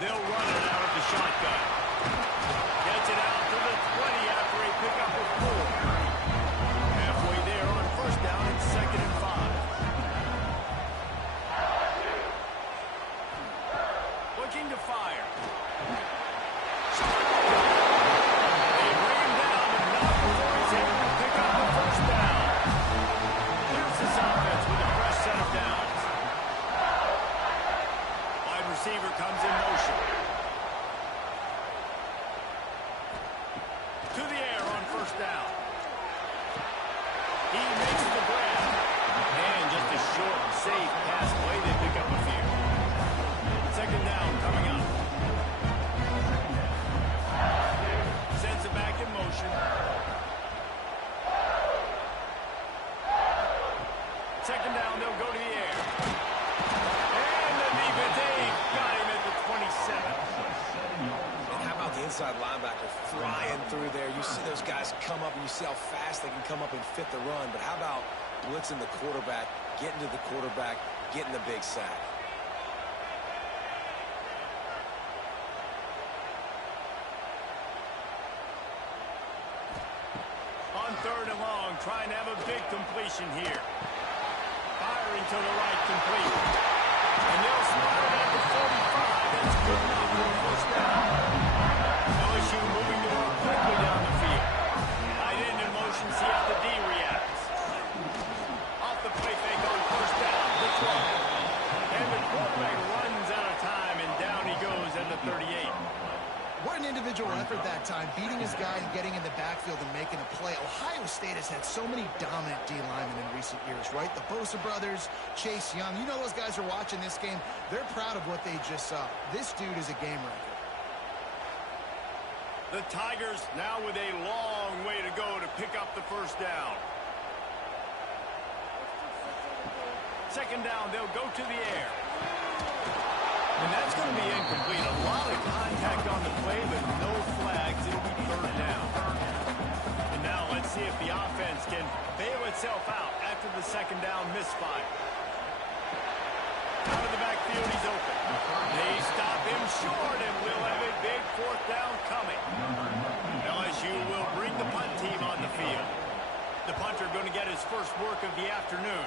They'll run it out of the shotgun. Gets it out to the 20 after a pickup of 4. Halfway there on first down, it's 2nd and 5. Looking to fire. They bring him down, but not before he's able to pick up the first down. Here's this offense with a fresh set of downs. Wide receiver comes in motion. To the air on first down. He makes the grab. And just a short and safe pass play. They pick up a few. 2nd down coming up. Sends it back in motion. 2nd down, they'll go to the air. And the defense, they got him at the 27. And how about the inside linebacker flying through there? You see those guys come up, and you see how fast they can come up and fit the run. But how about blitzing the quarterback, getting to the quarterback, getting the big sack? On 3rd and long, trying to have a big completion here. Firing to the right, complete. And they'll spot it at the 45. That's good enough for the first down. LSU moving the ball quickly down the field. Tight end in motion, see how the D reacts. Off the play fake on first down, the throw. And the quarterback runs out of time, and down he goes at the 38. What an individual effort that time, beating his guy and getting in the backfield and making a play. Ohio State has had so many dominant D linemen in recent years, right? The Bosa brothers, Chase Young. You know those guys are watching this game. They're proud of what they just saw. This dude is a game wrecker. The Tigers now with a long way to go to pick up the first down. 2nd down, they'll go to the air. And that's going to be incomplete. A lot of contact on the play, but no flags. It'll be 3rd down. And now let's see if the offense can bail itself out after the 2nd down misfire. Out of the backfield, he's open. They stop him short, and we'll have a big 4th down coming. LSU will bring the punt team on the field. The punter going to get his first work of the afternoon.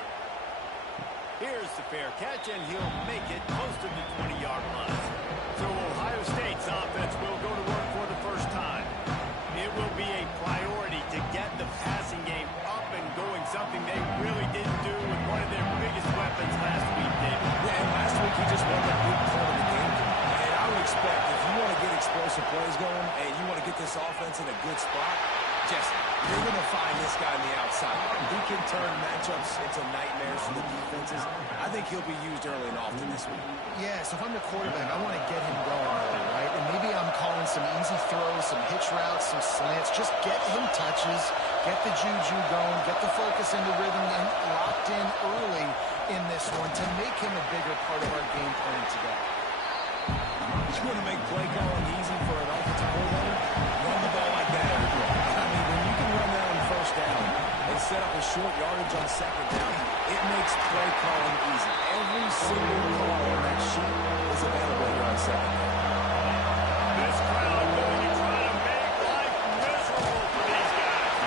Here's the fair catch, and he'll make it close to the 20-yard line. So Ohio State's offense will go to work for the first time. It will be a priority to get the passing game up and going, something they really didn't do with one of their biggest weapons last week, David. Yeah, and last week he just wasn't a big part of the game. And I would expect if you want to get explosive plays going and you want to get this offense in a good spot, Jesse, you're going to find this guy on the outside. He can turn matchups into nightmares for the defenses. I think he'll be used early and often this week. Yeah, so if I'm the quarterback, I want to get him going early, right? And maybe I'm calling some easy throws, some hitch routes, some slants. Just get him touches, get the juju going, get the focus into rhythm and locked in early in this one to make him a bigger part of our game plan today. You want to make play calling easy for an offensive coordinator? Run the ball like that every play. I mean, when you can run that on first down and set up a short yardage on 2nd down, it makes play calling easy. Every single call on that sheet is available here on 2nd down. This crowd going to try to make life miserable for these guys.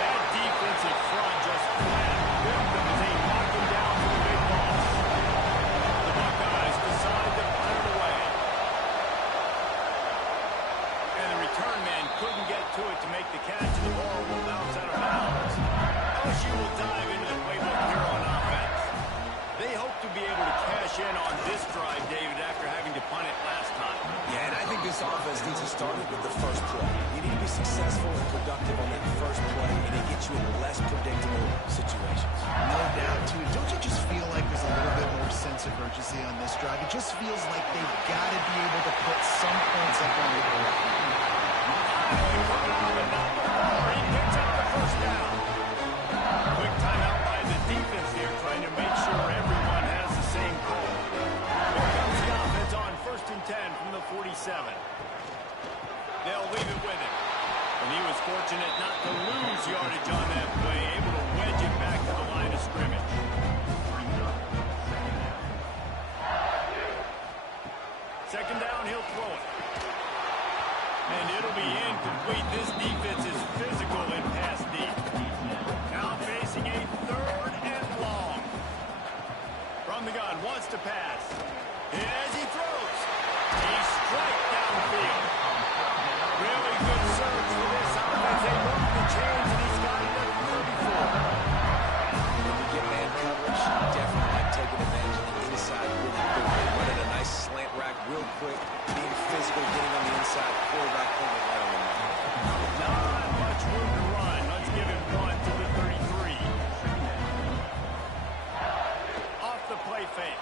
That defensive front just flat ripped them as they knocked him down for the big loss. The Buckeyes decide to punt it away. And the return man couldn't get to it to make the catch, and the ball will bounce out of bounds. LSU will dive into the playbook here on offense. They hope to be able to cash in on this drive, David, after having to punt it last time. Yeah, and I think this offense needs to start with the first play. You need to be successful and productive on that first play, and it gets you in less predictable situations. No doubt, too. Don't you just feel like there's a little bit more sense of urgency on this drive? It just feels like they've got to be able to put some points up on the board. He picks up the first down. Quick timeout by the defense here, trying to make sure everyone has the same call. Here comes the offense on 1st and 10 from the 47. They'll leave it with him. And he was fortunate not to lose yardage on that play, able to wedge it back to the line of scrimmage. 2nd down, he'll This defense is physical and pass deep. Now facing a 3rd and long. From the gun, wants to pass. And as he throws, a strike downfield. Really good surge for this offense. They move the chains, and he's got it at 34. When you get man coverage, you definitely like taking advantage of the inside really quickly. Running a nice slant rack real quick, being physical, getting on the inside, quarterback playing right on the line. Not much room to run. Let's give him 1 to the 33. Off the play fake.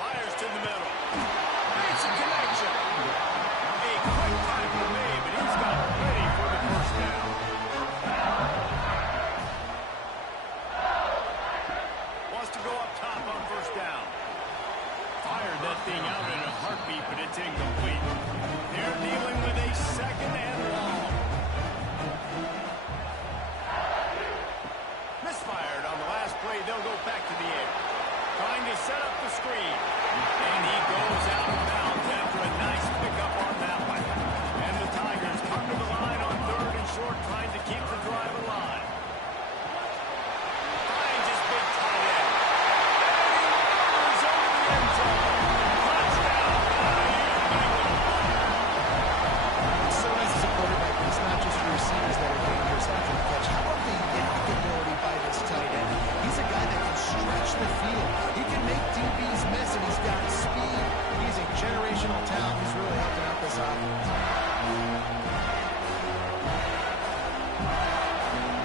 Fires to the middle. Makes a connection. A quick tackle made, but he's got ready for the first down. Wants to go up top on first down. Fired that thing out in a heartbeat, but it's incomplete. They're dealing with a 2nd and long. Misfired on the last play. They'll go back to the air. Trying to set up the screen. And he goes out of bounds after a nice pickup on that one. And the Tigers come to the line on 3rd and short, trying to keep the drive alive. Finds his big tight end. And he runs over the end zone. Touchdown, So as a quarterback, it's not just your receivers that are dangerous after the catch. How about the yak ability by this tight end? He's a guy that can stretch the field. He can make DBs miss, and he's got speed. He's a generational talent. He's really helping out this offense.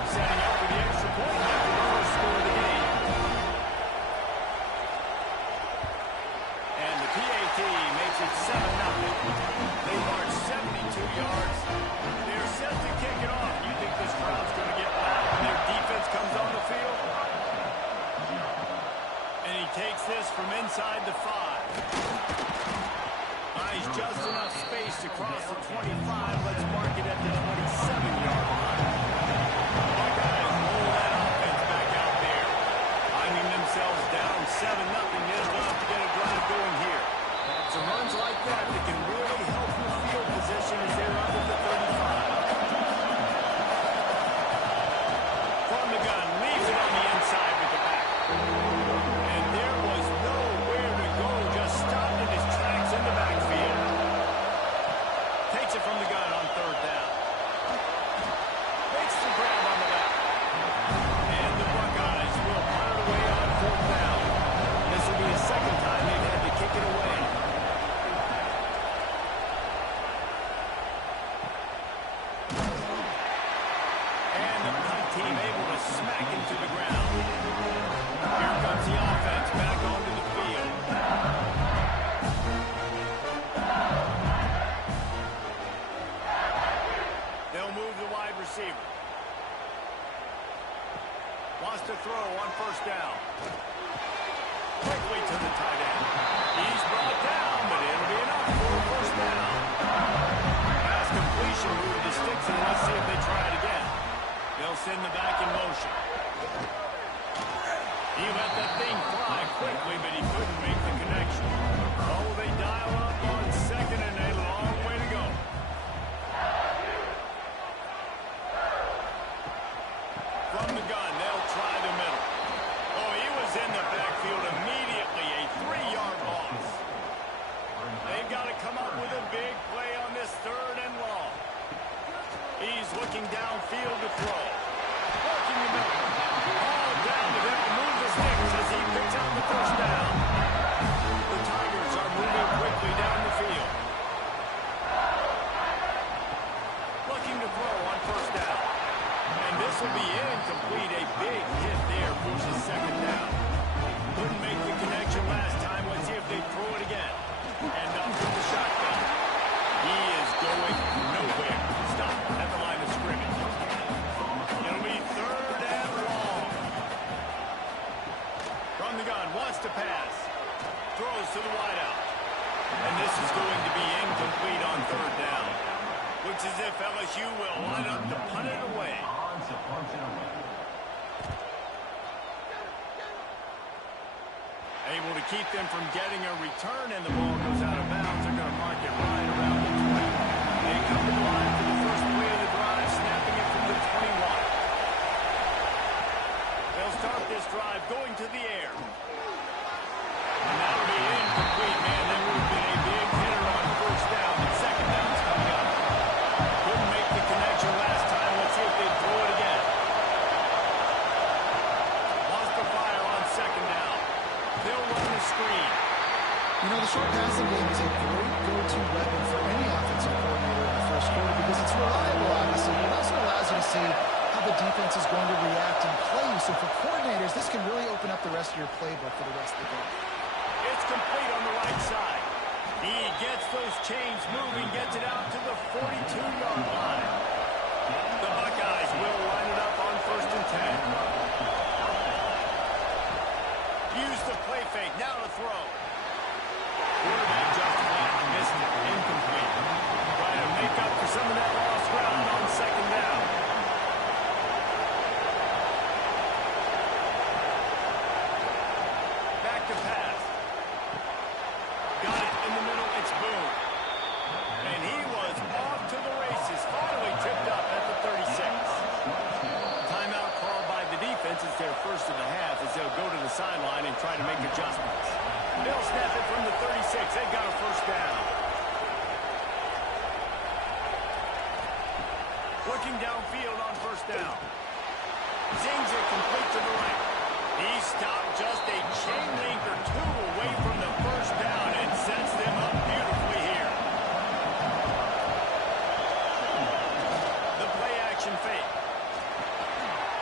setting up for the extra point after the first score of the game. And the PAT makes it 7-0. They march 72 yards. They're set to kick it off. You think this crowd's going to get loud when their defense comes on the field? And he takes this from inside the 5. Buys just enough space to cross the 25. Let's mark it at the 27-yard line. Buckeyes roll that offense back out there. Finding themselves down 7-0. They'll have to get a drive going here. So runs like that can really help your field position as they're under the 35. From the gun, leaves it on the inside with the back. And there was nowhere to go, just stopped in his tracks in the backfield. Takes it from the gun on 3rd down. Makes the grab on the left. And the Buckeyes will punt it away on 4th down. This will be the second time they've had to kick it away. And the punt team able to smack him to the ground. Here comes the offense back onto the field. They'll move the wide receiver. Wants to throw on 1st down. Quickly to the tight end. He's brought down, but it'll be enough for a 1st down. Pass completion, move the sticks, and let's see if they try it again. They'll send the back in motion. He let that thing fly quickly, but he couldn't make the connection. Oh, they dial up on 2nd and a long way to go. From the gun, they'll try the middle. Oh, he was in the backfield immediately, a 3-yard loss. They've got to come up with a big play on this 3rd and long. He's looking downfield to throw. Working the middle. All down the middle, move the sticks as he picks out the 1st down. The Tigers are moving quickly down the field. Looking to throw on 1st down. And this will be incomplete. A big hit there pushes 2nd down. Couldn't make the connection last time. Let's see if they throw it again. And up to the shotgun. He is going nowhere. Stop at the line of scrimmage. It'll be 3rd and long. From the gun, wants to pass. Throws to the wideout. And this is going to be incomplete on 3rd down. Looks as if LSU will line up to punt it away. Able to keep them from getting a return, and the ball goes out of bounds. They're going to mark it right around the 20. They come to the line for the first this drive going to the air. And that'll be incomplete, man. That would have been a big hitter on first down. And second down's coming up. Couldn't make the connection last time. Let's see if they throw it again. Lost the fire on second down. They'll run the screen. You know, the short passing game is a great go-to weapon for any offensive coordinator in the first quarter because it's reliable, obviously, but it also allows you to see how the defense is going to react and play. So for coordinators, this can really open up the rest of your playbook for the rest of the game. It's complete on the right side. He gets those chains moving, gets it out to the 42-yard line. The Buckeyes will line it up on 1st and 10. Use the play fake, now to throw. Quarterback just flat, missed it, incomplete. Trying to make up for some of that lost ground on second down. Back to pass. Got it in the middle, it's Boone. And he was off to the races, finally tipped up at the 36. Timeout called by the defense. It's their first of the half as they'll go to the sideline and try to make adjustments. They'll snap it from the 36. They've got a first down. Working downfield on first down. Zings it complete to the right. He stopped just a chain link or two away from the first down and sets them up beautifully here. The play action fake.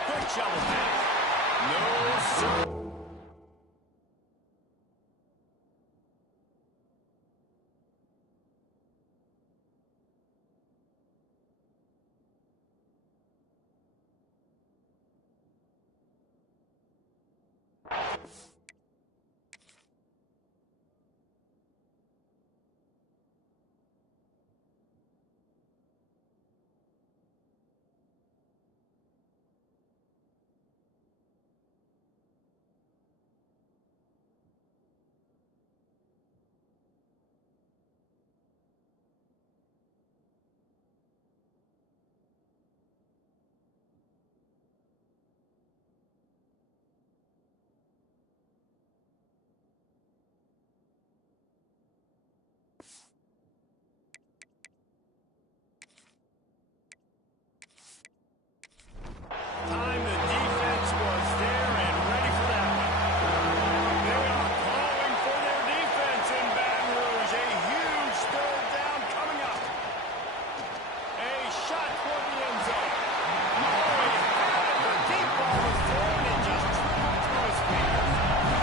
Quick shovel pass. No, sir. Time the defense was there and ready for that one. They are calling for their defense in Baton Rouge. A huge third down coming up. A shot toward the end zone. Oh, he had it. The deep ball was thrown and just tripped through his fingers.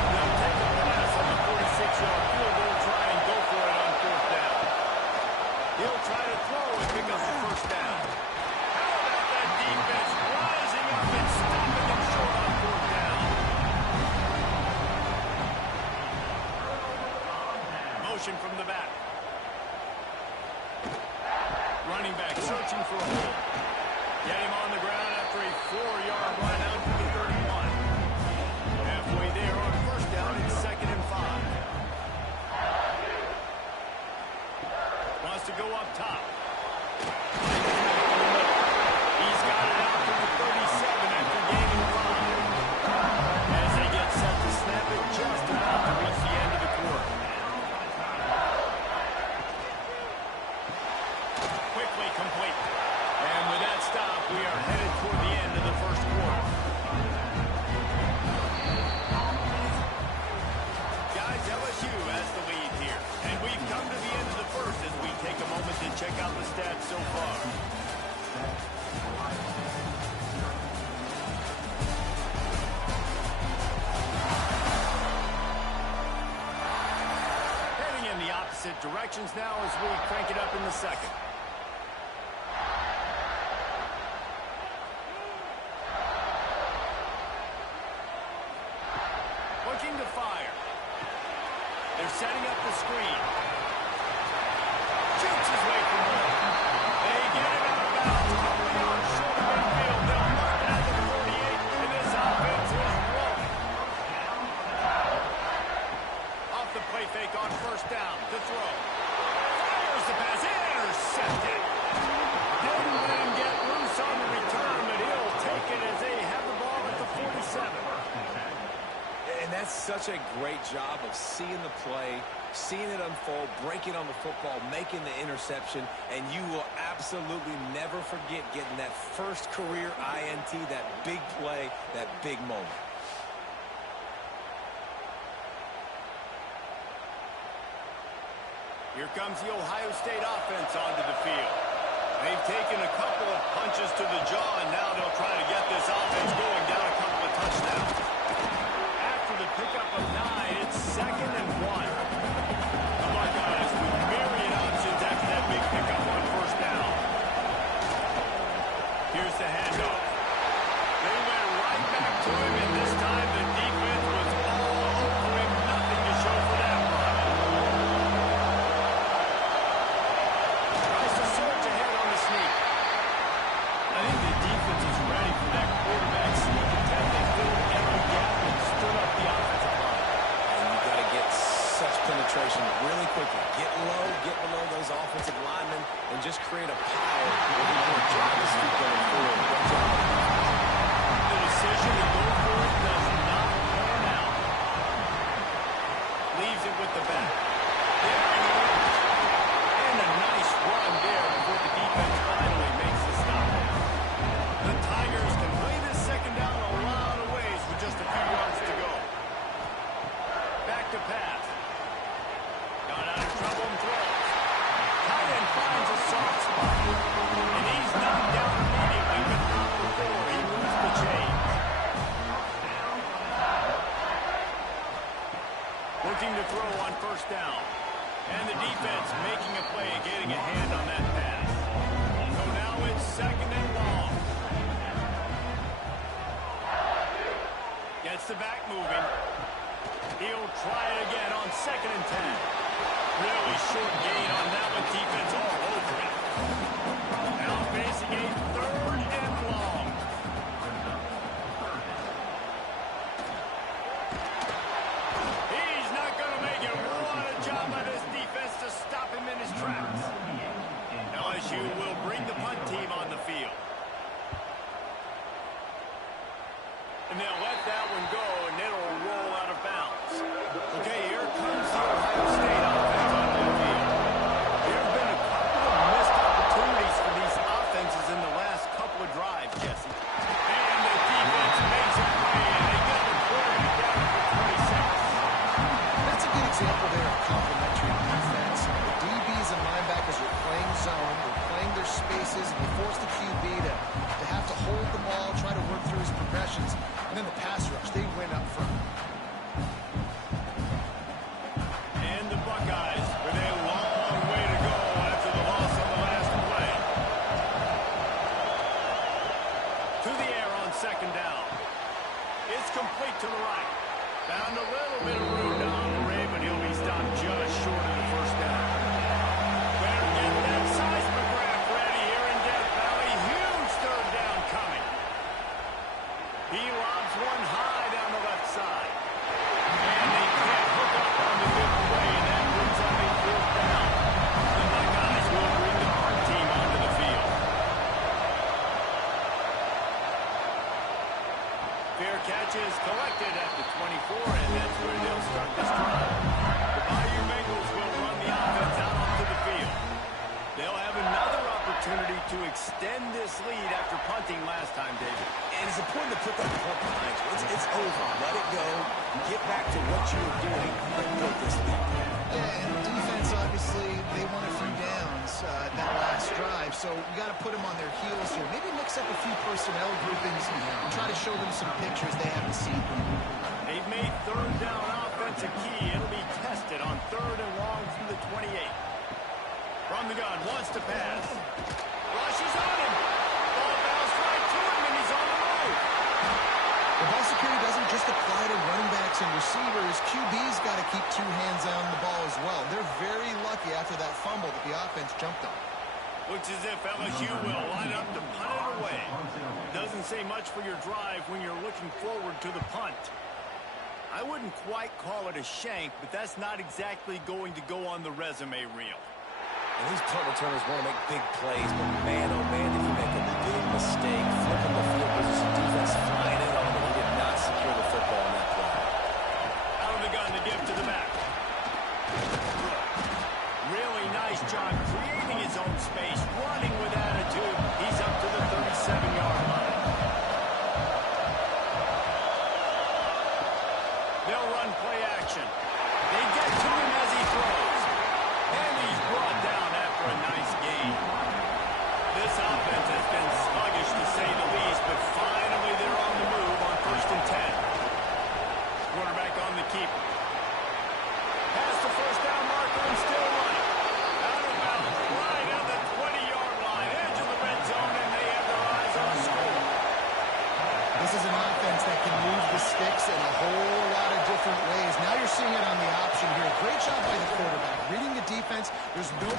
They'll take a pass on the 46-yard field goal, try and go for it on 4th down. He'll try to throw and pick up the first down. How about that defense rising up and stopping him short on 4th down? Motion from the back. Running back searching for a hole. Get him on the ground after a 4-yard run out to the 31. Halfway there on 1st down, it's 2nd and 5. Wants to go up top. He's got it out to the 37 after gaining 5. As they get set to snap it just about to reach the end of the quarter. Quickly complete. And with that stop, we are headed toward the end of the first quarter. Guys, LSU has the lead here. And we've come to the end of the first as we take a moment to check out the stats so far. Heading in the opposite directions now as we crank it up in the second. Looking to fire. They're setting up the screen. Shoots his way from home. They get it out of bounds. Couple yards short of midfield. They'll mark it at the 48, and this offense is rolling. Off the play fake on 1st down to throw. Fires the pass. Intercepted. Didn't let him get loose on the return, but he'll take it as they have the ball at the 47. That's such a great job of seeing the play, seeing it unfold, breaking on the football, making the interception, and you will absolutely never forget getting that first career INT, that big play, that big moment. Here comes the Ohio State offense onto the field. They've taken a couple of punches to the jaw, and now they'll try to get this offense going down a couple of touchdowns. After the pickup of 9, it's 2nd and 1. The Buckeyes with myriad options after that big pickup on first down. Here's the handoff. They went right back to him, and this time the defense was all over him. Nothing to show for that run. Tries to surge ahead on the sneak. I think the defense is ready for that quarterback sneak attempt. They filled every gap and stood up the offensive line. And you've got to get such penetration really quickly. Get low, get below those offensive linemen, and just create a pile where you can drive his feet going forward. Good job. The decision to go for it does not pan out. Leaves it with the back. There he is. And a nice run there before the defense finally makes the stop. The Tigers can play this second down a lot of ways with just a few yards to go. Back to pass. Got out of trouble and throws. Tight end finds a soft spot. And he's knocked down immediately, but not before he moves the chains. Looking to throw on first down. And the defense making a play, getting a hand on that pass. So now it's 2nd and long. Gets the back moving. He'll try it again on 2nd and 10. Really short gain on that one. Defense all over it. Now facing a 3rd and long. He's not going to make it. What a job by this defense to stop him in his tracks. LSU will bring the punt team on the field. And they'll let that one go, and it'll roll out of bounds. Okay, here comes the Ohio State offense onto the field. There have been a couple of missed opportunities for these offenses in the last couple of drives, Jesse. And the defense makes a play, and they get the quarterback down for 26. That's a good example there of complementary defense. The DBs and linebackers are playing zone, they're playing their spaces, and they force the QB to have to hold the ball, try to work through his progressions. And then the pass rush, they win up front. And the Buckeyes with a long way to go after the loss on the last play. To the air on 2nd down. It's complete to the right. Found a little bit of room to operate, but he'll be stopped just short of the first down. Better get that seismograph ready here in Death Valley. Huge 3rd down coming. He lobs one high down the left side. And they can't hook up on the big play, and that brings up a 4th down. The Buckeyes will bring the punt team onto the field. Fair catch is collected at the 24, and that's where they'll start this drive. The Bayou Bengals will run the offense out onto the field. They'll have another opportunity to extend this lead after punting last time, David. And it's important to put that punt behind you. It's over. Let it go. Get back to what you were doing and build this lead. Yeah, and defense, obviously, they won a few downs that last drive, so you got to put them on their heels here. Maybe mix up a few personnel groupings and try to show them some pictures they haven't seen. They've made 3rd down offense a key. It'll be tested on 3rd and long from the 28. From the gun, wants to pass. Rushes on him. Ball bounced right to him, and he's on the move. The ball security doesn't just apply to running backs and receivers. QB's got to keep 2 hands on the ball as well. They're very lucky after that fumble that the offense jumped on. Looks as if LSU will line up to punt it away. Doesn't say much for your drive when you're looking forward to the punt. I wouldn't quite call it a shank, but that's not exactly going to go on the resume reel. And these punt returners want to make big plays, but man, oh man, if you make a big mistake, flipping the field position, defense flying in on him, and he did not secure the football on that play.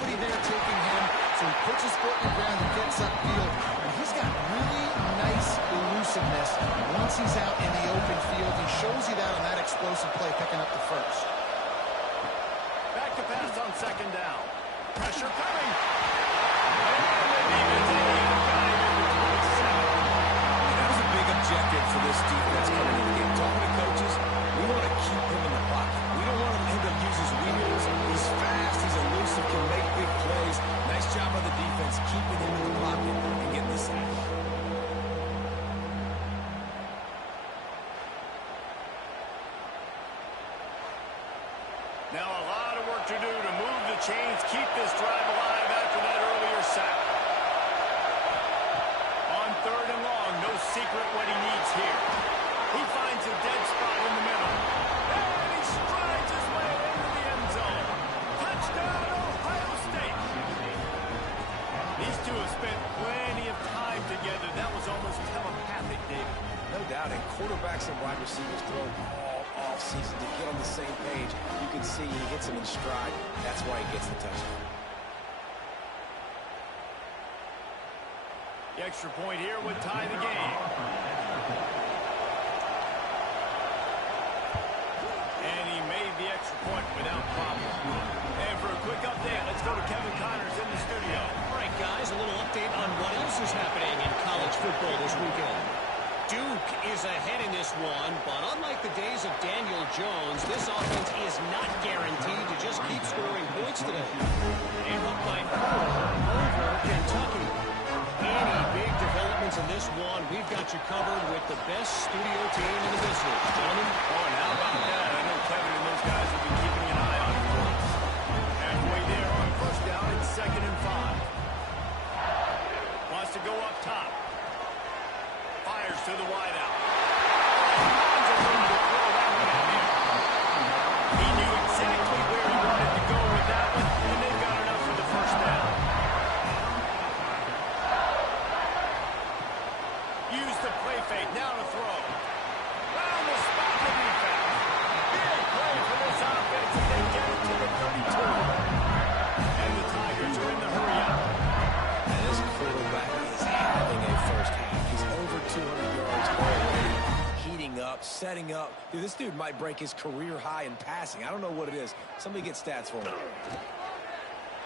nobody there taking him, so he puts his foot in the ground and gets upfield. And he's got really nice elusiveness once he's out in the open field. He shows you that on that explosive play, picking up the first. Back to pass on second down. Pressure coming. And the defense got him in the 27. And that was a big objective for this defense coming in the game. Talking to coaches, we want to keep him in the pocket. We don't want him to use his wheels. He's fast, he's elusive, can make big plays. Nice job by the defense keeping him in the pocket and getting the sack. Now a lot of work to do to move the chains, keep this drive alive after that earlier sack. On third and long, no secret what he needs here. He finds a dead spot in the middle. And he strides his way into the end zone. Touchdown, Ohio State. These two have spent plenty of time together. That was almost telepathic, David. No doubt, and quarterbacks and wide receivers throw all off-season to get on the same page. You can see he hits him in stride. That's why he gets the touchdown. The extra point here would tie the game. And he made the extra point without problem. And for a quick update, let's go to Kevin Connors in the studio. All right, guys, a little update on what else is happening in college football this weekend. Duke is ahead in this one, but unlike the days of Daniel Jones, this offense is not guaranteed to just keep scoring points today. They're up by 4 over Kentucky. Any big developments in this one, we've got you covered with the best studio team in the business. Gentlemen? Oh, and how about that? I know Kevin and those guys will be keeping an eye on it for us. Halfway there on first down, it's 2nd and 5. Wants to go up top. Fires to the wideout. He knew exactly where he wanted to go with that one, and they've got enough for the first down. Use the play fake, now to throw. Round the spot the defense. Big play for this offense as they get it to the 32. And the Tigers are in the hurry-up. And this quarterback is having a first half. He's over 200 yards already, heating up, setting up. Dude, this dude might break his career high in passing. I don't know what it is. Somebody get stats for him.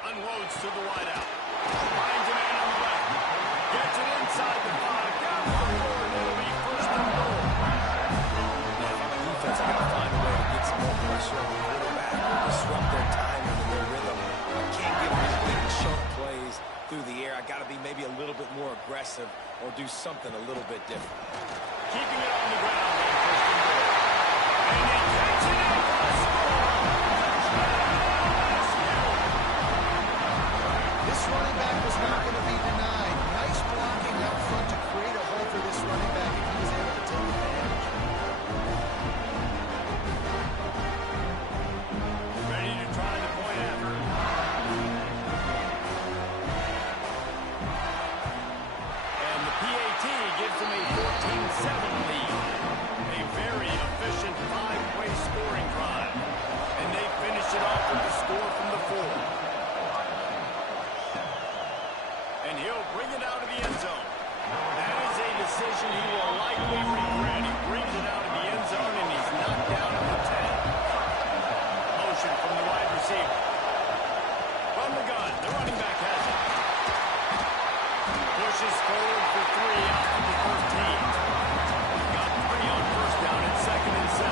Unloads to the wideout. Finds a man on the left. Gets it inside the 5. Down to the 4, and it'll be first and goal. Now, if I'm a defense, I got to find a way to get some more pressure on the quarterback, disrupt their timing and their rhythm. I can't give them these big chunk plays through the air. I got to be maybe a little bit more aggressive or do something a little bit different. Keeping it on the ground on first and goal. And he takes it in for the score. This running back was not going to be denied. Nice blocking up front to create a hole for this running back, and he was able to take advantage. Ready to try the point after. And the PAT gives them a 14-7 lead. A very efficient 5-way scoring drive. And they finish it off with the score from the 4. And he'll bring it out of the end zone. That is a decision he will likely regret. He brings it out of the end zone, and he's knocked down at the 10. Motion from the wide receiver. From the gun, the running back has it. Pushes forward for 3 out to the 13. Got 3 on first down at 2nd and 7.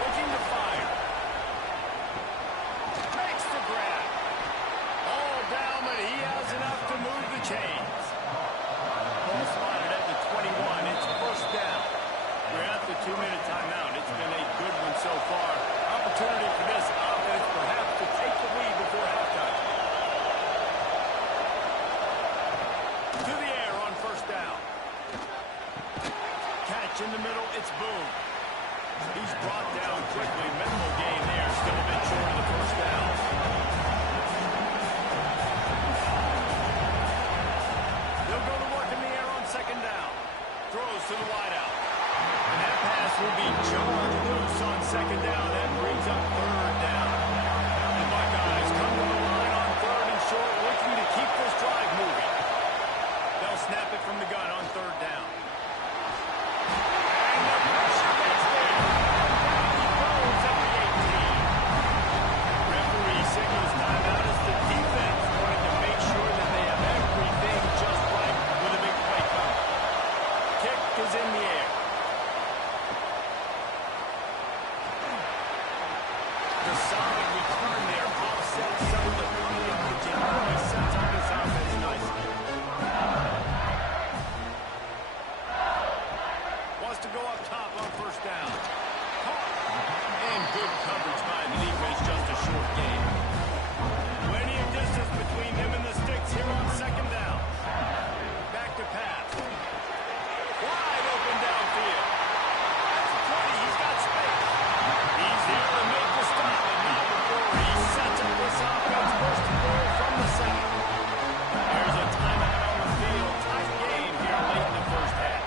Looking to fire. Makes the grab. All down, but he has enough to move the chains. Ball spotted at the 21. It's first down. We're at the 2-minute timeout. It's been a good one so far. Opportunity for this offense perhaps to take the lead before halftime. To the air on first down. Catch in the middle. It's Boone. He's brought down quickly. Minimal gain there. Still a bit short of the first down. They'll go to work in the air on second down. Throws to the wideout. And that pass will be jarred loose close on second down. That brings up third down. The Buckeyes come to the line on third and short, looking to keep this drive moving. They'll snap it from the gun on third down. And the pressure gets there. He goes at the 18. Referee signals timeout as the defense wanting to make sure that they have everything just right with a big play coming. Kick is in the air. The solid return there offsets some of the punt yardage and really sets up this offense nicely. Wants to go up top on first down. And good coverage by the defense, just a short gain. Plenty of distance between them and the sticks here on second down. Back to pass. Wide open downfield. That's 20. He's got space. He's here to make the stop, and not before he sets up this offense first and goal from the 7. There's a timeout on the field. Tight game here late in the first half.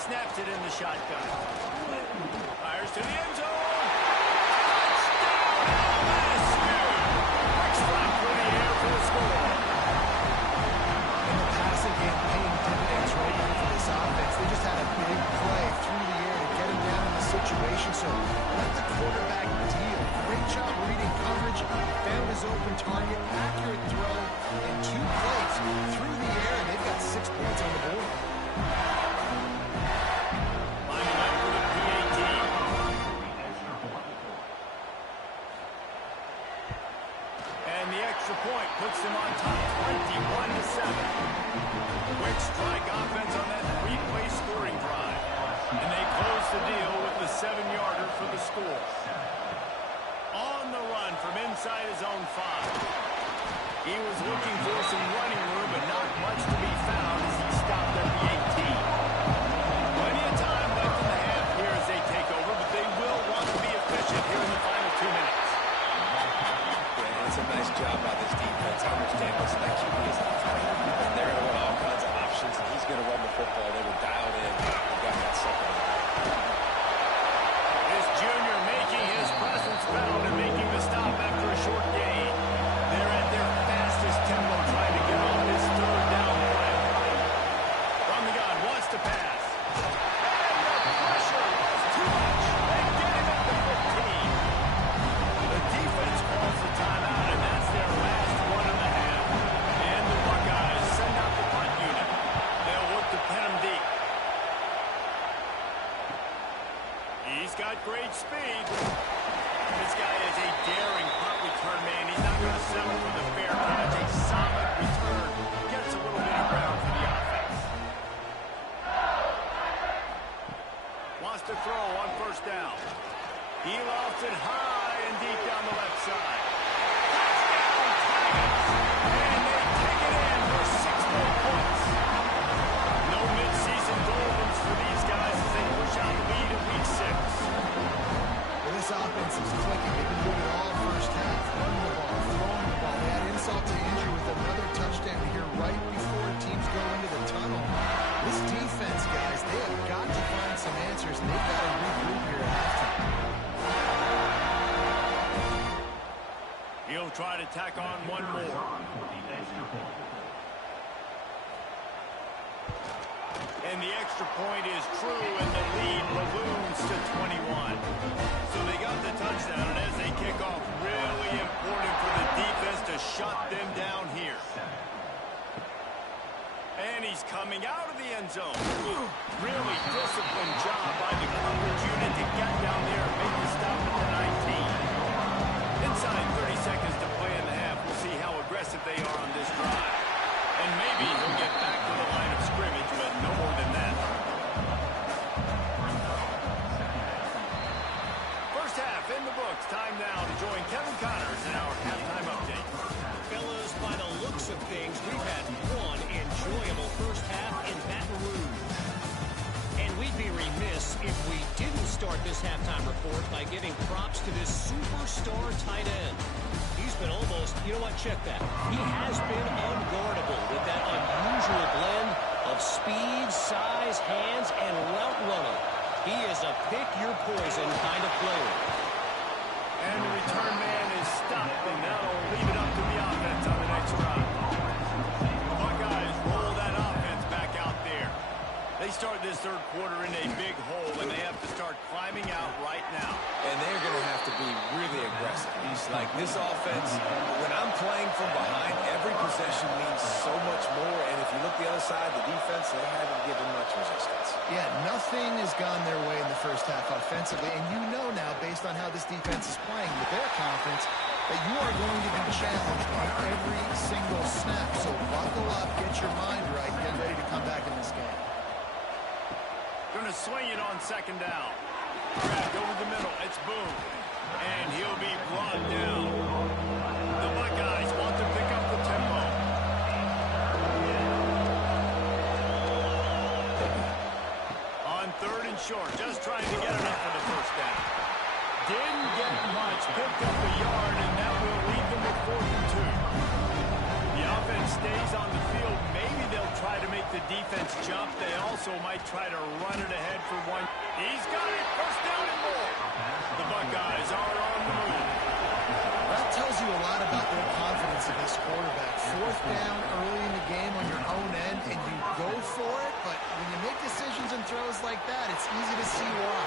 Snaps it in the shotgun. Fires to the end zone. Touchdown, LSU! Quick strike through the air for the score. And the passing game paying dividends right now for this offense. They just had a big play through the air to get him down in the situation. So let the quarterback deal. Great job reading coverage. Found his open target. Accurate throw. And 2 plays through the air. And they've got 6 points on the board. Lining up for the PAT. And the extra point puts them on top 21-7. Quick strike offense on that 3-play scoring drive. And they close the deal with the 7-yarder for the score. On the run from inside his own 5. He was looking for some running room, but not much to be found as he stopped at the 18. Plenty of time left in the half here as they take over, but they will want to be efficient here in the final 2 minutes. Yeah, it's a nice job by this defense. I understand, listen, that QB is not funny. And they're going to run all kinds of options, and he's going to run the football. They were dialed in. They got that second. This junior making his presence felt and making the stop after a short gain. They're at their fastest tempo trying to get on this third down play. From the gun, wants to pass. And the pressure was too much. They get him at the 15. The defense calls the timeout, and that's their last one and a half. And the Buckeyes send out the punt unit. They'll look to pin him deep. He's got great speed. This guy is a daring punt return man. He's not going to settle for the fair catch. A solid return. Gets a little bit of ground for the offense. Wants to throw on first down. He lofts it high and deep down the left side. Touchdown, Tigers! And they take it in for 6 more points. No midseason doldrums for these guys as they push out the lead in week 6. Well, this offense is clicking. They've been doing it all first half. Running the ball, throwing the ball. They had insult to injury with another touchdown here right before teams go into the tunnel. This defense, guys, they have got to find some answers, and they've got to regroup here at halftime. He'll try to tack on one more. And the extra point is true, and the lead balloons to 21. So they got the touchdown, and as they kick off, really important for the defense to shut them down here. And he's coming out of the end zone. Really disciplined job by the coverage unit to get down there and make the stop at the 19. Inside 30 seconds to play in the half. We'll see how aggressive they are on this drive. And maybe he'll get back to the line of scrimmage, but no more than that. First half in the books. Time now to join Kevin Connors in our halftime update. Fellas, by the looks of things, we've had one enjoyable first half in Baton Rouge. And we'd be remiss if we didn't start this halftime report by giving props to this superstar tight end. He's been almost, you know what, check that. He has been unguardable with that unusual blend of speed, start this third quarter in a big hole, and they have to start climbing out right now. And they're going to have to be really aggressive. He's like, this offense, when I'm playing from behind, every possession means so much more. And if you look the other side, the defense, they haven't given much resistance. Yeah, nothing has gone their way in the first half offensively. And you know now, based on how this defense is playing with their confidence, that you are going to be challenged on every single snap. So buckle up, get your mind right, get ready to come back in this game. Going to swing it on second down. Grabbed over the middle. It's Boone. And he'll be brought down. The Buckeyes want to pick up the tempo. On third and short, just trying to get enough for the first down. Didn't get much, picked up a yard, and that will leave them with 4th and 2. The offense stays on the field. Maybe they'll try to make the defense jump. They also might try to run it ahead for one. He's got it. First down and more. The Buckeyes are on the move. That tells you a lot about their confidence in this quarterback. 4th down early in the game on your own end, and you go for it. But when you make decisions and throws like that, it's easy to see why.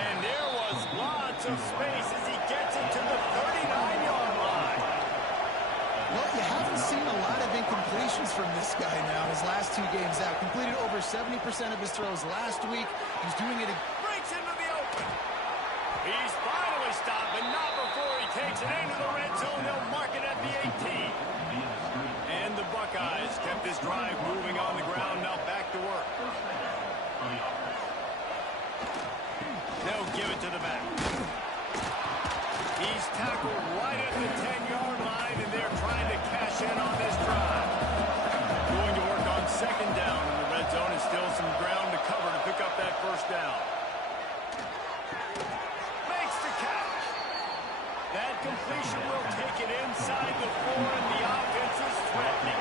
And there was lots of space as he gets it to the 39-yard line. Well, you haven't seen a lot of incompletions from this guy now in his last 2 games out. Completed over 70% of his throws last week. He's doing it. Breaks into the open. He's finally stopped, but not before he takes it into the red zone. They'll mark it at the 18. And the Buckeyes kept this drive moving on the ground. Now back to work. They'll give it to the back. He's tackled right at the 10-yard line, and they're trying to cash in on this drive. Going to work on second down in the red zone, and still some ground to cover to pick up that first down. Makes the catch. That completion will take it inside the 4, and the offense is threatening.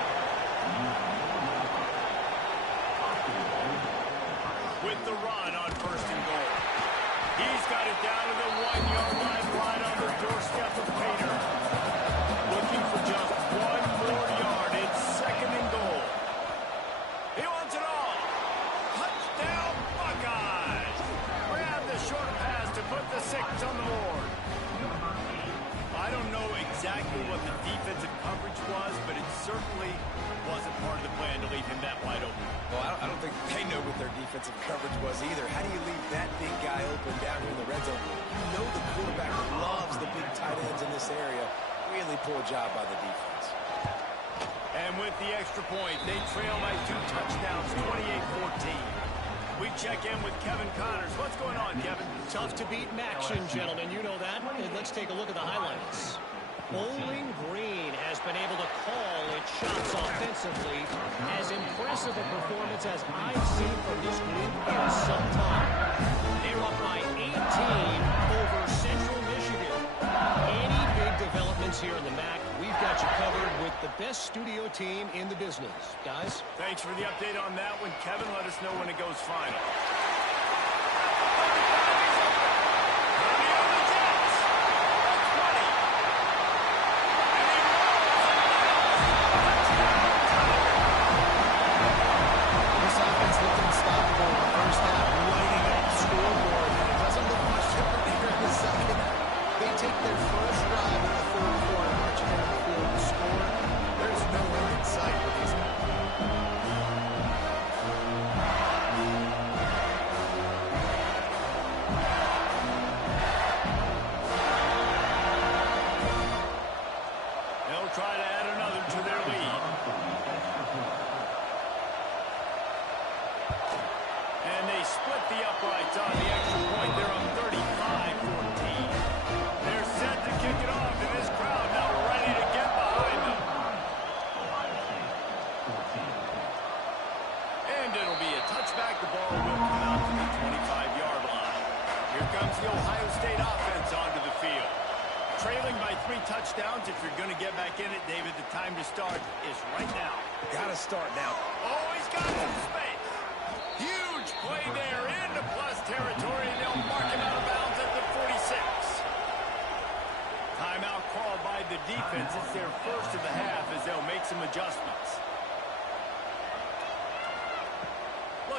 With the run on first and goal. He's got it down to the 1-yard line, right on the doorstep of Pater. Looking for just 1 more yard. It's second and goal. He wants it all. Touchdown, Buckeyes. Grab the short pass to put the 6 on the board. I don't know exactly what the defensive coverage was, but it certainly wasn't part of the plan to leave him that wide open. Well, I don't think they know what their defensive coverage was either. How do you leave that big guy open down here in the red zone? You know the quarterback loves the big tight ends in this area. Really poor job by the defense. And with the extra point, they trail by 2 touchdowns, 28-14. We check in with Kevin Connors. What's going on, Kevin? Tough to beat Maction, gentlemen. You know that. And let's take a look at the highlights. Bowling Green has been able to call its shots offensively. As impressive a performance as I've seen from this group in some time. They're up by 18 over Central Michigan. Any big developments here in the MAC, we've got you covered with the best studio team in the business. Guys? Thanks for the update on that one, Kevin. Let us know when it goes final. Try to add another to their lead. And they split the uprights on the extra point. They're up 35-14. They're set to kick it off, and this crowd now ready to get behind them. And it'll be a touchback. The ball will come out to the 25-yard line. Here comes the Ohio State offense onto the field. Trailing by 3 touchdowns. If you're going to get back in it, David, the time to start is right now. Got to start now. Oh, he's got some space. Huge play there into plus territory, and they'll mark him out of bounds at the 46. Timeout called by the defense. It's their first of the half as they'll make some adjustments.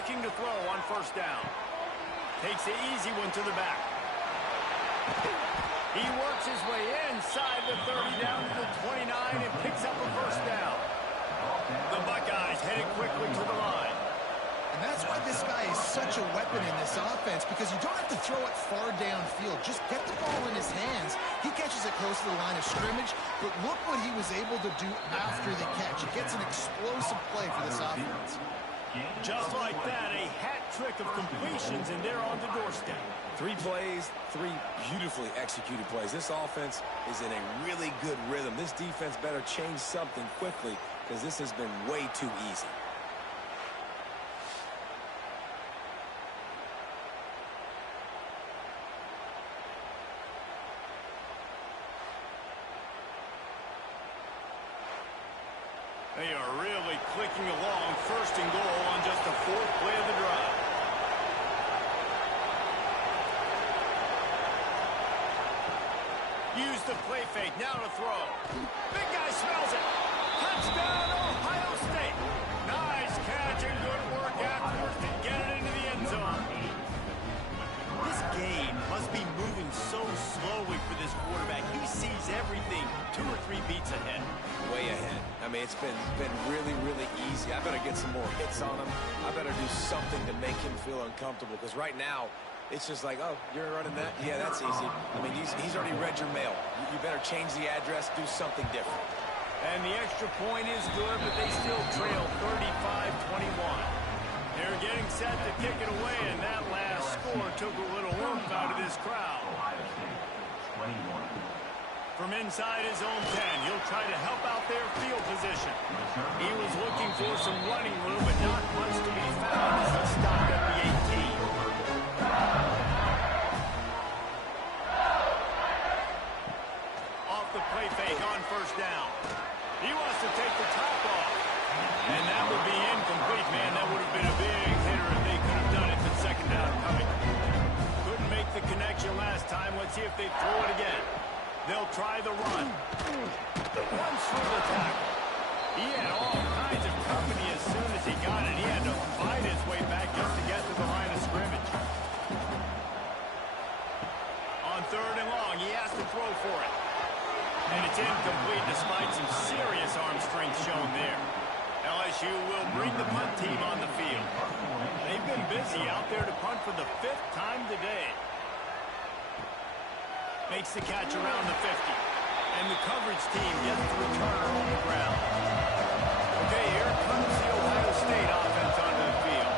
looking to throw on first down. Takes the easy one to the back. He works his way inside the 30 down to the 29 and picks up a first down. The Buckeyes headed quickly to the line. And that's why this guy is such a weapon in this offense, because you don't have to throw it far downfield. Just get the ball in his hands. He catches it close to the line of scrimmage, but look what he was able to do after the catch. It gets an explosive play for this offense. Just like that, a hat trick of completions, and they're on the doorstep. 3 plays, 3 beautifully executed plays. This offense is in a really good rhythm. This defense better change something quickly, because this has been way too easy. They are really clicking along, first and goal on just the 4th play of the drive. Use the play fake, now to throw. Big guy smells it. Touchdown, Ohio State. Nice catch and good work afterwards to get it into the end zone. This game must be moving so slowly for this quarterback. He sees everything 2 or 3 beats ahead. Way ahead. I mean, it's been really, really easy. I better get some more hits on him. I better do something to make him feel uncomfortable, because right now, it's just like, oh, you're running that? Yeah, that's easy. I mean, he's already read your mail. You better change the address, do something different. And the extra point is good, but they still trail 35-21. They're getting set to kick it away, and that last score took a little oomph out of this crowd. From inside his own 10, he'll try to help out their field position. He was looking for some running room, but not much to be found as he stopped at the 18. Off the play fake on first down. He wants to take the top off. And that would be incomplete, man. That would have been a big hitter if they could have done it with second down coming. Couldn't make the connection last time. Let's see if they throw it again. They'll try the run. Runs through the tackle. He had all kinds of company as soon as he got it. He had to fight his way back just to get to the line of scrimmage. On 3rd and long, he has to throw for it. And it's incomplete despite some serious arm strength shown there. LSU will bring the punt team on the field. They've been busy out there to punt for the 5th time today. Makes the catch around the 50. And the coverage team gets the returner on the ground. Okay, here comes the Ohio State offense onto the field.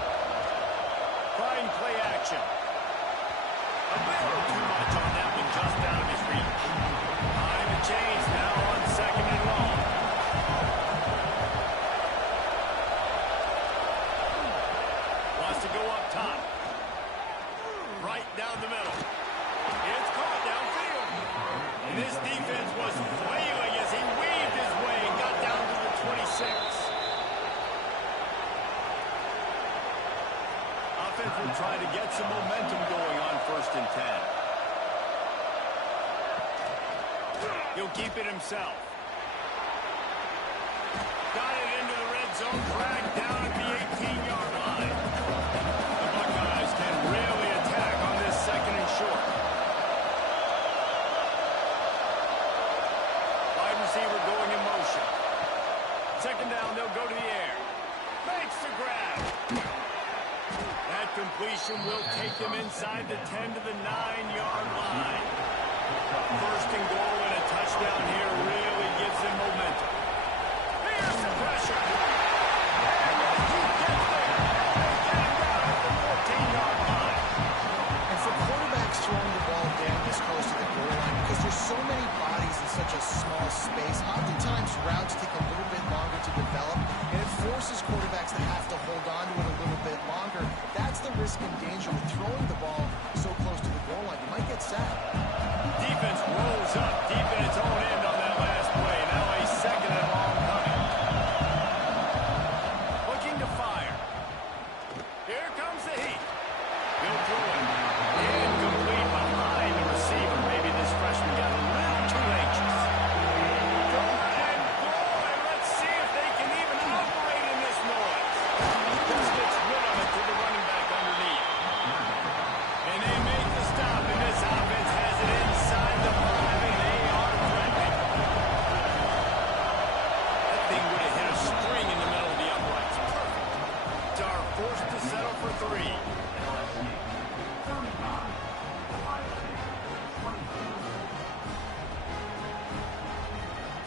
Trying play action. A little too much on that one, just out of his reach. Time to change now on 2nd and long. Wants to go up top. Right down the middle. It's caught downfield. And this defense was flailing as he weaved his way and got down to the 26. Offense will try to get some momentum going on 1st and 10. He'll keep it himself. Got it into the red zone, dragged down at the 18-yard line. The Buckeyes can really attack on this 2nd and short. Wide receiver going in motion. 2nd down, they'll go to the air. Makes the grab. That completion will take them inside the 10 to the 9-yard line. 1st and goal and a touchdown here really gives them momentum. Here's the pressure. And he gets there. They get him down at the 14-yard line. And for quarterbacks throwing the ball down this close to the goal line, because there's so many bodies in such a small space, oftentimes routes take a little bit longer to develop, and it forces quarterbacks to have to hold on to it a little bit longer. That's the risk and danger with throwing the ball so close to the goal line. You might get sacked. Defense rolls up deep in its own end on that last play. Now a 2nd and long coming. Looking to fire. Here comes the heat. He'll throw it. Incomplete behind the receiver. Maybe this freshman got a little too anxious. And boy, let's see if they can even operate in this noise. Just gets rid of it to the forced to settle for 3.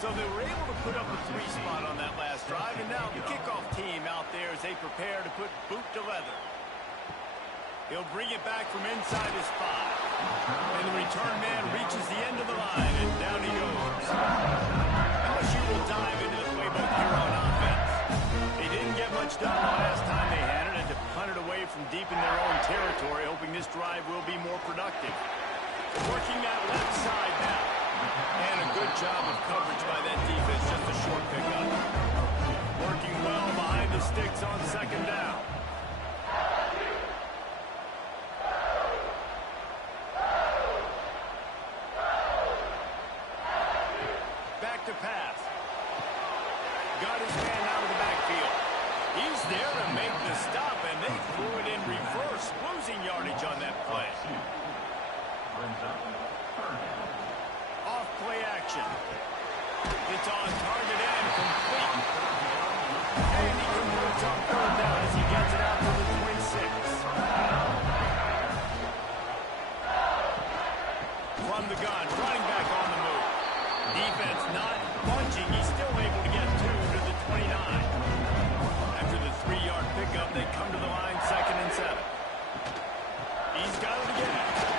So they were able to put up a 3 spot on that last drive, and now the kickoff team out there as they prepare to put boot to leather. He'll bring it back from inside his 5. And the return man reaches the end of the line, and down he goes. LSU will dive into the playbook here on offense. They didn't get much done the last time they had it, and to punt it away from deep in their own territory, hoping this drive will be more productive. Working that left side now. And a good job of coverage by that defense, just a short pickup. Working well behind the sticks on 2nd down. Back to pass. Got his man out of the backfield. He's there to make the stop, and they threw it in reverse, losing yardage on that play. Off play action. It's on target and complete. And he converts on 3rd down as he gets it out to the 26. From the gun, running back on the move. Defense not bunching. He's still able to get 2 to the 29. After the 3-yard pickup, they come to the line 2nd and 7. He's got it again.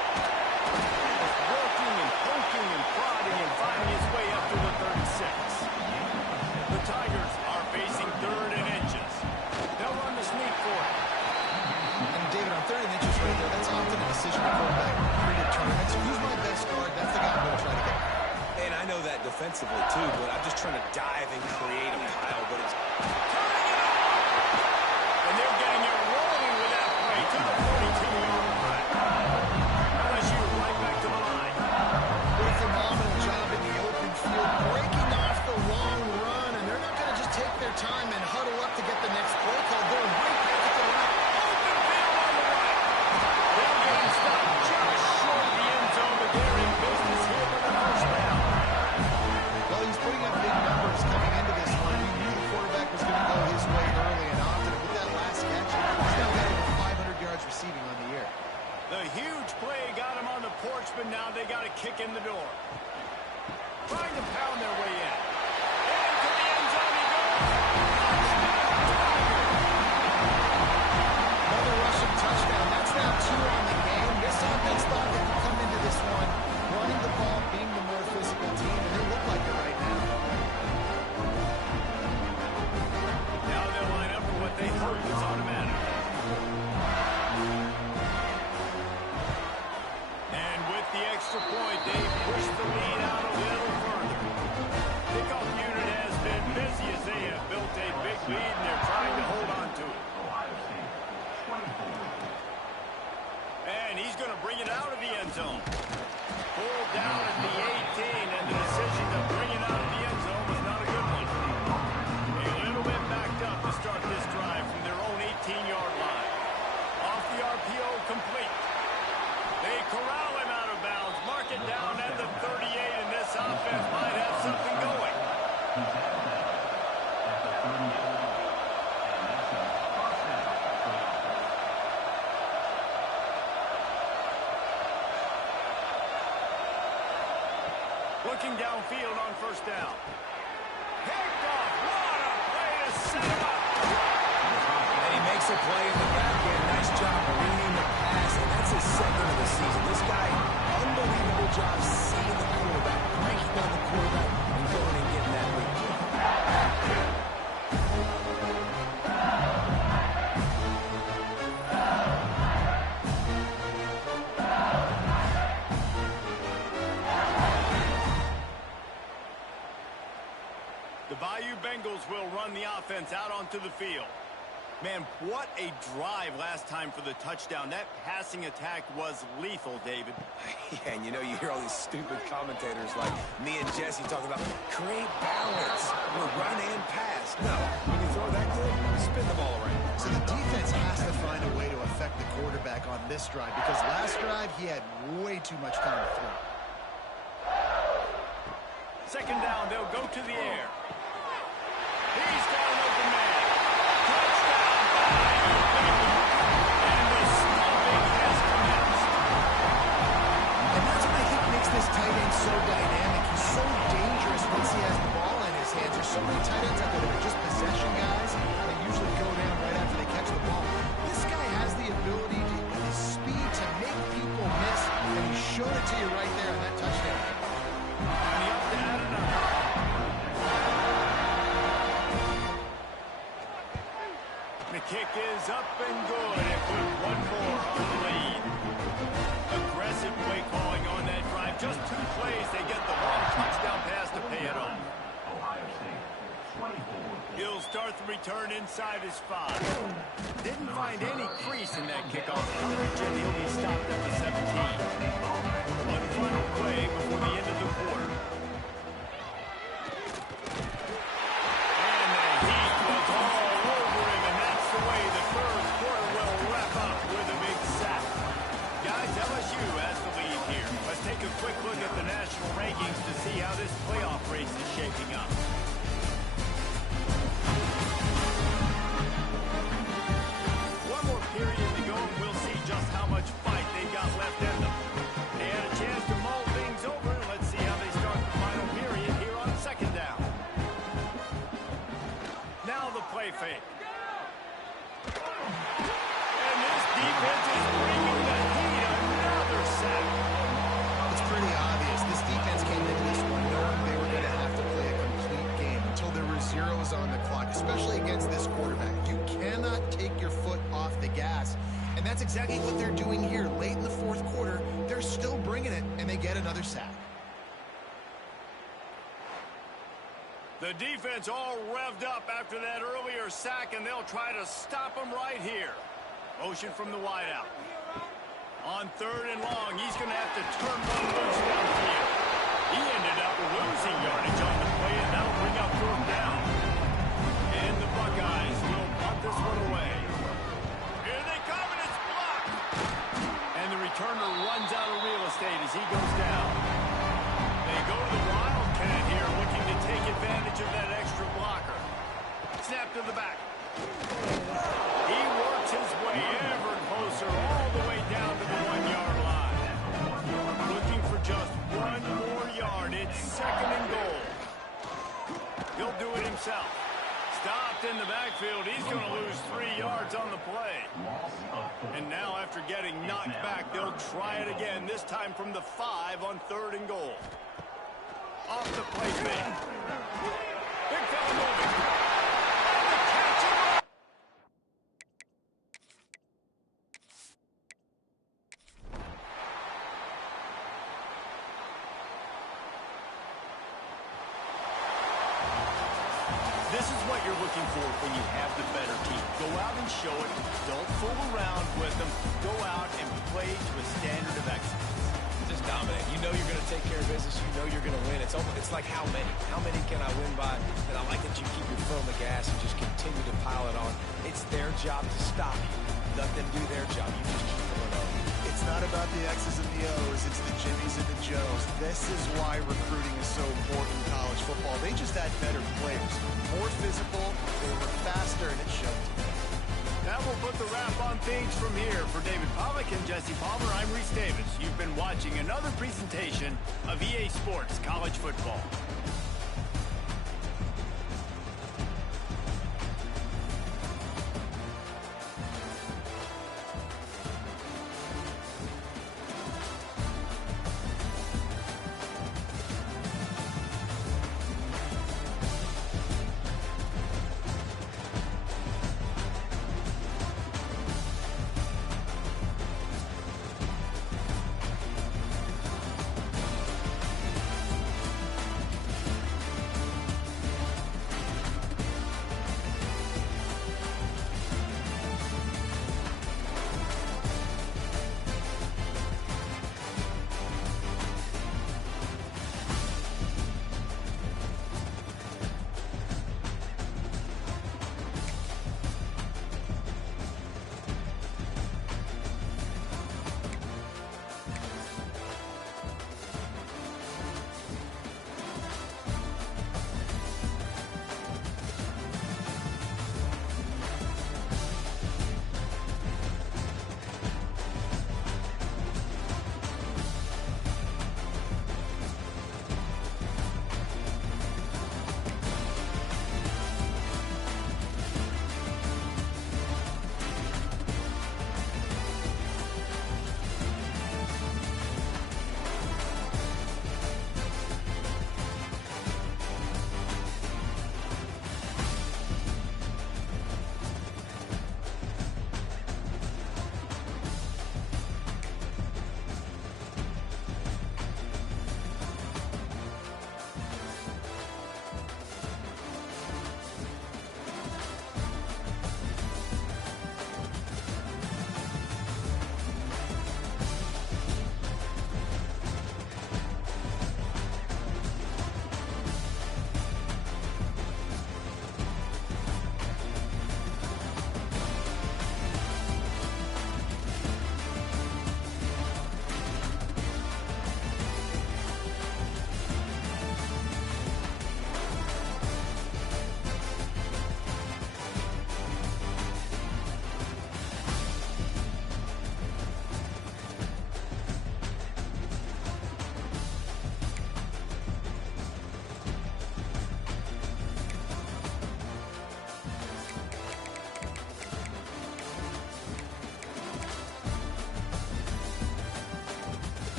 Poking and prodding and finding his way up to the 36. The Tigers are facing 3rd and inches. They'll run the sneak for it. And David, on 3rd and inches right there, that's often a decision to quarterback predetermined. So who's my best guard? That's the guy I'm going to try to get. And I know that defensively, too, but I'm just trying to dive and create a pile, but it's... And they're getting it rolling with that play to the 42-yard line. LSU right back to the line. What a phenomenal job in the open field, breaking off the long run, and they're not going to just take their time and huddle up to get the next play call. They're right back at the line. Open field on the right. They're getting stopped just short of the end zone, but they're in business here for the 1st down. Well, he's putting up big numbers coming into this one. We knew the quarterback was going to go his way early and often. And with that last catch, he's now got over 500 yards receiving on the year. The huge play got him on the porch, but now they got to kick in the door. Trying to pound their way in. Into the end zone he goes. Another rushing touchdown. That's now 2 on the game. This offense thought they could come into this one running the ball, being the more physical team, and they look like it right now. Now they'll line up for what they hope is automatic. And with the extra point, they push the lead out a little further. Kickoff unit has been busy as they have built a big lead, and they're trying to hold on to it. And he's going to bring it out of the end zone. Pulled down at the 18, and the decision to bring it out of the end zone was not a good one. A little bit backed up to start this drive from their own 18-yard line. Off the RPO, complete. They corral him out of bounds, mark it down at the 38, and this offense might have something going. Looking downfield on 1st down. Picked off. What a play to set him up. And he makes a play in the back end. Nice job reading the pass, and that's his 2nd of the season. This guy, unbelievable job seeing the quarterback, breaking down the quarterback, and going and getting that big jump. The Bayou Bengals will run the offense out onto the field. Man, what a drive last time for the touchdown. That passing attack was lethal, David. Yeah, and you know, you hear all these stupid commentators like me and Jesse talking about create balance, run and pass. No, when you throw that good, spin the ball around. So the defense has to find a way to affect the quarterback on this drive, because last drive he had way too much time to throw. 2nd down, they'll go to the air. He's got an open man. Touchdown, Bayou kick is up and good. And put one more on the lead. Aggressive play calling on that drive. Just 2 plays. They get the long touchdown pass to pay it off. He'll start the return inside his 5. Didn't find any crease in that kickoff coverage, and he'll be stopped at the 17. One final play before the end of the quarter. And the heat was all over him, and that's the way the third quarter will wrap up with a big sack. Guys, LSU has the lead here. Let's take a quick look at the national rankings to see how this playoff race is shaping up. Period to go, and we'll see just how much fight they got left in them. They had a chance to mull things over, and let's see how they start the final period here on 2nd down. Now the play fake. And this defense is bringing the heat. Another sack. It's pretty obvious. This defense came into this one knowing they were going to have to play a complete game until there were zeros on the clock, especially against this quarterback. You cannot take your foot off the gas, and that's exactly what they're doing here. Late in the 4th quarter, they're still bringing it, and they get another sack. The defense all revved up after that earlier sack, and they'll try to stop him right here. Motion from the wideout. On 3rd and long, he's going to have to turn one loose downfield. He ended up losing yardage on the play, and that'll bring up 4th down. And the Buckeyes will punt this one away. Here they come, and it's blocked. And the returner runs out of real estate as he goes down. They go to the Wildcat here, looking to take advantage of that extra blocker. Snap to the back. He works his way ever closer, all the way down to the 1-yard line. Looking for just 1 more yard. It's 2nd and goal. He'll do it himself. Stopped in the backfield. He's going to lose 3 yards on the play. And now after getting knocked back, they'll try it again, this time from the 5 on 3rd and goal. Off the play fake. Big fella moving. And the catch and this is what you're looking for when you have the better team. Go out and show it. Don't fool around with them. Go out and play to a standard of excellence. Just dominate. You know you're going to take care of business. You know you're going to win. It's like how many? How many can I win by? And I like that you keep your foot on the gas and just continue to pile it on. It's their job to stop you. Let them do their job. You just keep going on. It's not about the X's and the O's. It's the Jimmies and the Joes. This is why recruiting is so important in college football. They just had better players. More physical, they were faster, and it showed. That will put the wrap on things from here. For David Pollack and Jesse Palmer, I'm Reese Davis. You've been watching another presentation of EA Sports College Football.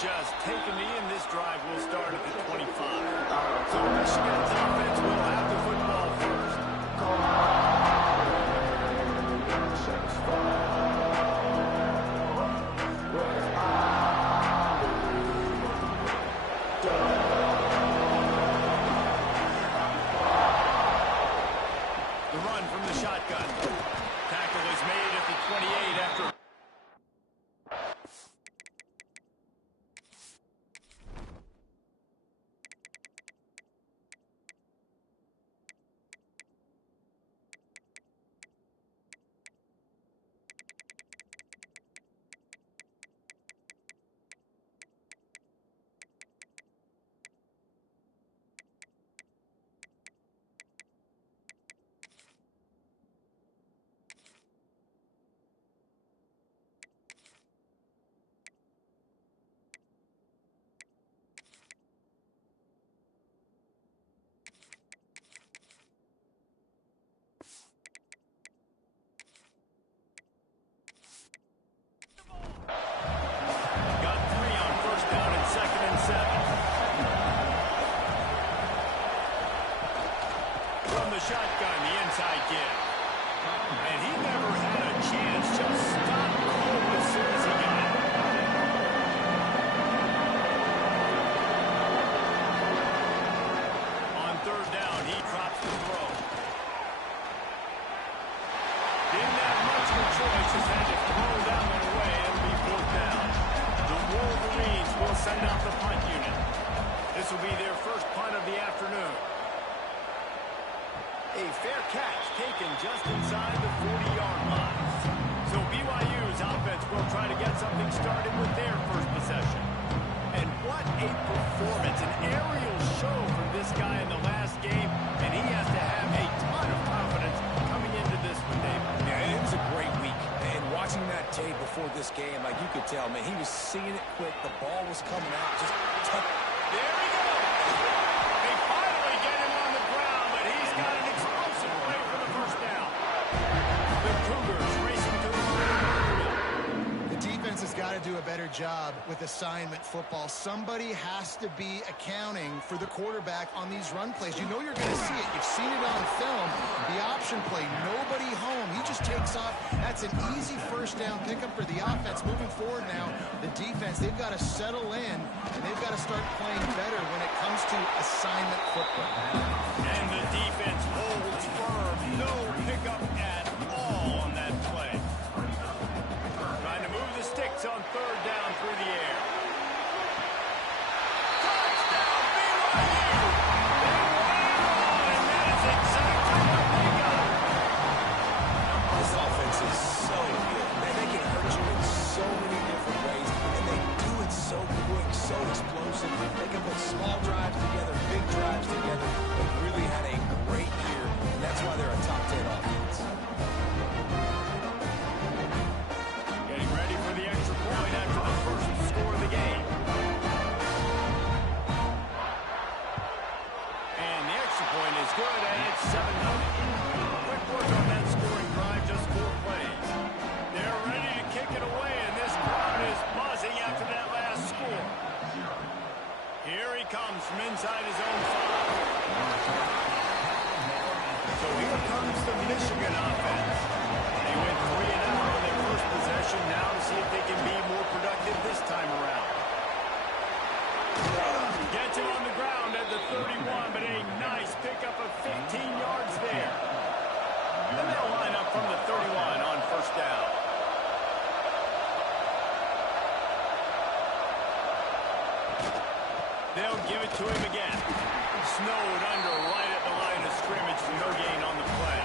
just take a knee, and this drive will start at the 25. So Michigan's offense will have the football first. The run from the shotgun. Tackle is made at the 28 after... Shotgun, the inside give. And he never had a chance, just stopped cold as soon as he got it. On third down, he drops the throw. Didn't have much of a choice, just had to throw that one away. It'll be fourth down. The send out the punt unit. This will be their first punt of the afternoon. A fair catch taken just inside the 40-yard line. So BYU's offense will try to get something started with their first possession. And what a performance, an aerial show from this guy in the last game, and he has to have a ton of confidence coming into this one, David. Yeah, it was a great week. And watching that tape before this game, like you could tell, man, he was seeing it quick. The ball was coming out just tough. There he goes. They finally get him on the ground, but he's got an explosive play for the first down. The Cougars racing to the line. The defense has got to do a better job with assignment football. Somebody has to be accounting for the quarterback on these run plays. You know you're going to see it. You've seen it on film. The option play, nobody home. He just takes off. That's an easy first down pickup for the offense. Moving forward now, the defense, they've got to settle in, and they've got to start playing better when it comes to assignment football. And the defense holds firm. No pickup at all on that play. Trying to move the sticks on third down through the air. Touchdown, BYU! They won it all, and that is exactly what they got. This offense is so good. Man, they can hurt you in so many different ways, and they do it so quick, so explosive. They can put small drives together, big drives together. They've really had a great year, and that's why they're a top 10 offense. Getting ready for the extra point after the first score of the game. And the extra point is good, and it's 7-0. Quick work on that scoring drive, just 4 plays. They're ready to kick it away, and this crowd is buzzing after that last score. Here he comes from inside his own 5. So here comes the Michigan offense. They went 3 and out on their first possession, now to see if they can be more productive this time around. Gets him on the ground at the 31, but a nice pickup of 15 yards there. And they'll line up from the 31 on first down. They'll give it to him again. Snowed under right at the line of scrimmage for no gain on the play.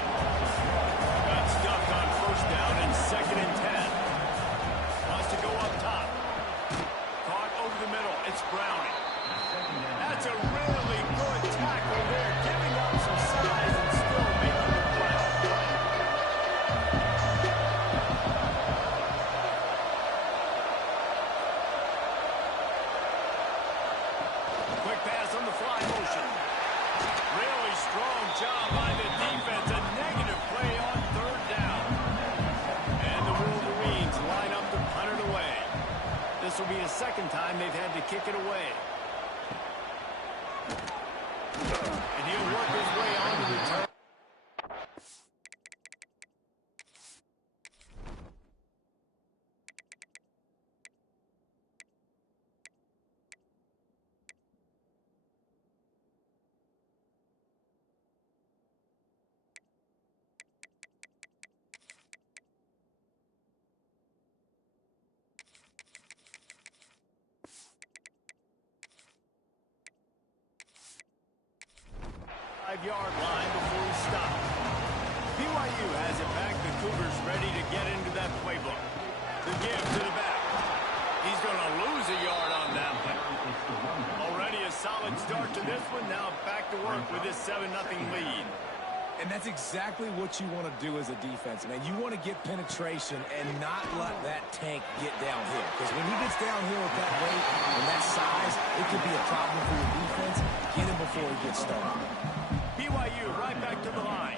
Got stuffed on first down and 2nd and 10. Wants to go up top. Caught over the middle. It's Browning. That's a really good tackle there, giving up some size and still making the play. Quick pass on the fly motion. Really strong job by the defense. A negative play on third down. And the Wolverines line up to punt it away. This will be the second time they've had to kick it away. And he'll work his way on the return. Yard line before he stops. BYU has it back. The Cougars ready to get into that playbook. The give to the back. He's going to lose a yard on that one. Already a solid start to this one. Now back to work with this 7-0 lead. And that's exactly what you want to do as a defense, man. You want to get penetration and not let that tank get downhill. Because when he gets downhill with that weight and that size, it could be a problem for your defense. Get him before he gets started. BYU right back to the line.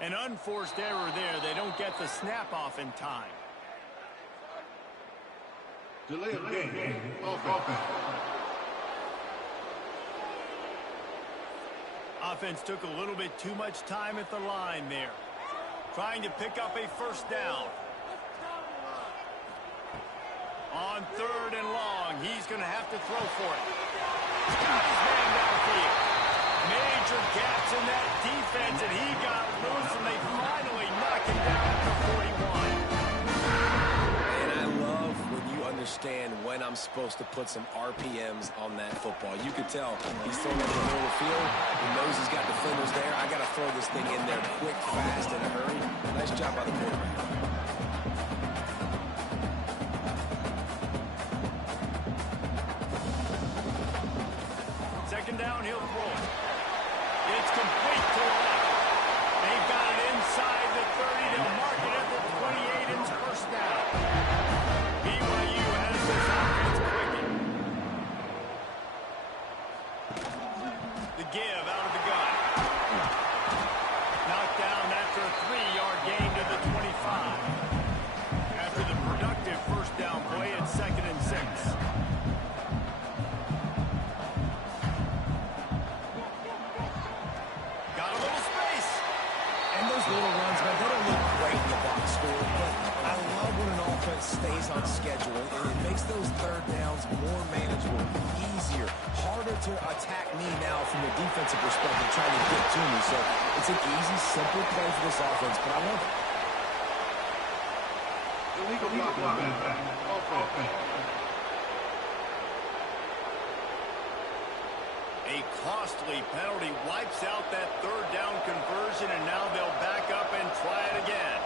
An unforced error there. They don't get the snap off in time. Delay of game. Offense. Offense took a little bit too much time at the line there, trying to pick up a first down. On 3rd and long, he's going to have to throw for it. He's got his man downfield. Major gaps in that defense, and he got loose, and they finally knock him down at the 41. And I love when you understand when I'm supposed to put some RPMs on that football. You could tell he's throwing it in the middle of the field. He knows he's got defenders there. I got to throw this thing in there quick, fast, in a hurry. Nice job by the quarterback. Second down, he'll throw it. It's complete to the left. They've got it inside the 30. They'll mark it at the 28. It's first down. BYU has this offense quickened. The give out of the gun. Knocked down after a 3-yard gain to the 25. After the productive first down play, it's 2nd and 6. Little runs, man, they don't look great in the box score, but I love when an offense stays on schedule, and it makes those 3rd downs more manageable, easier, harder to attack me now from the defensive perspective, trying to get to me. So it's an easy, simple play for this offense, but I love it. Illegal block. Offense. A costly penalty wipes out that 3rd down conversion, and now they'll back up and try it again.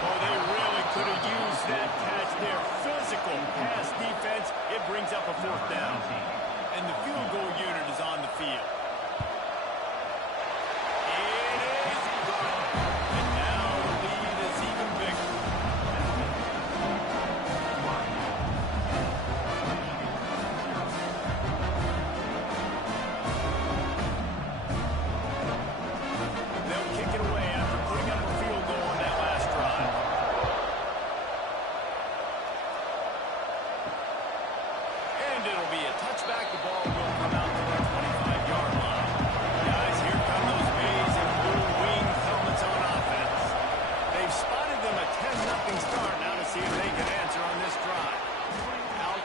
Oh, they really could have used that catch there. Physical pass defense. It brings up a 4th down. And the field goal unit is on the field. It is good. And now the lead is even bigger.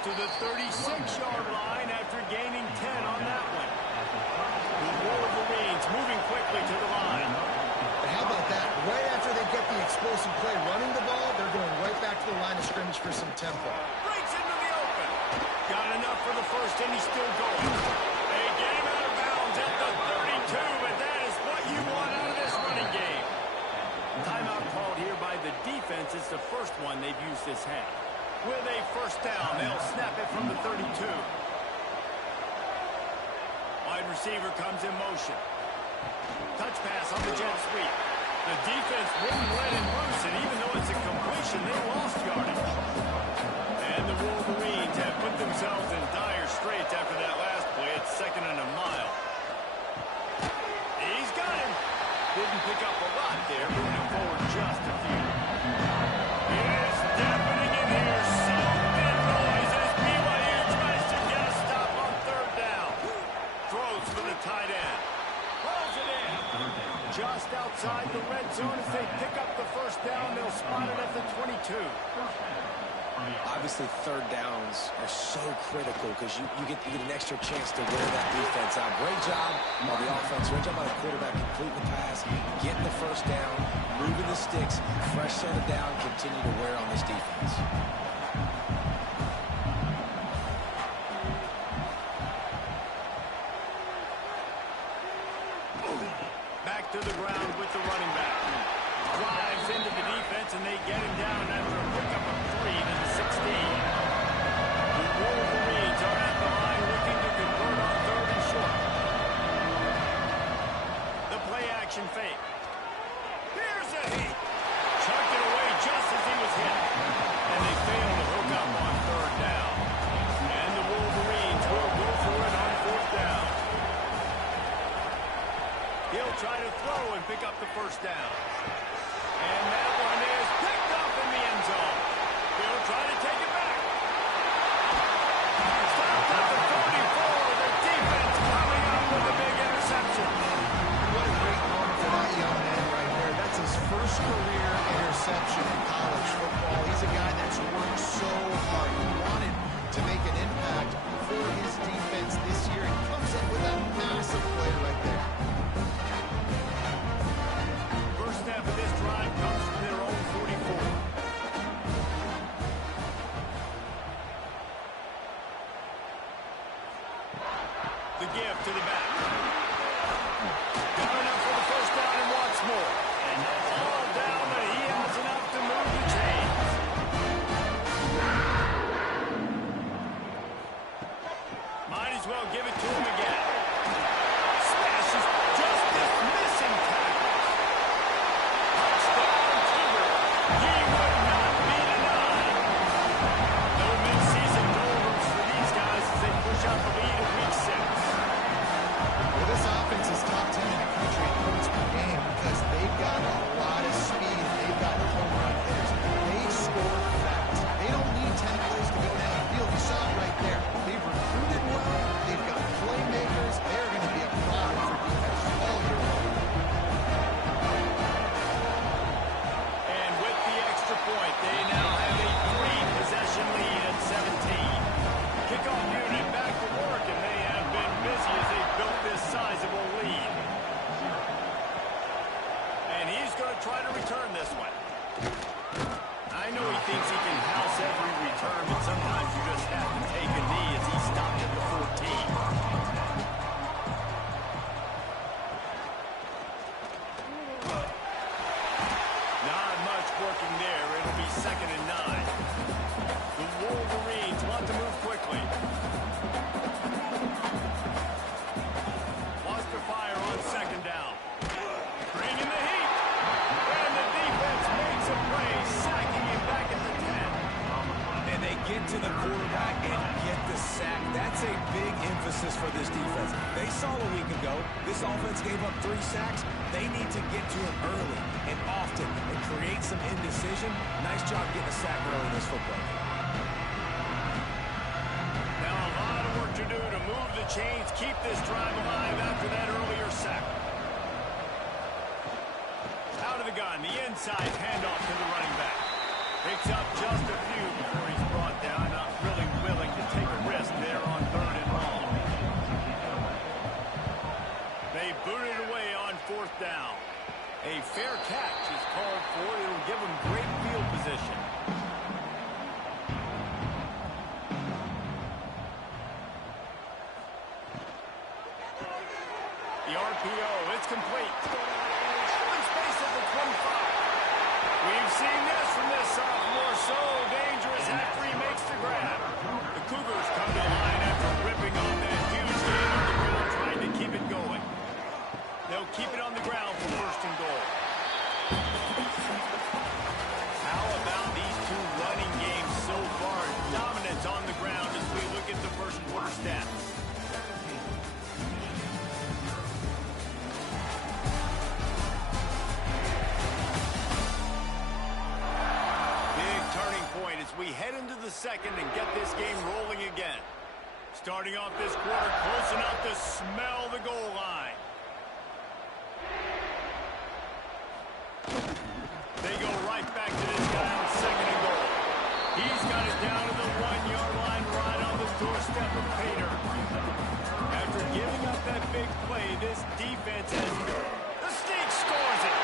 To the 36-yard line after gaining 10 on that one. The Wolverines moving quickly to the line. But how about that? Right after they get the explosive play running the ball, they're going right back to the line of scrimmage for some tempo. Breaks into the open. Got enough for the first, and he's still going. They get him out of bounds at the 32, but that is what you want out of this running game. Timeout called here by the defense. It's the first one they've used this half. With a first down, they'll snap it from the 32. Wide receiver comes in motion. Touch pass on the jet sweep. The defense wouldn't let him loose, and even though it's a completion, they lost yardage. And the Wolverines have put themselves in dire straits after that last play. It's 2nd and a mile. He's got him. Didn't pick up a lot there, moving forward just a few. It's deafening in here. Something noise as BYU tries to get a stop on 3rd down. Throws for the tight end. Pulls it in. Just outside the red zone. If they pick up the first down, they'll spot it at the 22. Obviously, 3rd downs are so critical because you get an extra chance to wear that defense out. Great job by the offense. Great job by the quarterback completing the pass, getting the first down, moving the sticks, fresh set of down, continue to wear on this defense. Back to the ground with the running back. Drives into the defense, and they get him down after a pickup of 3 to the 16. The Wolverines are at the line looking to convert on 3rd and short. The play-action fake. Here's a heat. Chucked it away just as he was hit. And The give to the back. Got enough for the first down and wants more. All down, but he has enough to move the chains. Might as well give it to him again. Smashes just missing tackles. Touchdown, Cougar. He would not be denied. No mid-season doldrums for these guys as they push out the lead in Week 6. Well, this offense is top 10 in the country in points per game because they've got a lot of speed. They've got home run hitters. They score fast. They don't need 10 plays to go down the field. You saw it right there. They've recruited well. They've got playmakers. They're going to be a problem for defense all year long. And with the extra point, they now have a 3-possession lead at 17. Kickoff unit back to work, and they have been busy as they built this sizable lead. And he's going to try to return this one. I know he thinks he can house every return, but sometimes you just have to take a knee as he stopped at the 14. Not much working there. It'll be 2nd and 9. The Wolverines want to move quickly. Wants to fire on 2nd down. Bringing the heat. And the defense makes a play, sacking him back at the 10. And they get to the quarterback and get the sack. That's a big emphasis for this defense. They saw a week ago, this offense gave up 3 sacks. They need to get to him early and often and create some indecision. Nice job getting a sack early in this football game. Now a lot of work to do to move the chains, keep this drive alive after that earlier sack. Out of the gun, the inside handoff to the running back. Picks up just a few before he's brought down. Not really willing to take a risk there on 3rd and long. They boot it away on 4th down. A fair catch is called for. It'll give them great field position. The RPO, it's complete. Open space at the 25. We've seen this from this sophomore, so dangerous after he makes the grab. The Cougars come to the line after ripping off that huge gain on the ground, trying to keep it going. They'll keep it on the ground for 1st and goal. How about these two running games so far? Dominance on the ground as we look at the first quarter stats. We head into the 2nd and get this game rolling again. Starting off this quarter close enough to smell the goal line. They go right back to this guy on 2nd and goal. He's got it down to the 1-yard line right on the doorstep of Pater. After giving up that big play, this defense has... The sneak scores it!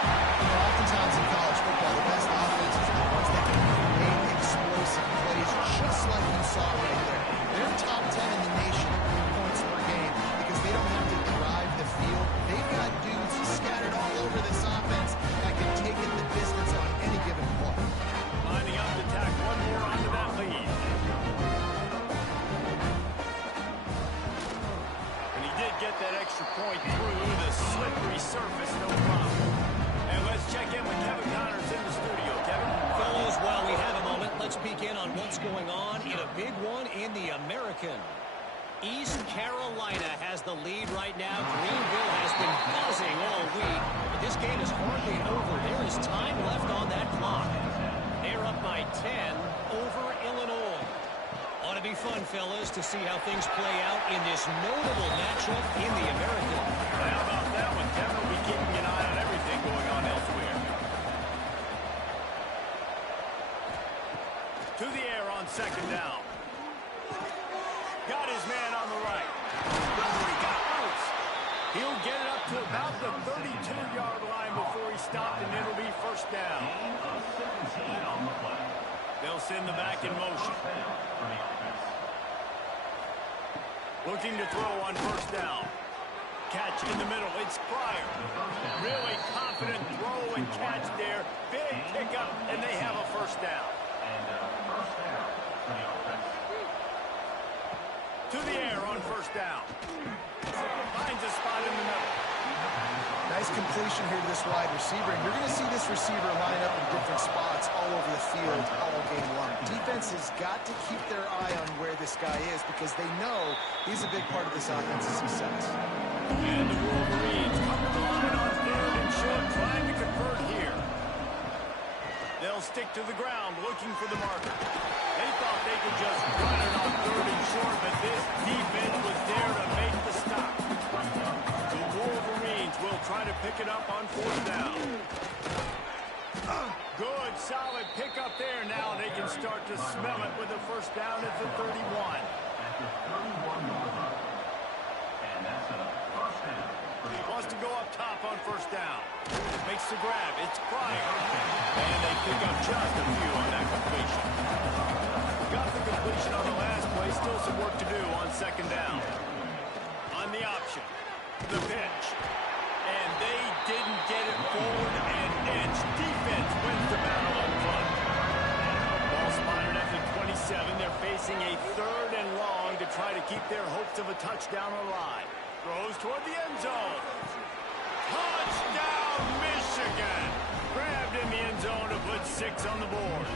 You know, oftentimes in college football, the best offenses are the ones that can create explosive plays, just like you saw right there. They're top 10 in the nation in points per game because they don't have to drive the field. They've got dudes scattered all over this offense that can take it the distance on any given play. Lining up to tack one more onto that lead. And he did get that extra point through the slippery surface, no problem. And let's check in with Kevin Connors in the studio. Kevin? Fellows, while we have a moment, let's peek in on what's going on in a big one in the American. East Carolina has the lead right now. Greenville has been buzzing all week, but this game is hardly over. There is time left on that clock. They're up by 10 over Illinois. Ought to be fun, fellas, to see how things play out in this notable matchup in the American. How about that one? Kevin will be keeping an eye on everything going on elsewhere. To the air on 2nd down. Got his man on the right. He got loose. He'll get it up to about the 32-yard line before he stopped, and it'll be 1st down. They'll send the back in motion. Looking to throw on first down. Catch in the middle. It's Pryor. Really confident throw and catch there. Big pickup, and they have a first down. To the air on first down. Finds a spot in the middle. Nice completion here to this wide receiver, and you're going to see this receiver line up in different spots all over the field all game long. Defense has got to keep their eye on where this guy is because they know he's a big part of this offense's success. And the Wolverines come to the line on third and short, trying to convert here. They'll stick to the ground, looking for the marker. They thought they could just run it on third and short, but this defense was there to make the stop. The Wolverines will try to pick it up on fourth down. Good, solid pickup there. Now they can start to smell it with a first down at the 31. Wants to go up top on first down. Makes the grab. It's Pryor. And they pick up just a few on that completion. Got the completion on the last play. Still some work to do on second down. On the option. The pitch. And they didn't get it forward and edge. Defense wins the battle up front. Ball spotted at the 27. They're facing a third and long to try to keep their hopes of a touchdown alive. Throws toward the end zone. Touchdown, Michigan! Grabbed in the end zone to put 6 on the board.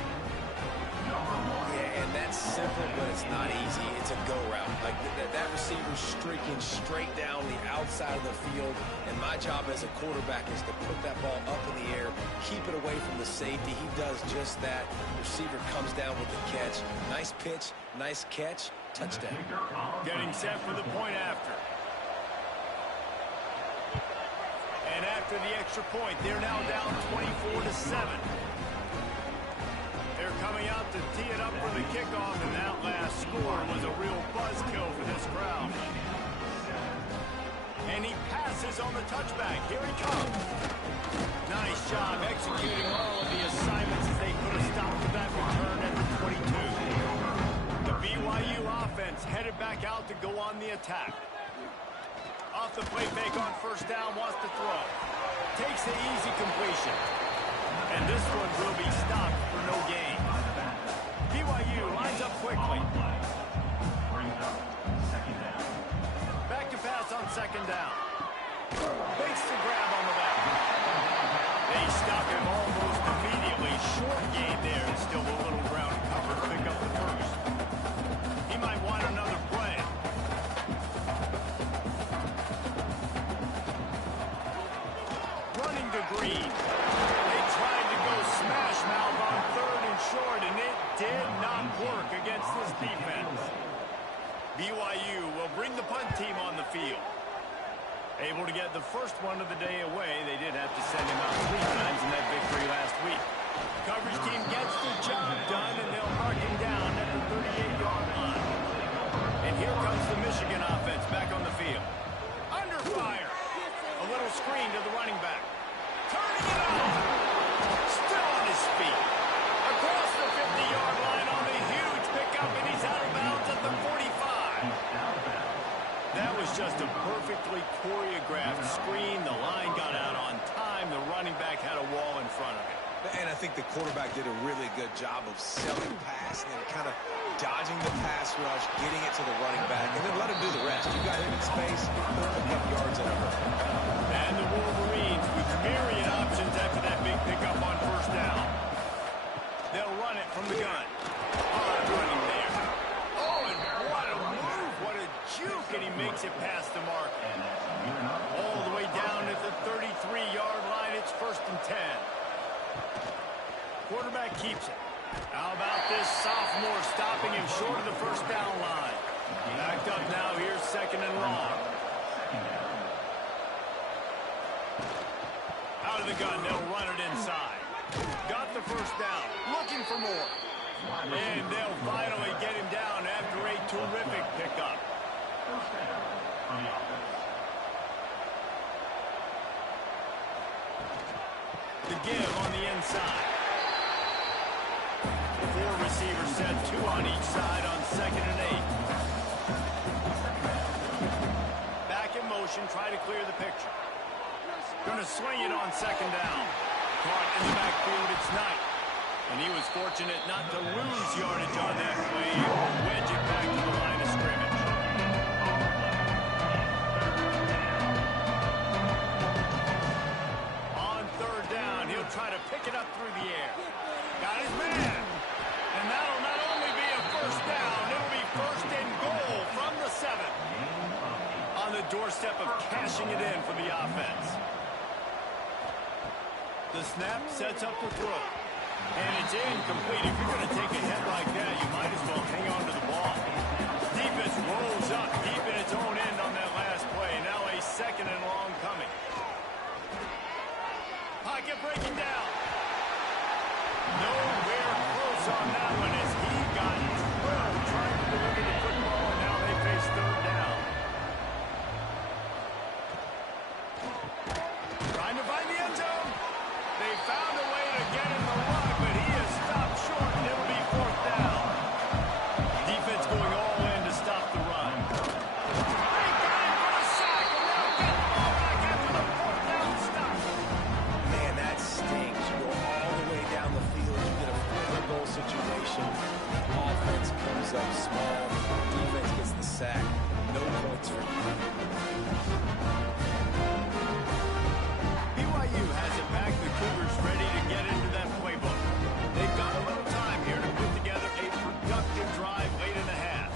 Yeah, and that's simple, but it's not easy. It's a go route. Like that receiver's streaking straight down the outside of the field, and my job as a quarterback is to put that ball up in the air, keep it away from the safety. He does just that. Receiver comes down with the catch. Nice pitch, nice catch, touchdown. Getting set for the point after. And after the extra point, they're now down 24-7. They're coming out to tee it up for the kickoff, and that last score was a real buzzkill for this crowd. And he passes on the touchback. Here he comes. Nice job executing all of the assignments as they put a stop to that return at the 22. The BYU offense headed back out to go on the attack. Off the play fake on first down, wants to throw. Takes the easy completion. And this one will be stopped for no gain. BYU lines up quickly. Back to pass on second down. Makes the grab on the left. They stop him almost immediately. Short gain there. Still a little ground covered. Pick up the first. He might want another play. Running to Green. They tried to go smash mouth on third and short, and it did not work against this defense. BYU will bring the punt team on the field. Able to get the first one of the day away. They did have to send him out 3 times in that victory last week. Coverage team gets the job done, and they'll mark him down at the 38-yard line. And here comes the Michigan offense back on the field. Under fire. A little screen to the running back. Turning it on. Still on his feet. Across the 50-yard line on the huge pickup, and he's out of bounds at the 45. That was just a perfectly choreographed screen. The line got out on time. The running back had a wall in front of him. And I think the quarterback did a really good job of selling pass and then kind of dodging the pass rush, getting it to the running back, and then let him do the rest. You got him in space, he'll pick up yards in a hurry. And the Wolverines with myriad options after that big pickup on first down. They'll run it from the gun. Hard running there. Oh, and what a move. What a juke, and he makes it past the mark. All the way down at the 33-yard line. It's 1st and 10. Quarterback keeps it. How about this sophomore stopping him short of the first down line? Backed up now. Here's 2nd and long. Out of the gun. They'll run it inside. Got the first down. Looking for more. And they'll finally get him down after a terrific pickup. The give on the inside. 4 receivers set, 2 on each side on 2nd and 8. motion, try to clear the picture. Going to swing it on second down. Caught in the backfield, it's Knight. And he was fortunate not to lose yardage on that play. He will wedge it back to the line of scrimmage. On third down, he'll try to pick it up through the air. Got his man. And that'll not only be a first down, it'll be first and goal from the 7. On the doorstep of cashing it in for the offense. The snap sets up the throw. And it's incomplete. If you're going to take a hit like that, you might as well hang on to the ball. Defense rolls up deep in its own end on that last play. Now a second and long coming. Pocket breaking down. Nowhere close on that one as he got drilled trying to deliver the football, and now they face third down. Trying to find the end zone. They found a way to get him the run, but he is stopped short, and it'll be fourth down. Defense going all in to stop the run. They got him for a sack, and they'll get the ball back after the fourth down stop. Man, that stinks. You go all the way down the field, you get a fourth goal situation. Offense comes up small. Defense gets the sack. No points for you. BYU has it back. The Cougars ready to get into that playbook. They've got a little time here to put together a productive drive late in the half.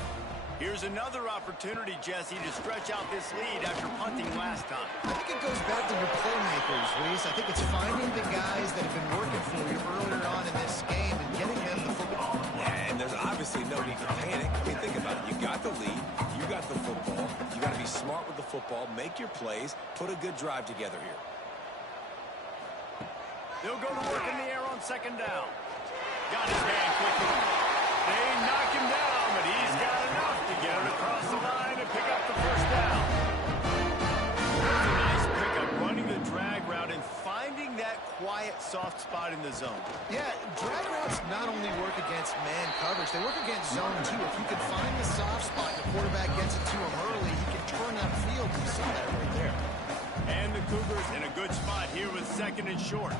Here's another opportunity, Jesse, to stretch out this lead after punting last time. I think it goes back to your playmakers, Reese. I think it's finding the guys that have been working for you earlier on in this game and getting them the football. Yeah, and there's obviously no need to panic. I mean, think about it. You got the lead. You got the football. You got to be smart with the football. Make your plays. Put a good drive together here. They'll go to work in the air on second down. Got his man quickly. They knock him down, but he's got enough to get it across the line and pick up the first down. That's a nice pickup, running the drag route and finding that quiet, soft spot in the zone. Yeah, drag routes not only work against man coverage, they work against zone too. If you can find the soft spot, the quarterback gets it to him early, he can turn that field. You saw that right there. And the Cougars in a good spot here with second and short.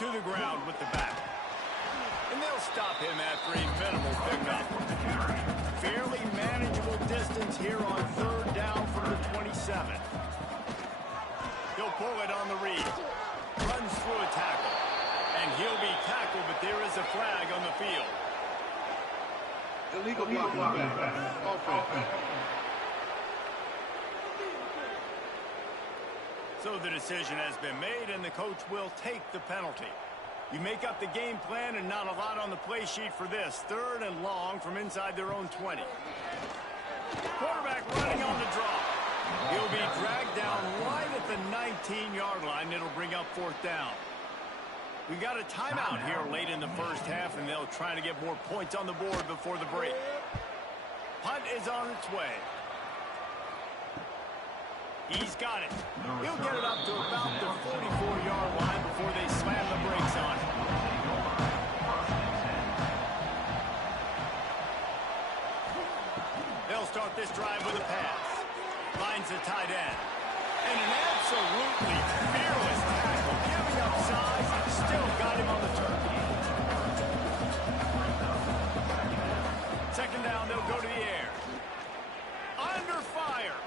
To the ground with the back. And they'll stop him after a minimal pickup. Fairly manageable distance here on third down from the 27. He'll pull it on the read. Runs through a tackle. And he'll be tackled, but there is a flag on the field. Illegal blocking back. Offense. So the decision has been made, and the coach will take the penalty. You make up the game plan, and not a lot on the play sheet for this. Third and long from inside their own 20. Quarterback running on the draw. He'll be dragged down right at the 19-yard line. It'll bring up fourth down. We got a timeout here late in the first half, and they'll try to get more points on the board before the break. Punt is on its way. He's got it. He'll get it up to about the 44-yard line before they slam the brakes on it. They'll start this drive with a pass. Finds the tight end. And an absolutely fearless tackle. Giving up size and still got him on the turn. Second down, they'll go to the air. Under fire.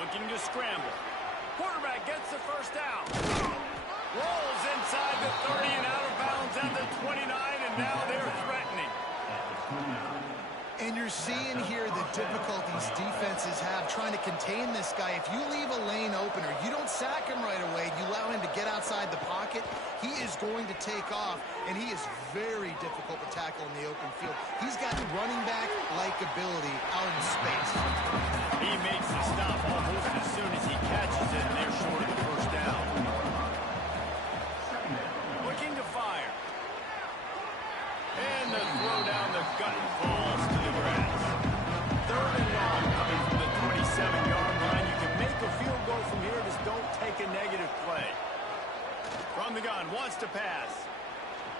Looking to scramble. Quarterback gets the first down. Rolls inside the 30 and out of bounds at the 29, and now they're threatening. And you're seeing here the difficulties defenses have trying to contain this guy. If you leave a lane open or you don't sack him right away, you allow him to get outside the pocket, he is going to take off, and he is very difficult to tackle in the open field. He's got running back-like ability out in space. He makes the stop almost as soon as he catches it, and they're short of the first down. Looking to fire. And the throw down the gut falls to the grass. Third and long coming from the 27-yard line. You can make a field goal from here, just don't take a negative play. From the gun, wants to pass.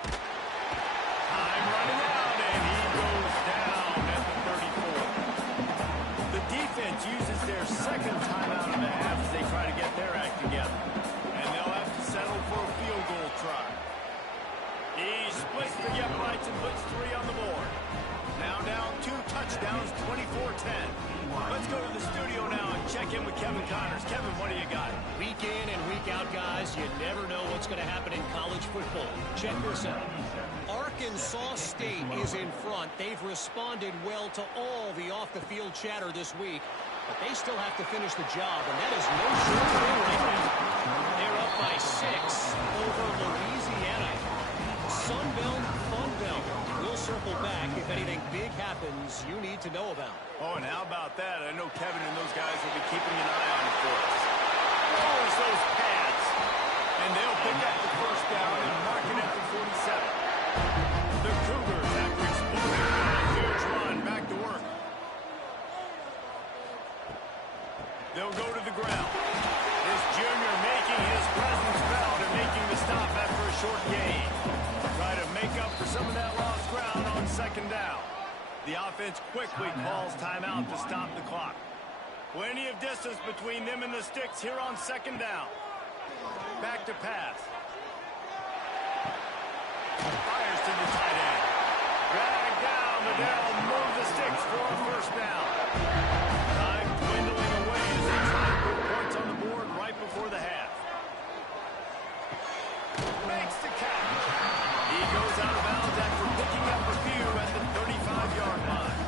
Time running out, and he goes down at the 34. The twists to get Bites and puts 3 on the board. Now down 2 touchdowns, 24-10. Let's go to the studio now and check in with Kevin Connors. Kevin, what do you got? Week in and week out, guys, you never know what's going to happen in college football. Check this out. Arkansas State is in front. They've responded well to all the off-the-field chatter this week, but they still have to finish the job, and that is no short thing right now. They're up by 6 over Louisiana. Sun Belt, Fun Belt. We'll circle back if anything big happens you need to know about. Oh, and how about that? I know Kevin and those guys will be keeping an eye on it for us. Rolls those pads, and they'll pick up the first down and mark it at the 47. The Cougars, after exploding on a huge run, back to work. They'll go to the ground. This junior making his presence felt and making the stop after a short gain. Try to make up for some of that lost ground on second down. The offense quickly calls timeout to stop the clock. Plenty of distance between them and the sticks here on second down. Back to pass. Fires to the tight end. Drag down, but they'll move the sticks for a first down. Time dwindling away as they try to put points on the board right before the half. Makes the catch. He goes out of bounds after picking up a few at the 35-yard line.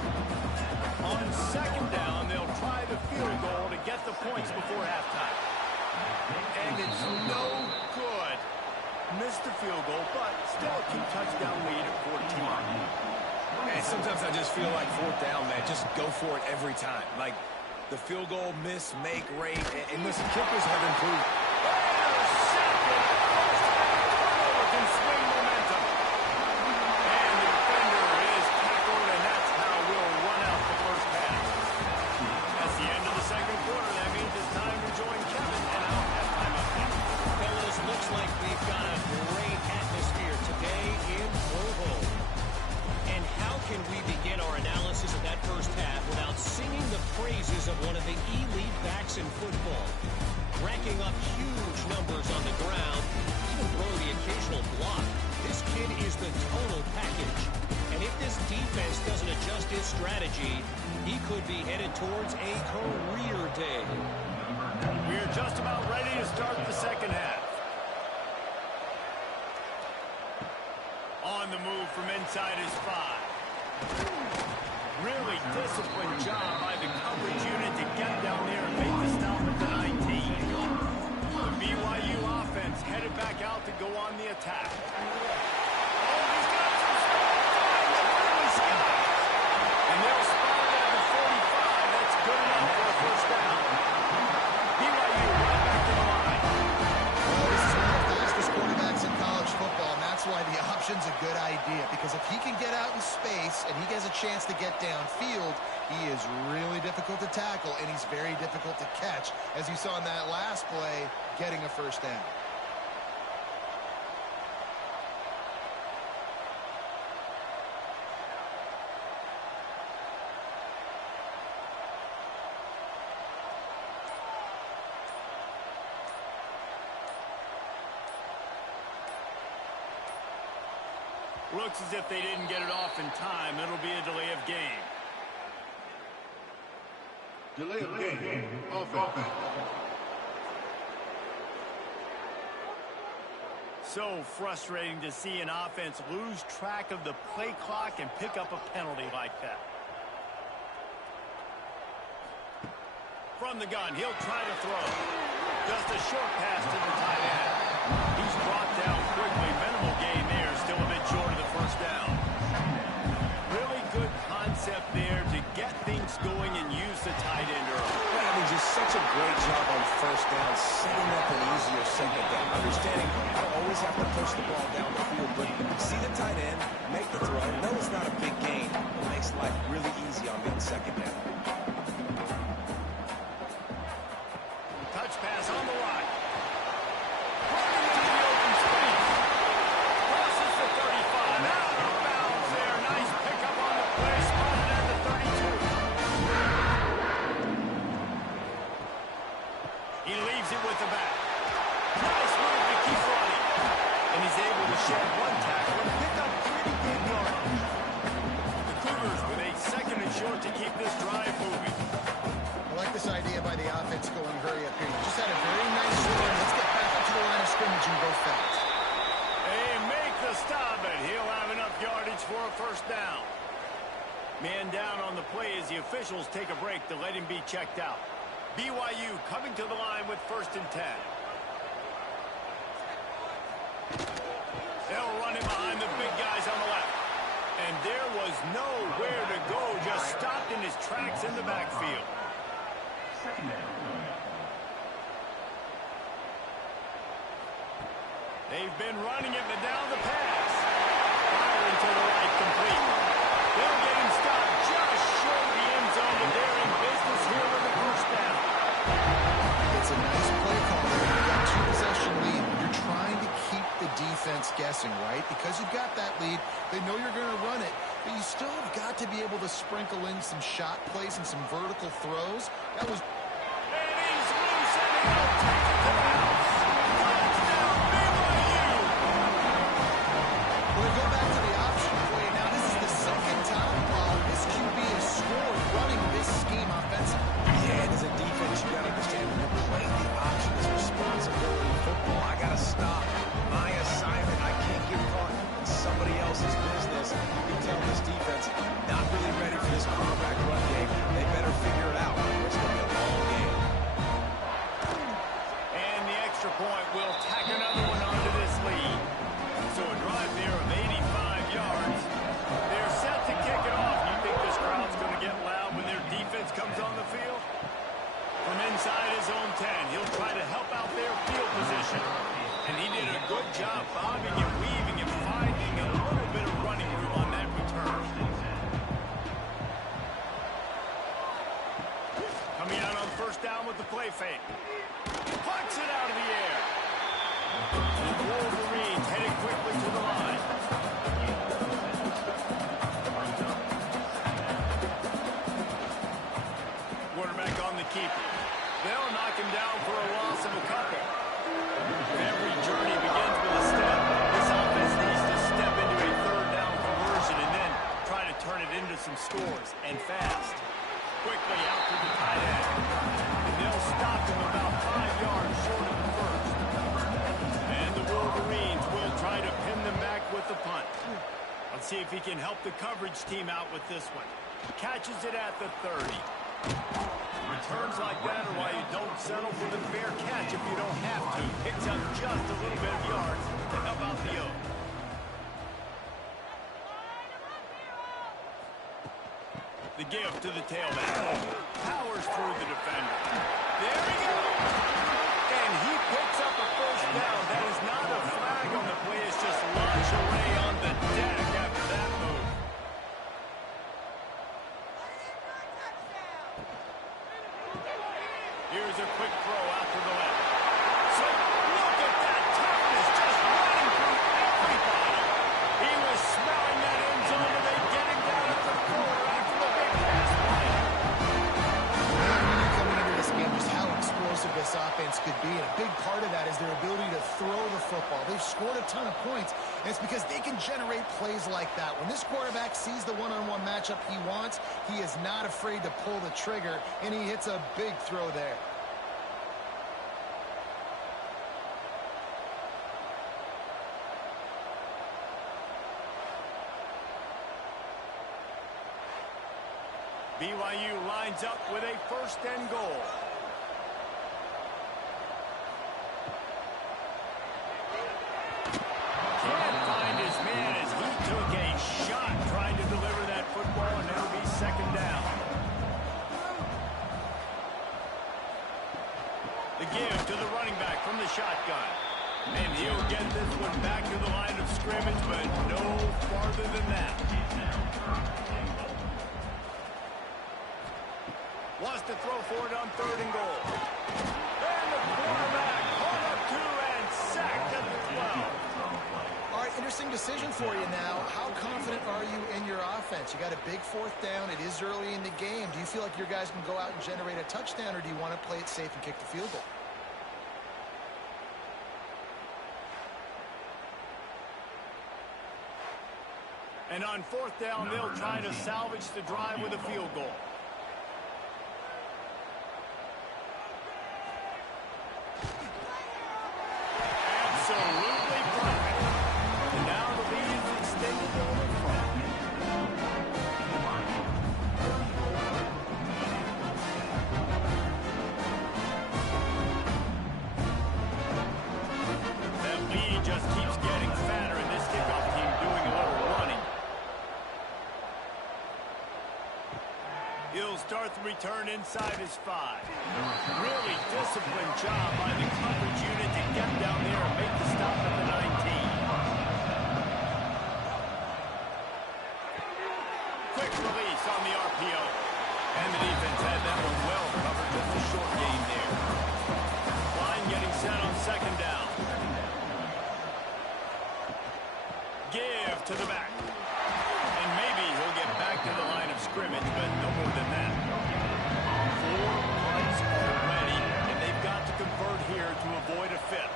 On second down, they'll try the field goal to get the points before halftime. And it's no good. Missed the field goal, but still a 2-touchdown lead at 14. Man, sometimes I just feel like fourth down, man. Just go for it every time. Like the field goal, miss, make, rate. And listen, kickers have improved. Can swing momentum. And the defender is tackled, and that's how we'll run out the first pass. That's the end of the second quarter. That means it's time to join Kevin and our halftime update. Fellas, looks like we've got a great atmosphere today in Provo. And how can we begin our analysis of that first half without singing the praises of one of the elite backs in football? Racking up huge numbers on the ground, even throwing the occasional block. This kid is the total package. And if this defense doesn't adjust his strategy, he could be headed towards a career day. We're just about ready to start the second half. On the move from inside his 5. Really disciplined job by the coverage unit to get down there and make the stop at the 19. The BYU offense headed back out to go on the attack. Oh, he's got some time to early sky. And they'll spot it at the 45. That's good enough for a first down. BYU right back to the line. Well, this is one of the fastest quarterbacks in college football, and that's why the option's a good idea. Because if he can get out in space and he has a chance to get downfield, he is really difficult to tackle, and he's very difficult to catch, as you saw in that last play, getting a first down. Looks as if they didn't get it off in time. It'll be a delay of game. Delay of game. Offense. So frustrating to see an offense lose track of the play clock and pick up a penalty like that. From the gun, he'll try to throw. Just a short pass to the tight end. He's brought down quickly. Minimal gain there. Still a bit short of the first down. Really good concept there to get things going and use the tight end early. Man, I mean, just such a great job on first down, setting up an easier second down. Understanding you don't always have to push the ball down the field, but see the tight end, make the throw. No, it's not a big gain. It makes life really easy on that second down. Touch pass on the right. Running into the open space. Crosses the 35. Out of bounds there. Nice pickup on the play. Spotted at the 32. He leaves it with the back. Nice move to keep running. And he's able to shed one tackle and pick up yardage for a first down. Man down on the play as the officials take a break to let him be checked out. BYU coming to the line with 1st and 10. They'll run him behind the big guys on the left. And there was nowhere to go, just stopped in his tracks in the backfield. They've been running it, but down the pass. Firing to the right, complete. They'll get him stopped just short of the end zone, but they're in business here with the first down. It's a nice play call there. You've got 2-possession lead. You're trying to keep the defense guessing, right? Because you've got that lead, they know you're going to run it, but you still have got to be able to sprinkle in some shot plays and some vertical throws. That was... And he's loose, and he'll take it to the house. Touchdown, BYU! Well, they go back to the option play. Now, this is the second time this QB has scored running this scheme offensively. Yeah, and as a defense, you got to understand when you're playing the option is responsibility in football. I got to stop my assignment. I can't get caught in somebody else's business. You can tell this defense not really ready for this quarterback run game. They better figure it out. It's going to be a long game. And the extra point will tack another one onto this lead. So a drive there of 85 yards. They're set to kick it off. You think this crowd's going to get loud when their defense comes on the field? From inside his own 10, he'll try to help out their field position. And he did a good job bobbing and weaving and finding a little bit of running room on that return. Coming out on first down with the play fake. Punts it out of the air. The Wolverines headed quickly to the line. Quarterback on the keeper. They'll knock him down for a loss of a couple. Every journey begins with a step. This offense needs to step into a third down conversion and then try to turn it into some scores, and fast. Quickly out to the tight end. And they'll stop him about 5 yards short of the first. And the Wolverines will try to pin them back with the punt. Let's see if he can help the coverage team out with this one. Catches it at the 30. Returns like that are why you don't settle for the fair catch if you don't have to. Picks up just a little bit of yards to help out the O. The give to the tailback. Powers through the defender. There he goes. And he picks up a first down. That is not a flag on the play. It's just lingerie on the deck after that move. Here's a quick throw out to the left. So look at that toughness, just running through everybody. He was smelling that end zone, and they get him down at the 4 after the big pass play. Man, we knew coming into this game just how explosive this offense could be, and a big part of that is their ability to throw the football. They've scored a ton of points, and it's because they can generate plays like that. When this quarterback sees the one-on-one matchup he wants, he is not afraid to pull the trigger, and he hits a big throw there. BYU lines up with a 1st and goal. Can't find his man as he took a shot trying to deliver that football, and it'll be 2nd down. The give to the running back from the shotgun. And he'll get this one back to the line of scrimmage, but no farther than that. Wants to throw for it on 3rd and goal. And the quarterback caught up 2 and sacked at the 12. All right, interesting decision for you now. How confident are you in your offense? You got a big 4th down. It is early in the game. Do you feel like your guys can go out and generate a touchdown, or do you want to play it safe and kick the field goal? And on 4th down, they'll try to salvage the drive with a field goal. Absolutely perfect. And now the lead is extended over 5. start the return inside his 5. Really disciplined job by the coverage unit to get down there and make the stop at the 19. Quick release on the RPO. And the defense had that one well covered with the short gain there. Line getting set on second down. Give to the back. And maybe he'll get back to the line of scrimmage, but no more than that. 4 punts already, and they've got to convert here to avoid a 5th.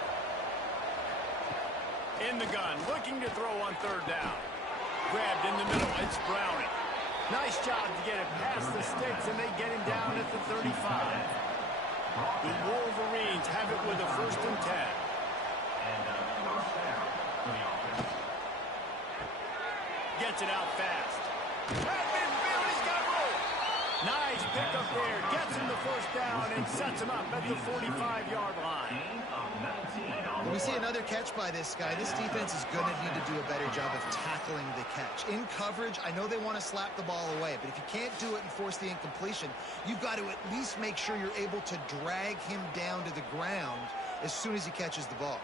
In the gun, looking to throw on third down. Grabbed in the middle, it's Browning. Nice job to get it past the sticks, and they get him down at the 35. The Wolverines have it with a 1st and 10. Gets it out fast. At midfield, he's got room. Nice pickup there. Gets him the 1st down and sets him up at the 45-yard line. When we see another catch by this guy, this defense is going to need to do a better job of tackling the catch. In coverage, I know they want to slap the ball away, but if you can't do it and force the incompletion, you've got to at least make sure you're able to drag him down to the ground as soon as he catches the ball.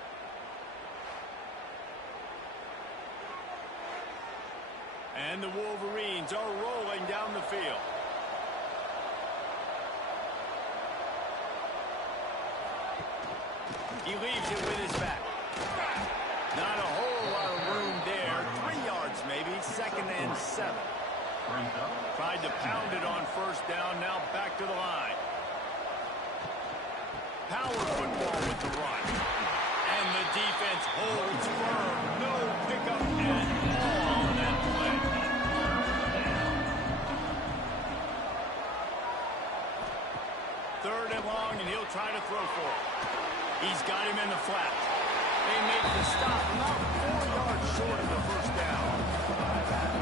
And the Wolverines are rolling down the field. He leaves it with his back. Not a whole lot of room there. 3 yards maybe. 2nd and 7. Tried to pound it on 1st down. Now back to the line. Power football with the run. And the defense holds firm. No pickup at all on that play. Third and long, and he'll try to throw for it. He's got him in the flat. They make the stop about 4 yards short of the 1st down.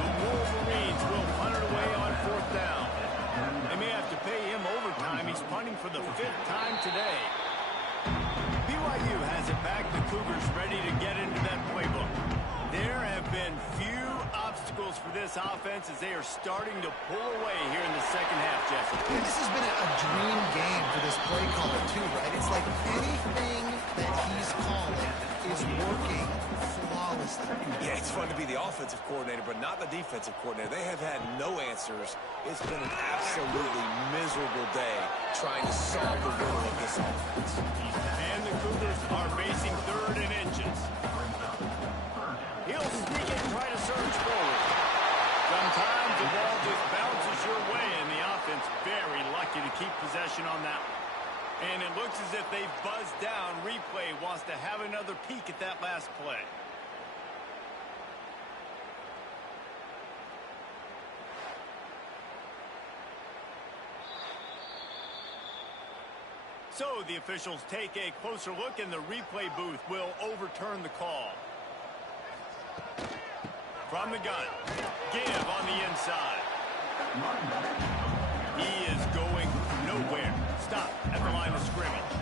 The Wolverines will punt it away on 4th down. They may have to pay him overtime. He's punting for the 5th time today. BYU has it back. The Cougars ready to get into that playbook. There have been few obstacles for this offense as they are starting to pull away here in the 2nd half, Jesse. Yeah, this has been a dream game for this play caller, too, right? It's like anything that he's calling is working flawlessly. Yeah, it's fun to be the offensive coordinator, but not the defensive coordinator. They have had no answers. It's been an absolutely miserable day trying to solve the riddle of this offense. And the Cougars are facing 3rd and inches. He'll sneak it and try to surge forward. Sometimes the ball just bounces your way, and the offense very lucky to keep possession on that one. And it looks as if they've buzzed down. Replay wants to have another peek at that last play. So the officials take a closer look, and the replay booth will overturn the call. From the gun, give on the inside. He is going nowhere. Stop at the line of scrimmage.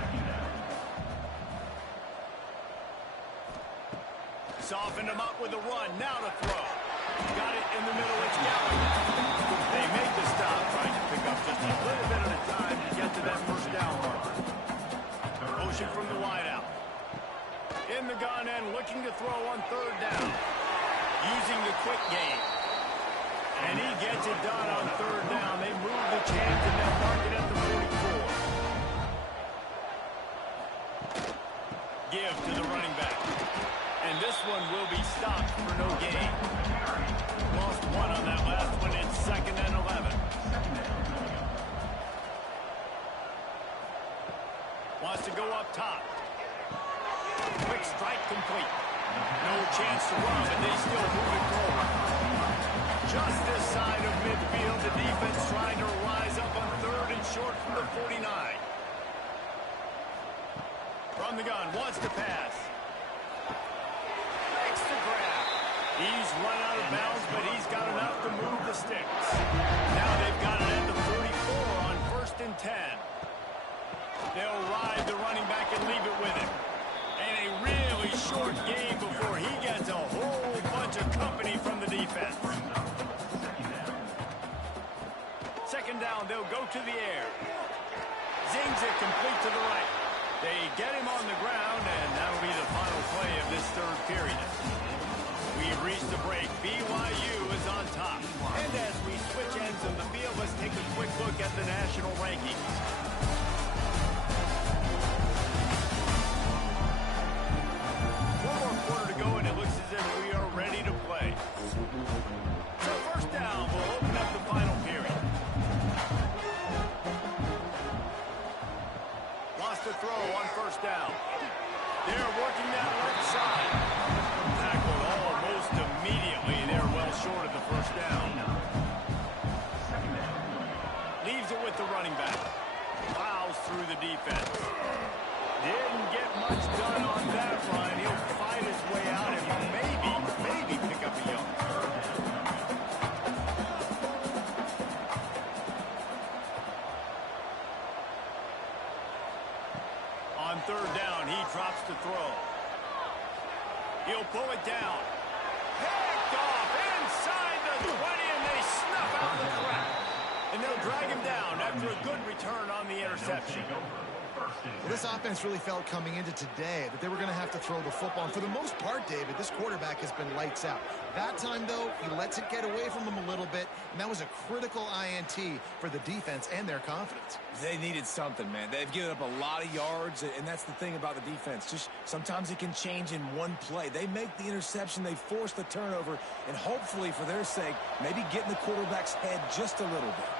Softened him up with a run. Now to throw. Got it in the middle. It's Gallagher. They make the stop, trying to pick up just a little bit at a time to get to that 1st down marker. Motion from the wideout. In the gun and looking to throw on 3rd down. Using the quick game. And he gets it done on 3rd down. They move the chains and they'll mark it at the 44. Give to the running back. And this one will be stopped for no gain. Lost 1 on that last one. It's 2nd and 11. Wants to go up top. Quick strike complete. No chance to run, but they still move it forward. Just this side of midfield, the defense trying to rise up on 3rd and short from the 49. From the gun, wants to pass. Makes the grab. He's run out of bounds, but he's got enough to move the sticks. Now they've got it at the 44 on 1st and 10. They'll ride the running back and leave it with him. And a really short game before he gets a whole bunch of company from the defense. 2nd down down. They'll go to the air. Zings it complete to the right. They get him on the ground, and that'll be the final play of this third period. We've reached the break. BYU is on top. And as we switch ends of the field, let's take a quick look at the national rankings. One more quarter to go, and it looks as if we are ready to play. So first down, we'll open up the final period. Lost a throw on first down. They're working that left side. Tackled almost immediately. They're well short of the first down. Leaves it with the running back. Plows through the defense. Didn't get much done on that run. He'll fight his way out and maybe pick up a yard. On third down, he drops to throw. He'll pull it down. Picked off inside the 20, and they snuff out the threat. And they'll drag him down after a good return on the interception. Well, this offense really felt coming into today that they were going to have to throw the football. And for the most part, David, this quarterback has been lights out. That time, though, he lets it get away from him a little bit, and that was a critical INT for the defense and their confidence. They needed something, man. They've given up a lot of yards, and that's the thing about the defense. Just sometimes it can change in one play. They make the interception, they force the turnover, and hopefully, for their sake, maybe get in the quarterback's head just a little bit.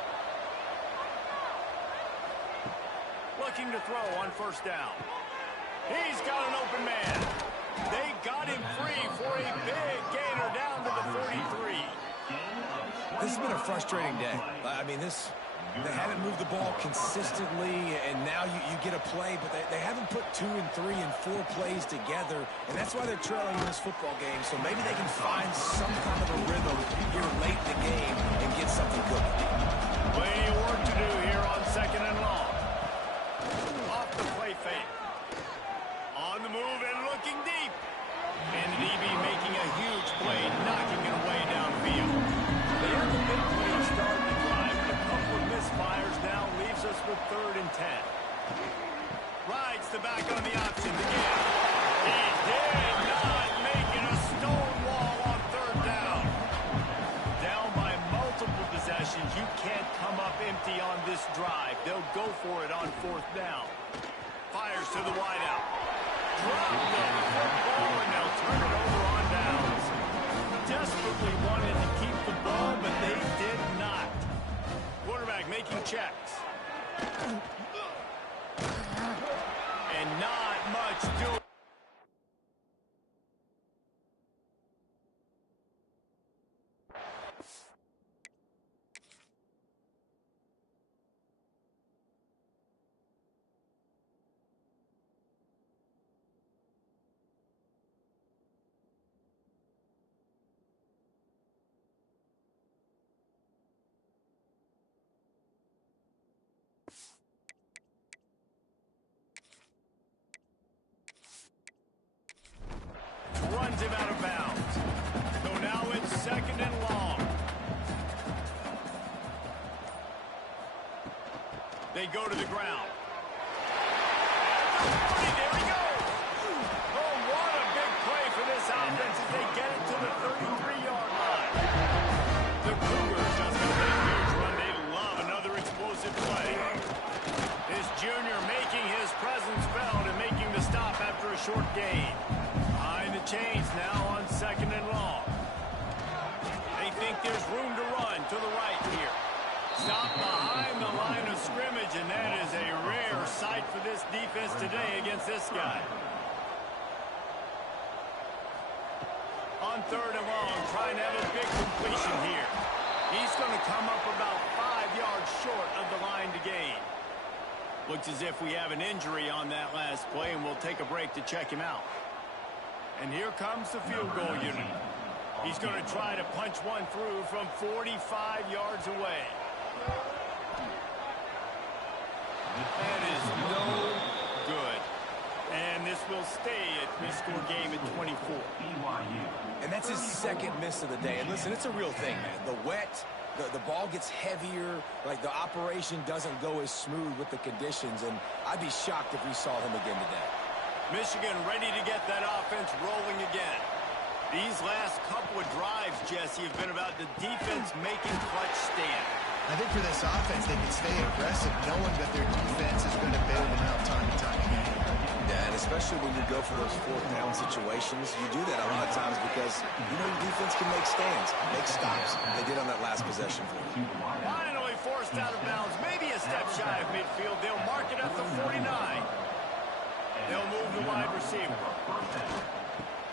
Looking to throw on first down. He's got an open man. They got him free for a big gainer down to the 43. This has been a frustrating day. I mean, they haven't moved the ball consistently, and now you get a play, but they haven't put 2 and 3 and 4 plays together, and that's why they're trailing in this football game. So maybe they can find some kind of a rhythm here late in the game and get something good. Plenty of work to do here on second and long. Off the play fake. On the move and looking deep. And DB making a huge play, knocking it away downfield. They have a big play to start the drive, but a couple of misfires now leaves us with 3rd and 10. Rides the back on the option again. He did not make it a stone wall on 3rd down. Down by multiple possessions. You can't come up empty on this drive. They'll go for it on 4th down. Fires to the wideout. Drop the football, and they'll turn it over on downs. Desperately wanted to keep the ball, but they did not. Quarterback making checks. And not much doing. Runs him out of bounds. So now it's 2nd and long. They go to the ground. There he goes. Oh, what a big play for this offense as they get it to the 33-yard line. The Cougars just got a huge run. They love another explosive play. This junior making his presence felt and making the stop after a short gain. Behind the chains now on 2nd and long. They think there's room to run to the right here. Stop behind the line of scrimmage, and that is a rare sight for this defense today against this guy. On 3rd and long, trying to have a big completion here. He's going to come up about 5 yards short of the line to gain. Looks as if we have an injury on that last play, and we'll take a break to check him out. And here comes the field goal unit. He's going to try to punch one through from 45 yards away. That is no good. And this will stay a 3-score game at 24. And that's his 2nd miss of the day. And listen, it's a real thing, man. The wet, the ball gets heavier, like the operation doesn't go as smooth with the conditions, and I'd be shocked if we saw him again today. Michigan ready to get that offense rolling again. These last couple of drives, Jesse, have been about the defense making clutch stand. I think for this offense, they can stay aggressive knowing that their defense is going to bail them out time and time again. Yeah, and especially when you go for those fourth down situations, you do that a lot of times because you know your defense can make stands, make stops. They did on that last possession for you. Finally forced out of bounds, maybe a step shy of midfield. They'll mark it at the 49. They'll move the wide receiver.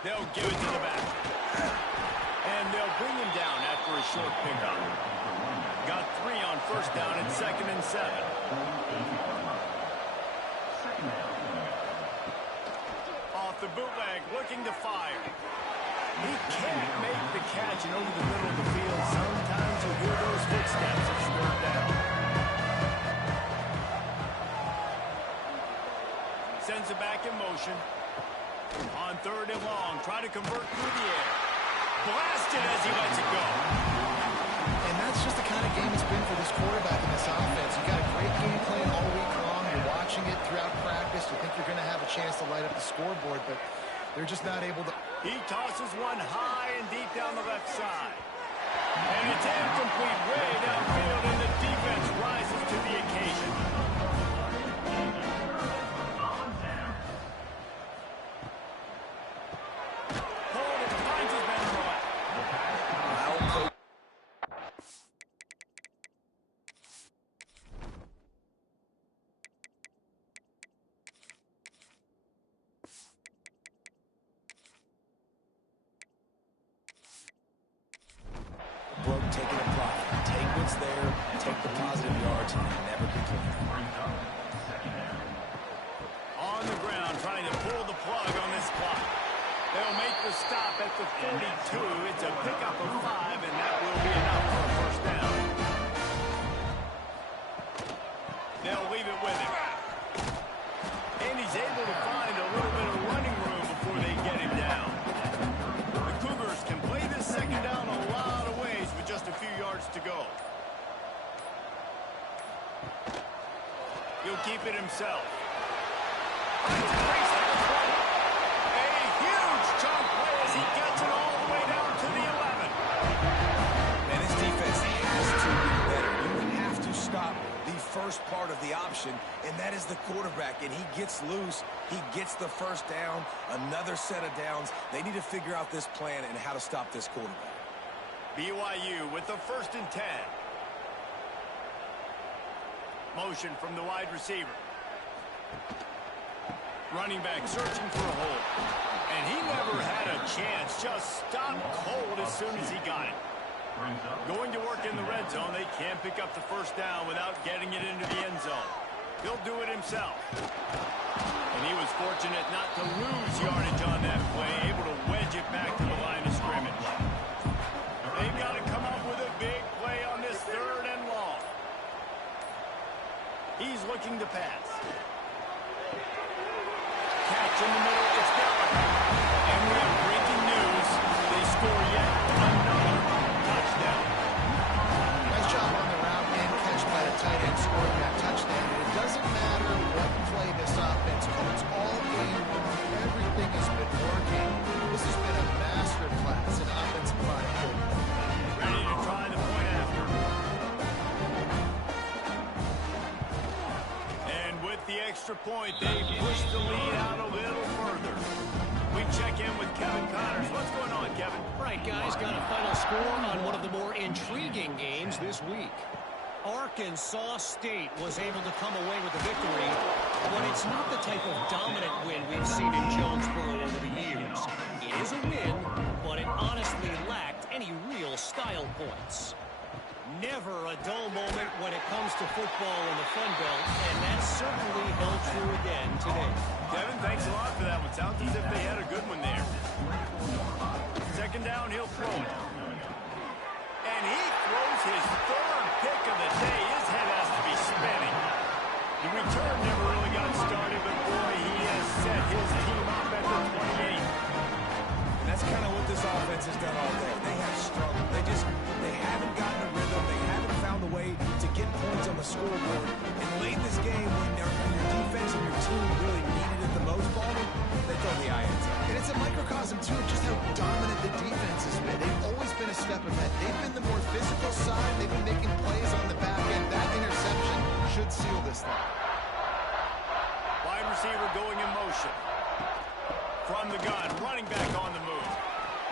They'll give it to the back. And they'll bring him down after a short pickup. Got 3 on first down and 2nd and 7. Off the bootleg, looking to fire. He can't make the catch and over the middle of the field. Sometimes you hear those footsteps. It's 3rd down. Sends it back in motion. On 3rd and long, try to convert through the air. Blasted as he lets it go. And that's just the kind of game it's been for this quarterback in this offense. You got a great game plan all week long. You're watching it throughout practice. You think you're going to have a chance to light up the scoreboard, but they're just not able to. He tosses one high and deep down the left side. And it's incomplete way downfield, and the defense rises to the occasion. Taking a profit. Take what's there, take the positive yards, and never complain. On the ground, trying to pull the plug on this clock. They'll make the stop at the 42. It's a pickup of 5, and that will be enough for a first down. They'll leave it with him. And he's able to find a little bit of running room before they get him down. The Cougars can play this 2nd down a lot of ways with just a few yards to go. He'll keep it himself. A huge chunk play as he gets it all the way down to the 11. And his defense has to be better. You have to stop the first part of the option, and that is the quarterback. And he gets loose. He gets the first down, another set of downs. They need to figure out this plan and how to stop this quarterback. BYU with the 1st and 10. Motion from the wide receiver. Running back searching for a hole. And he never had a chance. Just stopped cold as soon as he got it. Going to work in the red zone. They can't pick up the first down without getting it into the end zone. He'll do it himself. And he was fortunate not to lose yardage on that play. Able to wedge it back to the line of scrimmage. They've got to come up with a big play on this 3rd and long. He's looking to pass. Catch in the middle, it's Gallagher. And we have breaking news. They score yet another touchdown. Nice job on the route and catch by the tight end scoring that touchdown. And it doesn't matter what play this offense calls. All game long, everything has been working. This has been a master class in offensive line play. Ready to try the point after. And with the extra point, they push the lead out a little further. We check in with Kevin Connors. What's going on, Kevin? Right, guys, got a final score on one of the more intriguing games this week. Arkansas State was able to come away with the victory, but it's not the type of dominant win we've seen in Jonesboro over the years. It is a win, but it honestly lacked any real style points. Never a dull moment when it comes to football in the Fun Belt, and that certainly held true again today. Kevin, thanks a lot for that one. Sounds as if they had a good one there. 2nd down, he'll throw it. And he throws his 3rd pick of the day. His head has to be spinning. The return never really got started, but boy, he has set his team up at the 28. And that's kind of what this offense has done all day. They have struggled. They haven't gotten a rhythm. They scoreboard. And late in this game, when your defense and your team really needed it the most, Baldwin, they throw the INT. And it's a microcosm, too, of just how dominant the defense has been. They've always been a step ahead. They've been the more physical side. They've been making plays on the back end. That interception should seal this thing. Wide receiver going in motion. From the gun, running back on the move.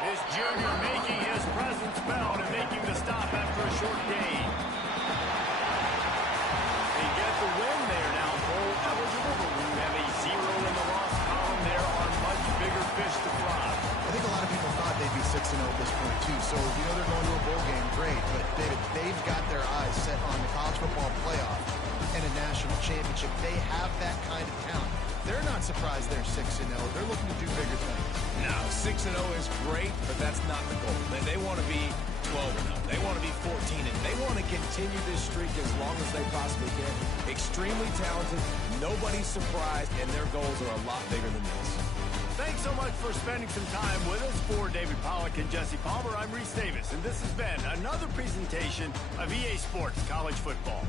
This junior making his presence felt and making the stop after a short gain. They get the win there now, bowl eligible, but we have a 0 in the loss column. There are much bigger fish to fry. I think a lot of people thought they'd be 6-0 at this point, too. So, they're going to a bowl game, great. But, David, they've got their eyes set on the college football playoff and a national championship. They have that kind of talent. They're not surprised they're 6-0. They're looking to do bigger things. No, 6-0 is great, but that's not the goal. They want to be 12-0. They want to be 14-0. They want to continue this streak as long as they possibly can. Extremely talented. Nobody's surprised, and their goals are a lot bigger than this. Thanks so much for spending some time with us. For David Pollack and Jesse Palmer, I'm Reese Davis, and this has been another presentation of EA Sports College Football.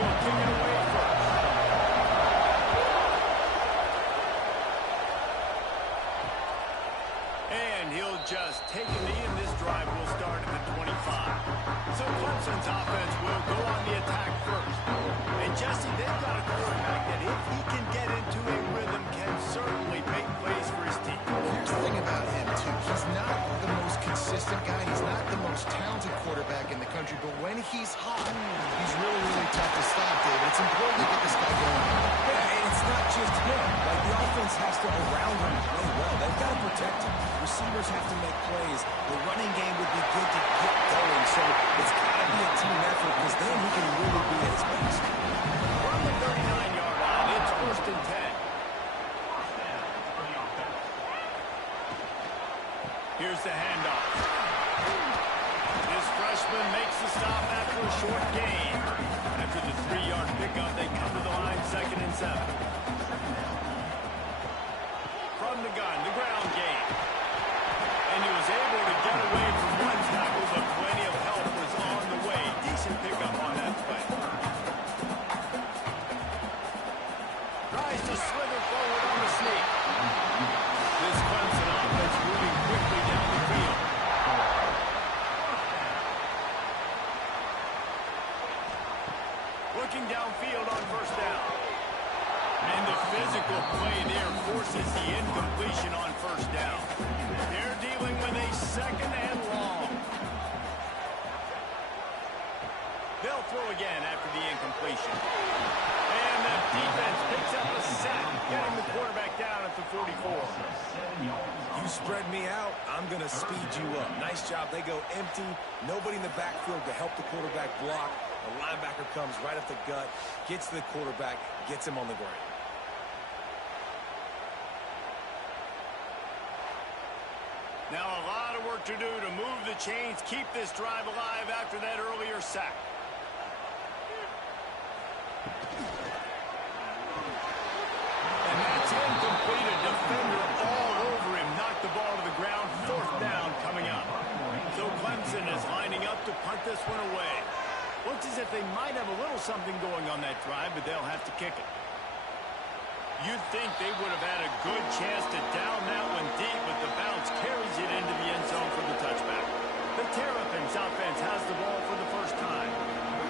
will kick it away first. And he'll just take a knee, and this drive will start at the 25. So Clemson's offense will go on the attack first. And Jesse, they've got a quarterback that if he can get into a rhythm, can certainly make plays for his team. Here's the thing about him, too. He's not the most consistent guy. He's not the most talented quarterback in the country. But when he's hot, he's really, really tough to stop, David. It's important to get this guy going. Yeah, and it's not just him. Like, the offense has to, around him, play well. They've got to protect him. Receivers have to make plays. The running game would be good to get going. So it's got to be a team effort, because then he can really be at his best. From the 39-yard line, it's 1st and 10. Here's the handoff. This freshman makes the stop after a short gain. After the 3-yard pickup, they come to the line 2nd and 7. From the gun, the ground game. And he was able to get away from one tackle, but plenty of help was on the way. Decent pickup on that play. Tries to slither forward on the sneak. This Clemson offense moving quickly down the field. Looking downfield on 1st down. And the physical play there forces the incompletion on 1st down. They're dealing with a 2nd and long. They'll throw again after the incompletion. And the defense picks up a sack, getting the quarterback down at the 44. You spread me out, I'm going to speed you up. Nice job. They go empty. Nobody in the backfield to help the quarterback block. The linebacker comes right up the gut, gets to the quarterback, gets him on the ground. Now a lot of work to do to move the chains, keep this drive alive after that earlier sack. And that's incomplete. A defender all over him. Knocked the ball to the ground. 4th down coming up. So Clemson is lining up to punt this one away. Looks as if they might have a little something going on that drive, but they'll have to kick it. You'd think they would have had a good chance to down that one deep, but the bounce carries it into the end zone for the touchback. The Terrapins offense has the ball for the first time.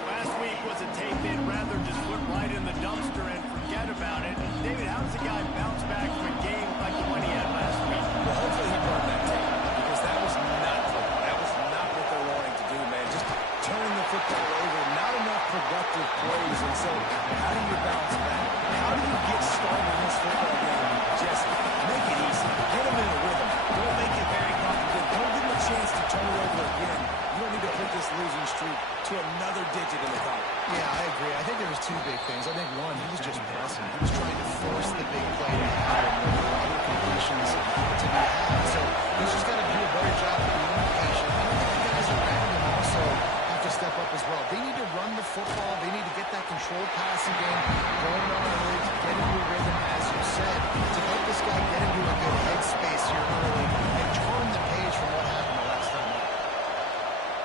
Last week was a tape they'd rather just put right in the dumpster and forget about it. David, how does a guy bounce back from a game like the one he had last week? Well, hopefully he burned that tape, because that was not good. That was not what they're wanting to do, man. Just turning the football over, not enough productive plays. And so how do you bounce back? How do you get started in this football game? Just make it easy. Get them in a rhythm. Don't make it very complicated. Don't give them a chance to turn it over again. You don't need to put this losing streak to another digit in the column. Yeah, I agree. I think there was 2 big things. I think, one, he was just pressing. He was trying to force the big play to happen. There were other completions to be had. So he's just got to do a better job of being patient. I think the guys around him also have to step up as well. They need to run the football. They need to get that controlled passing game going on early to get into a rhythm, as you said, to help this guy get into a good headspace here early and turn the page from what happened the last time out.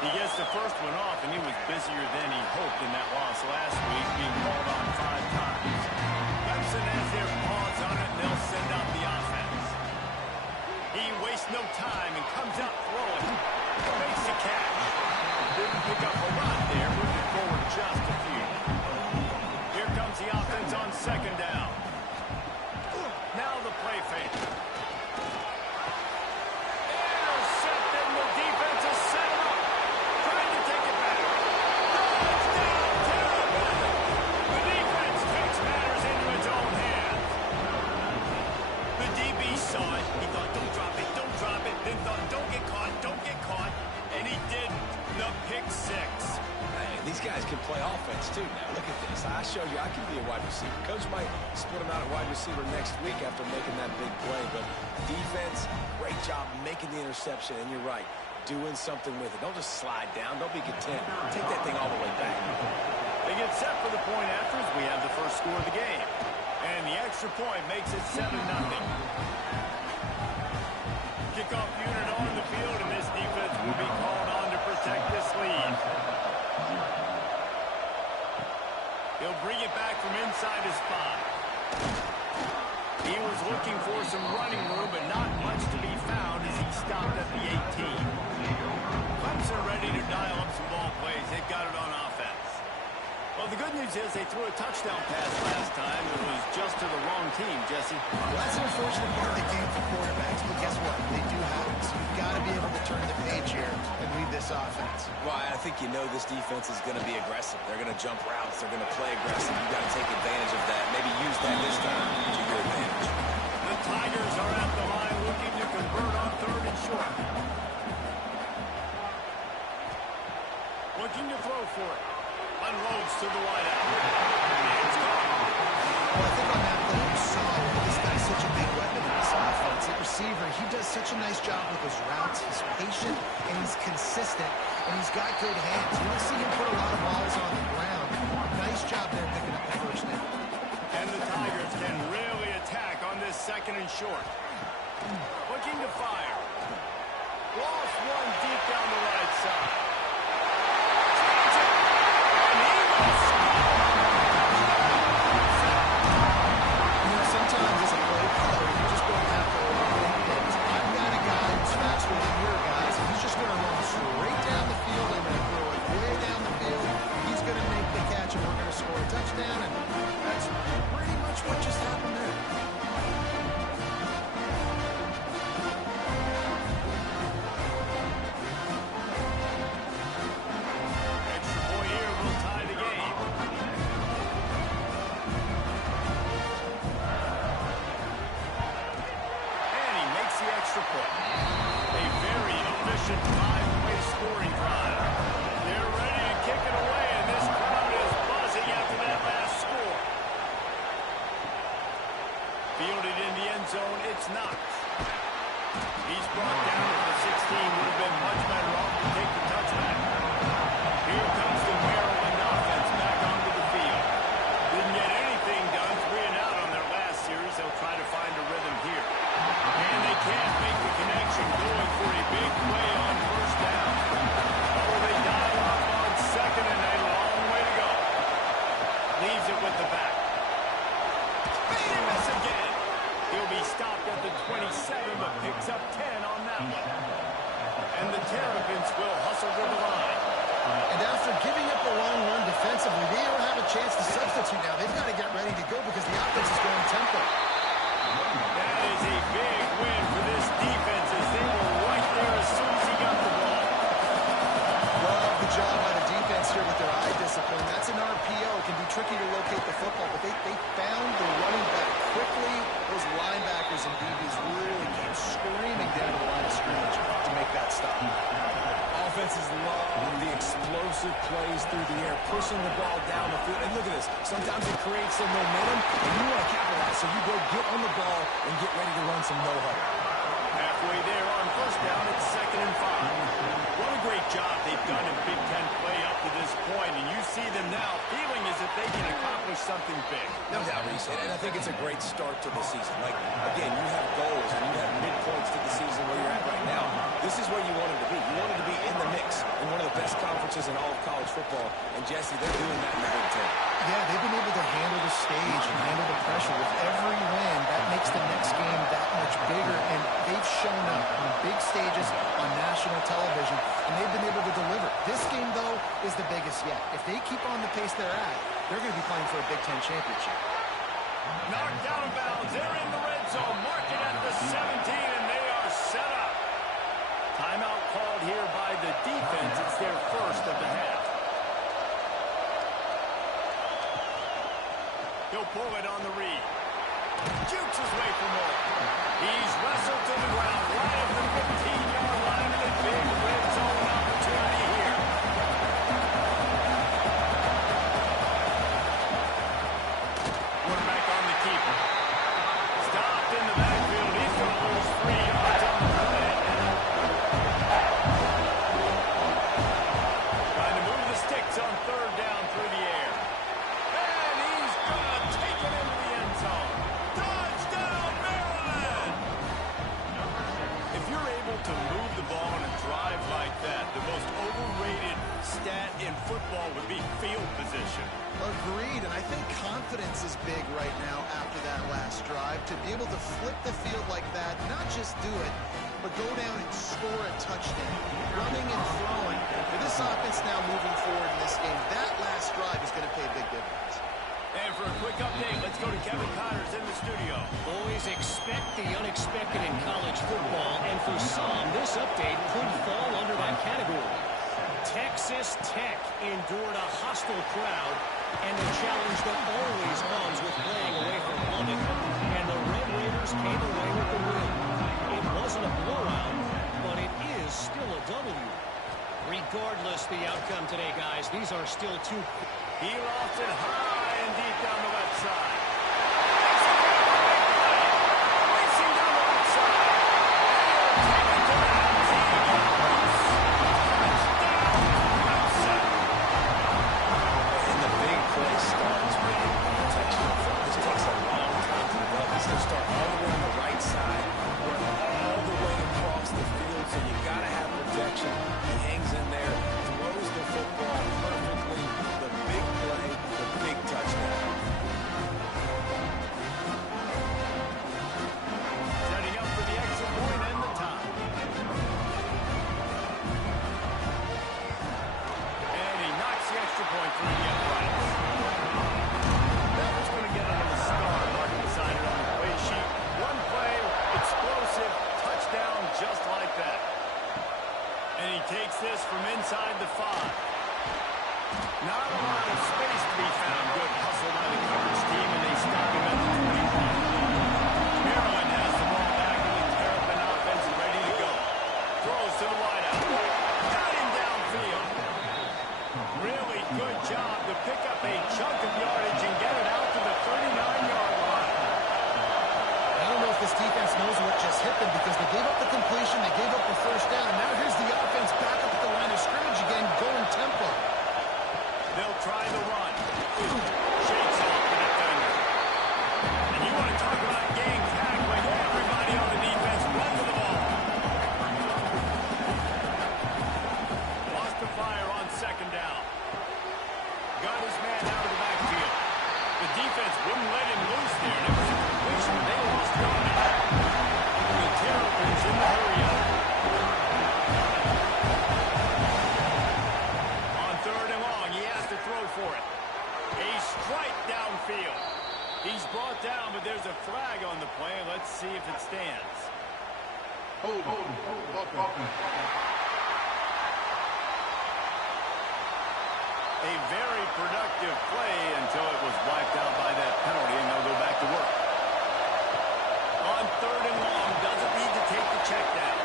He gets the first one off, and he was busier than he hoped in that loss last week, being called on 5 times. Clemson has their paws on it, and they'll send out the offense. He wastes no time and comes out throwing. Makes the catch. Didn't pick up a lot there, moving forward just a few. Here comes the offense on 2nd down. Now the play fake. Intercepted, and the defense is set him up. Trying to take it back. Touchdown, Terrapins! The defense takes matters into its own hands. The DB saw it. He thought, don't drop it, don't drop it. Then thought, don't get caught, don't get caught. And he didn't. The pick 6. Hey, these guys can play offense, too. Now, look at this. I showed you I can be a wide receiver. Coach might split him out at wide receiver next week after making that big play. But defense, great job making the interception. And you're right, doing something with it. Don't just slide down. Don't be content. Take that thing all the way back. They get set for the point after as we have the first score of the game. And the extra point makes it 7-0. Kickoff unit on the field, and this defense will be called on to protect this lead. He'll bring it back from inside his spot. He was looking for some running room, but not much to be found as he stopped at the 18. Clemson ready to dial up some ball plays. They've got it on offense. Well, the good news is they threw a touchdown pass last time. It was just to the wrong team, Jesse. Well, that's an unfortunate part of the game for quarterbacks, but guess what? They do have it. So you've got to be able to turn the page here and lead this offense. Well, I think you know this defense is going to be aggressive. They're going to jump routes. They're going to play aggressive. You've got to take advantage of that. Maybe use that this time to your advantage. The Tigers are at the line looking to convert on 3rd and short. Looking to throw for it. Unloads to the wideout. It's gone. Well, I think on that play you saw this guy's such a big weapon in this offense. At receiver, he does such a nice job with his routes. He's patient and he's consistent, and he's got good hands. You don't see him put a lot of balls on the ground. Nice job there picking up the first down. And the Tigers can really attack on this 2nd and short. Looking to fire. Lost one deep down the right side. Sometimes as a play caller, you just don't have to overthink things. I've got a guy who's faster than your guys, and he's just going to run straight down the field. They're going to throw it way down the field. He's going to make the catch, and we're going to score a touchdown, and that's pretty much what just happened there. Extra point here will tie the game. The extra point. A very efficient 5-play scoring drive. They're ready to kick it away, and this crowd is buzzing after that last score. Fielded in the end zone, it's Knox. He's brought down at the 16. Would have been much better off to take the touchback. Here comes the Maryland offense back onto the field. Didn't get anything done 3 and out on their last series. They'll try to find a rhythm here. And they can't make the connection, going for a big play on 1st down. Oh, they dial up on 2nd and a long way to go. Leaves it with the back. They miss again. He'll be stopped at the 27, but picks up 10 on that one. And the Terrapins will hustle to the line. And after giving up a long run defensively, they don't have a chance to substitute now. They've got to get ready to go because the offense is going tempo. That is a big win for this defense as they were right there as soon as he got the ball. Love the job by the defense here with their eye discipline. That's an RPO. It can be tricky to locate the football, but they found the running back quickly. Those linebackers and DBs really came screaming down to the line of scrimmage to make that stop. Offenses love the explosive plays through the air, pushing the ball down the field. And look at this. Sometimes it creates some momentum, and you want to capitalize. So you go get on the ball and get ready to run some no-huddle. Halfway there on 1st down, it's 2nd and 5. What a great job they've done in Big Ten play up to this point, and you see them now feeling as if they can accomplish something big. No doubt, Reese, and I think it's a great start to the season. Like, again, you have goals and you have midpoints to the season where you're at right now. This is where you wanted to be. You wanted to be in the mix in one of the best conferences in all of college football, and Jesse, they're doing that in the Big Ten. Yeah, they've been able to handle the stage and handle the pressure. With every win, that makes the next game that much bigger, and they've shown up on big stages on national television, and they've been able to deliver. This game, though, is the biggest yet. If they keep on the pace they're at, they're going to be playing for a Big Ten championship. Knocked out of bounds. They're in the red zone. Mark it at the 17, and they are set up. Timeout called here by the defense. It's their first of the half. He'll pull it on the read. Jukes his way for more. He's wrestled to the ground right at the 15-yard line, and a big red zone opportunity here. Quarterback on the keeper. Stopped in the backfield. He's going to lose 3 yards on the play. Trying to move the sticks on 3rd down through the air. And he's going to take it into the end zone. Touchdown, Maryland! If you're able to move the ball in a drive like that, the most overwhelming and I think confidence is big right now after that last drive. To be able to flip the field like that, not just do it, but go down and score a touchdown. Running and throwing. For this offense now moving forward in this game, that last drive is going to pay big dividends. And for a quick update, let's go to Kevin Connors in the studio. Always expect the unexpected in college football, and for some, this update could fall under that category. Texas Tech endured a hostile crowd and the challenge that always comes with playing away from Lubbock, and the Red Raiders came away with the win. It wasn't a blowout, but it is still a W. Regardless the outcome today, guys, these are still two. He lost it high and deep down the left side. Racing down the left side. And the big play starts with protection up front. This takes a long time to develop. It's going to start all the way on the right side, work all the way across the field, so you got to have protection. He hangs in there, throws the football perfectly. The big play, the big touchdown. Setting up for the extra point and the tie. And he knocks the extra point through the uprights. That was going to get under the star mark beside it on the play sheet. One play, explosive, touchdown just like that. And he takes this from inside the 5. Not a lot of space to be found. Good hustle by the coverage team, and they stop him at the 21. Maryland has the ball back with the Terrapin offense ready to go. Throws to the wideout. Got him downfield. Really good job to pick up a chunk of yardage and get it out to the 39-yard line. I don't know if this defense knows what just hit them because they gave up the completion, they gave up the first down, and now here's the offense back up at the line of scrimmage again, going tempo. They'll try the run. Shakes off the defender. And you want to talk about gang tackling. Everybody on the defense run to the ball. Lost the fire on second down. Got his man out of the backfield. The defense wouldn't let him loose there. And it was a completion. They lost yardage. The Terrapins in the hurry up. For it. A strike downfield. He's brought down, but there's a flag on the play. Let's see if it stands. Hold, offense. A very productive play until it was wiped out by that penalty, and they'll go back to work. On third and long, doesn't need to take the check down.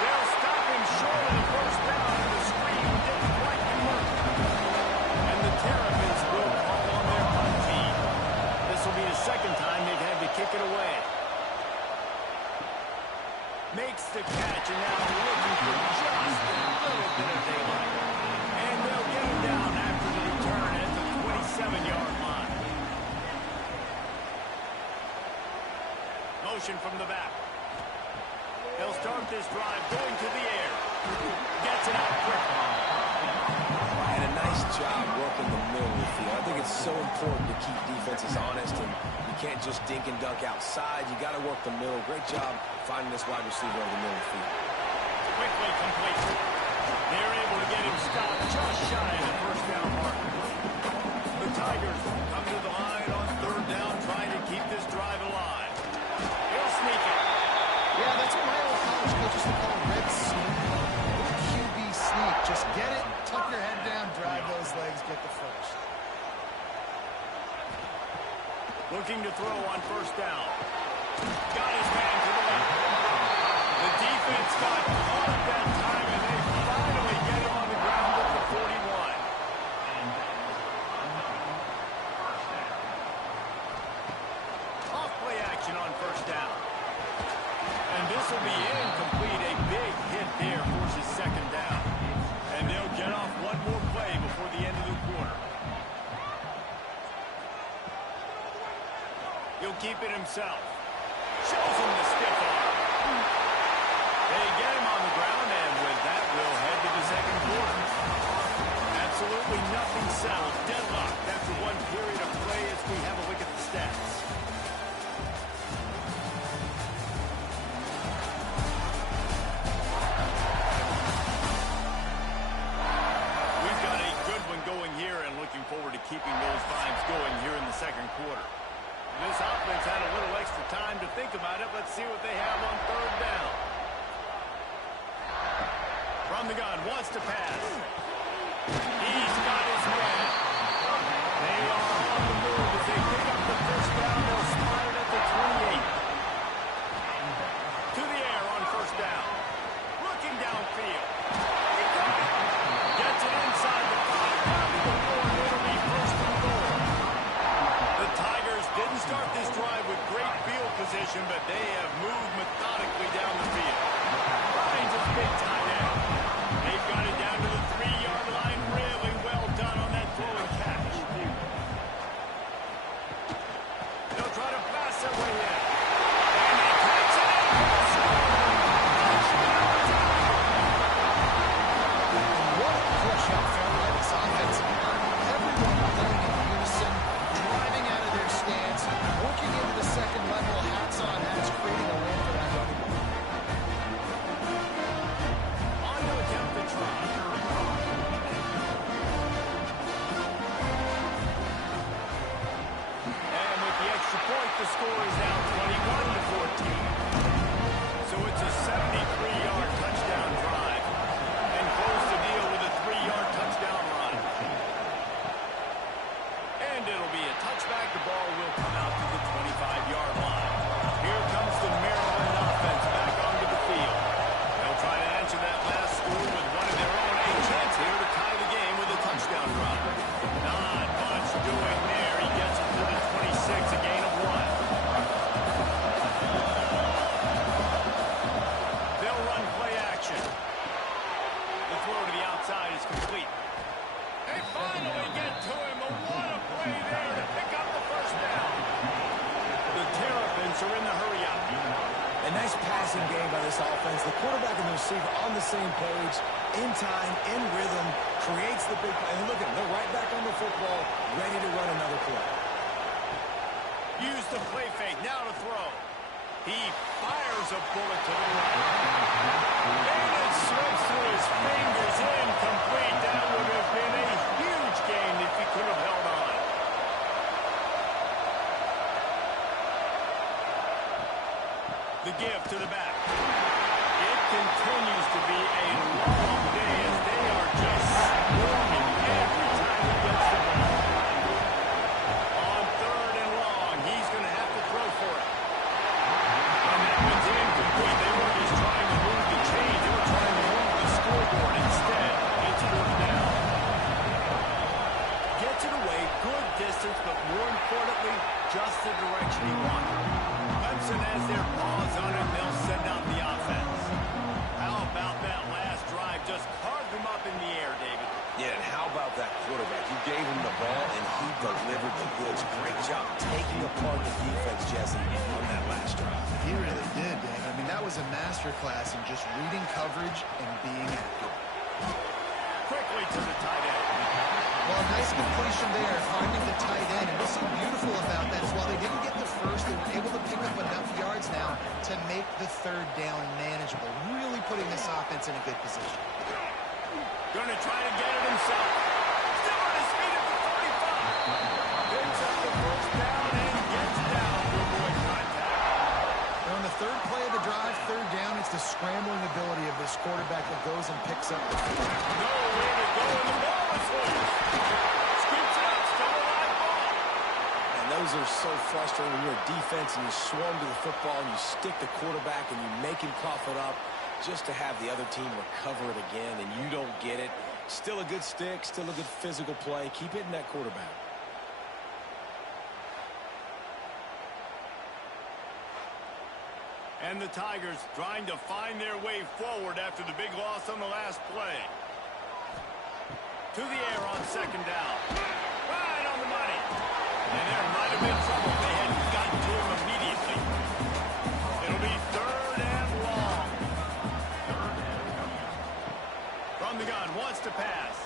They'll stop him short of the first down. Terrapins will call on their punt team. This will be the second time they've had to kick it away. Makes the catch, and now looking for just a little bit of daylight. And they'll get him down after the return at the 27-yard line. Motion from the back. They'll start this drive going to the air. Gets it out quickly. And a nice job working the middle of the field. I think it's so important to keep defenses honest, and you can't just dink and dunk outside. You got to work the middle. Great job finding this wide receiver over the middle of the field. Quickly complete. They're able to get him stopped just shy of the first down mark. The Tigers come to the line on third down, trying to keep this drive alive. He'll sneak it. Yeah, that's what my old college coach used to call red sneak. QB sneak. Just get it, tuck your head down, drive those legs, get the first. Looking to throw on first down. Got his man to the left. The defense got caught that time, and they finally get him on the ground at the 41. Off play action on first down. And this will be incomplete. A big hit there forces second down. And they'll get off one more play before the end of the quarter. He'll keep it himself. Shows him the stiff arm. They get him on the ground, and with that, we'll head to the second quarter. Absolutely simply nothing settled. Deadlocked after one period of play as we have a look at the stats. We've got a good one going here and looking forward to keeping those vibes going here in the second quarter. This offense had a little extra time to think about it. Let's see what they have on third down. From the gun, wants to pass. He's got his man. They are on the move as they pick up the first down. They'll spot it at the 28. To the air on first down. Looking downfield. He got it. Gets it inside the 5. Down to the 4. It'll be first and goal. The Tigers didn't start this drive with great field position, but they have moved methodically down the field. Finds his big tight end. They've got it down to the 3-yard line. Really well done on that throw and catch. They'll try to pass their way in. And they catch it and they'll score. What a push out front by this offensive line. Everyone playing in unison, driving out of their stance, working into the second level. Hats on hats, creating a win for that running back. On to attempt the try. And with the extra point, the score is now 21-14. So it's a 73-yard touchdown drive. And close the deal with a 3-yard touchdown run. And it'll be a touchback. The ball will come out to the 25-yard line. Here comes the Maryland offense back onto the field. They'll try to answer that last score with one of their own. A chance here to tie the game with a touchdown run. Not much doing there. He gets it to the 26, a gain of 1. They'll run play action. The throw to the outside is complete. They finally get to him. What a play there to pick up the first down. The Terrapins are in the hurry-up. A nice passing game by this offense. The quarterback and the receiver on the same page, in time, in rhythm, creates the big play. And look at them, they're right back on the football, ready to run another play. Use the play fake, now to throw. He fires a bullet to the right. And it slips through his fingers, incomplete. That would have been a huge gain if he could have held on. The give to the back. It continues to be a long day as they are just swarming every time he gets the ball. On third and long, he's going to have to throw for it. And that one's incomplete. They weren't just trying to move the chains. They were trying to move the scoreboard. Instead, it's fourth down. Gets it away, good distance, but more importantly, just the direction he wanted. Clemson has their paws on it, they'll send out the offense. How about that last drive? Just carved them up in the air, David. Yeah, and how about that quarterback? You gave him the ball, and he delivered the goods. Great job taking apart the defense, Jesse, on that last drive. He really did, Dave. I mean, that was a masterclass in just reading coverage and being accurate. Quickly to the tight end. Well, nice completion there, finding the tight end. And what's so beautiful about that is while they didn't get the first, they were able to pick up enough yards now to make the third down manageable. Really putting this offense in a good position. Going to try to get it himself. Still on his feet at the 45. Picks up the first down and gets down to avoid contact. On the third play of the drive, third down, it's the scrambling ability of this quarterback that goes and picks up the field. No way to go, and the ball is loose. Scoops it up, still a live ball. And those are so frustrating when you're a defense and you swarm to the football and you stick the quarterback and you make him cough it up just to have the other team recover it again and you don't get it. Still a good stick, still a good physical play. Keep hitting that quarterback. And the Tigers trying to find their way forward after the big loss on the last play. To the air on second down. Right on the money. And there might have been trouble. They hadn't gotten to him immediately. It'll be third and long. From the gun, wants to pass.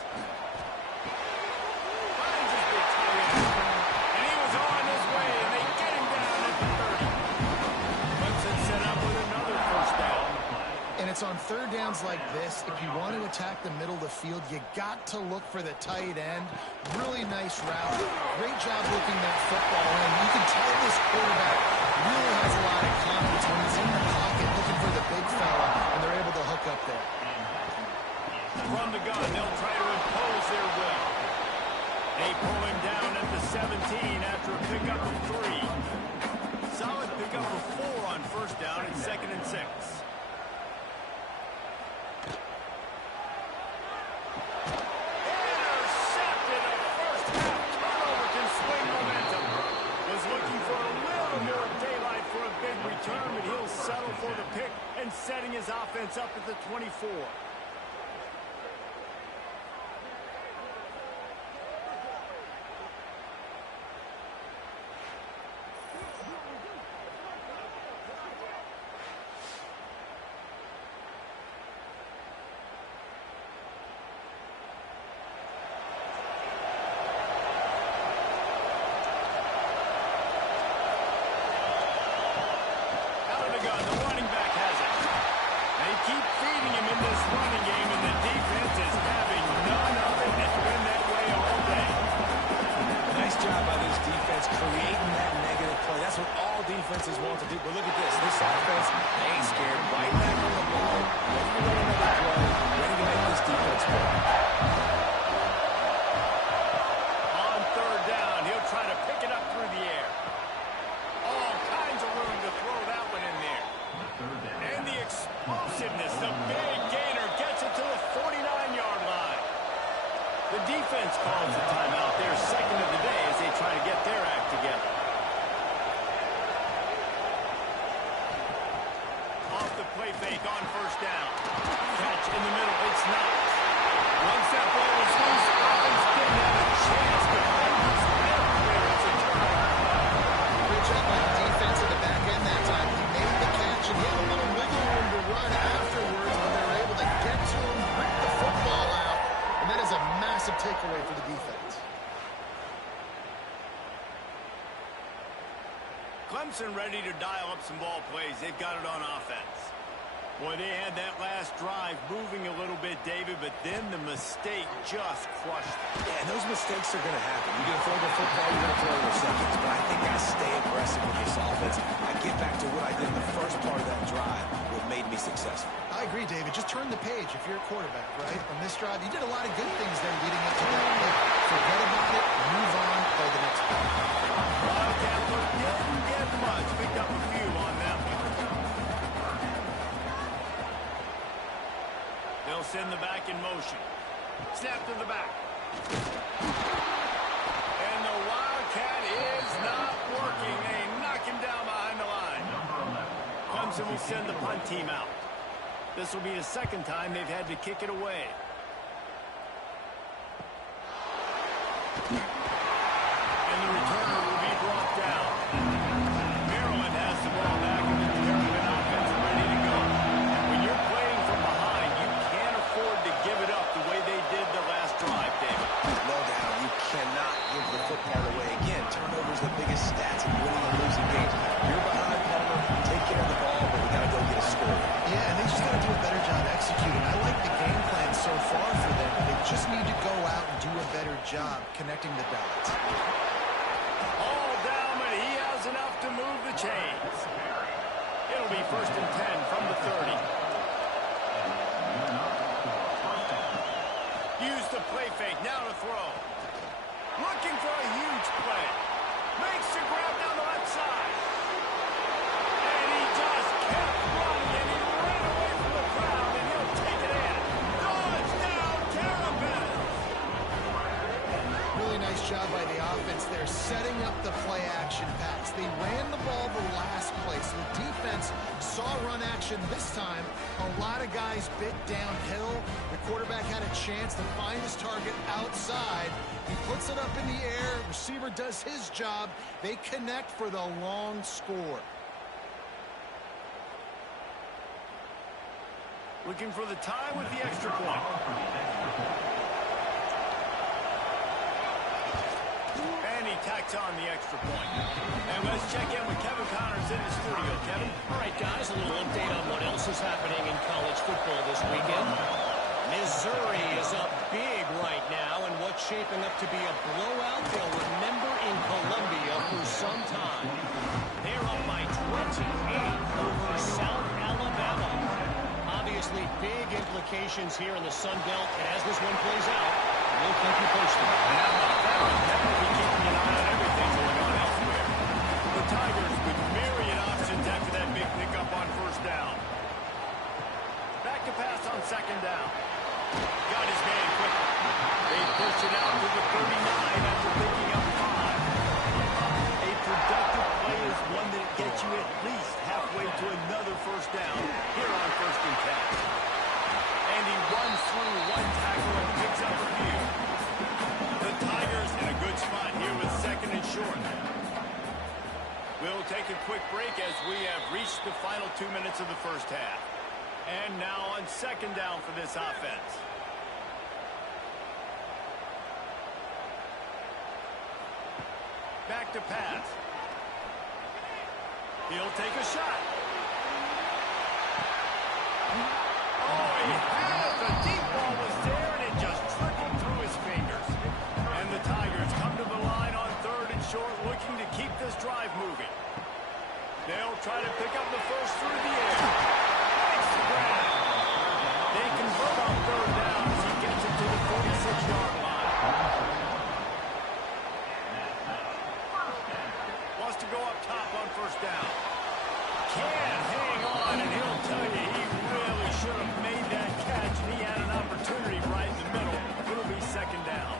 it's on third downs like this, if you want to attack the middle of the field, you got to look for the tight end. Really nice route. Great job looking that football in. You can tell this quarterback really has a lot of confidence when he's in the pocket looking for the big fella, and they're able to hook up there. From the gun, they'll try to impose their will. They pull him down at the 17 after a pickup of 3. Solid pickup of 4 on first down and 2nd and 6. Intercepted. A first half turnover can swing momentum. Was looking for a little more daylight for a big return, but he'll settle for the pick and setting his offense up at the 24. Defenses want to do, but look at this. This offense, they ain't scared. Right back on the ball, ready to run another play, ready to make this defense play. On third down, he'll try to pick it up through the air. All kinds of room to throw that one in there. And the explosiveness, the big gainer gets it to the 49-yard line. The defense calls the timeout there, second of the day, as they try to get their act together. Play fake on first down. Catch in the middle. It's not. Once that ball was loose, offense didn't have a chance to hold his head there. It's a turnover. Great job by the defense at the back end that time. He made the catch and he had a little wiggle room to run afterwards, but they were able to get to him, rip the football out, and that is a massive takeaway for the defense. Clemson ready to dial up some ball plays. They've got it on offense. Boy, they had that last drive moving a little bit, David, but then the mistake just crushed them. Yeah, and those mistakes are going to happen. You're going to throw the football, you're going to throw interceptions. But I think I stay aggressive with this offense. I get back to what I did in the first part of that drive, what made me successful. I agree, David. Just turn the page if you're a quarterback, right? On this drive, you did a lot of good things there leading up to that play. Forget about it, move on, play the next play. Wildcat didn't get much. Picked up a few on that one. They'll send the back in motion. Snap to the back. And the Wildcat is not working. They knock him down behind the line. Clemson will send the punt team out. This will be the second time they've had to kick it away. And the returner will be brought down. Maryland has the ball back in the Terrapin offense ready to go. When you're playing from behind, you can't afford to give it up the way they did the last drive, David. No doubt, you cannot give the football away. Again, turnovers the biggest stats in winning and losing games. You're behind, Palmer, take care of the ball, but we got to go get a score. Yeah, and they just got to do a better job executing. I like the game plan so far for them. They just need to go out and do a better job connecting the dots. All down, but he has enough to move the chains. It'll be 1st and 10 from the 30. Use the play fake, now to throw. Looking for a huge play. Makes the grab down the left side. And he just kept running, and he ran away from the crowd, and he'll take it in. Touchdown, Terrapins! Really nice job by the offense there, setting up the play-action pass. They ran the ball the last play, so the defense saw run action this time. A lot of guys bit downhill. The quarterback had a chance to find his target outside. He puts it up in the air. Receiver does his job. They connect for the long score. Looking for the tie with the extra point. And he tacks on the extra point. And let's check in with Kevin Connors in the studio. Kevin? All right, guys, a little update on what else is happening in college football this weekend. Missouri is up big right now in what's shaping up to be a blowout they'll remember in Columbia for some time. They're up by 28 over South Alabama. Obviously, big implications here in the Sun Belt, and as this one plays out, we'll keep you posted. How about that one? Definitely keeping an eye on everything going on elsewhere. The Tigers with myriad options after that big pickup on first down. Back to pass on second down. Got his man quickly. They push it out to the 39 after picking up 5. A productive play is one that gets you at least halfway to another first down here on 1st and 10. And he runs through one tackle and picks up a few. The Tigers in a good spot here with 2nd and short. We'll take a quick break as we have reached the final 2 minutes of the first half. And now on 2nd down for this offense. Back to pass. He'll take a shot. Oh, he had it. The deep ball was there, and it just trickled through his fingers. And the Tigers come to the line on 3rd and short, looking to keep this drive moving. They'll try to pick up the first through the air. Nice grab. They convert on 3rd down as he gets it to the 46-yard line. Wants to go up top on first down. Can't hang on, and he'll tell you he really should have made that catch, and he had an opportunity right in the middle. It'll be 2nd down.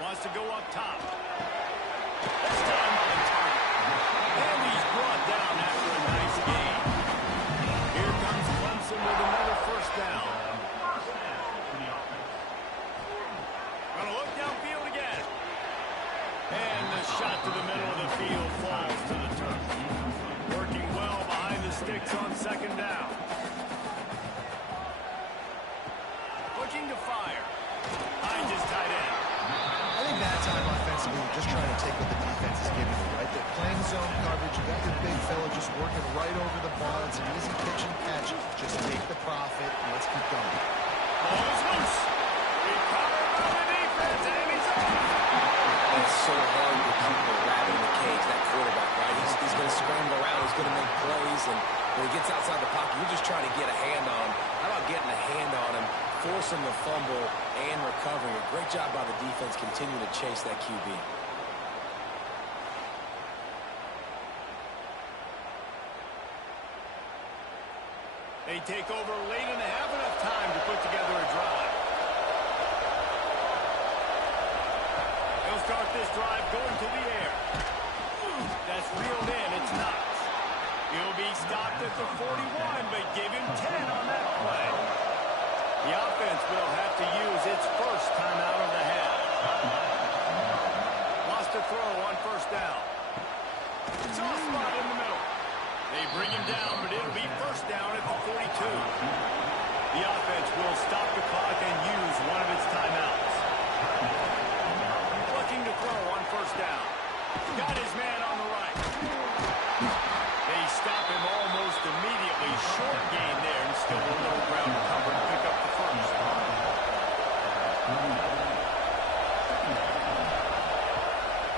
Wants to go up top. This time on target. And he's brought down after a nice gain. Here comes Clemson with another first down. Gonna look downfield again. And the shot to the middle of the field falls to the turf. Working well behind the sticks on 2nd down. Looking to fire. Behind his tight end. I think that time offensively, you're just trying to take what the defense is giving you, right? They're playing zone coverage. You got your big fella just working right over the ball. It's an easy pitch and catch. Just take the profit, and let's keep going. Ball is loose. Recovered by the defense, and he's off. It's so hard to keep the rabbit in the cage, that quarterback, right? He's going to scramble around. He's going to make plays, and when he gets outside the pocket, you're just trying to get a hand on him. How about getting a hand on him, forcing the fumble, and recovering? A great job by the defense continuing to chase that QB. They take over late and have enough time to put together a drive. They'll start this drive going to the air. That's reeled in. It's not. He'll be stopped at the 41, but give him 10 on that play. The offense will have to use its first timeout of the half. Lost a throw on first down. Soft spot in the middle. They bring him down, but it'll be first down at the 42. The offense will stop the clock and use one of its timeouts. Looking to throw on first down. Got his man on the right. They stop him almost immediately. Short gain there, and still a little ground to cover to pick up the first.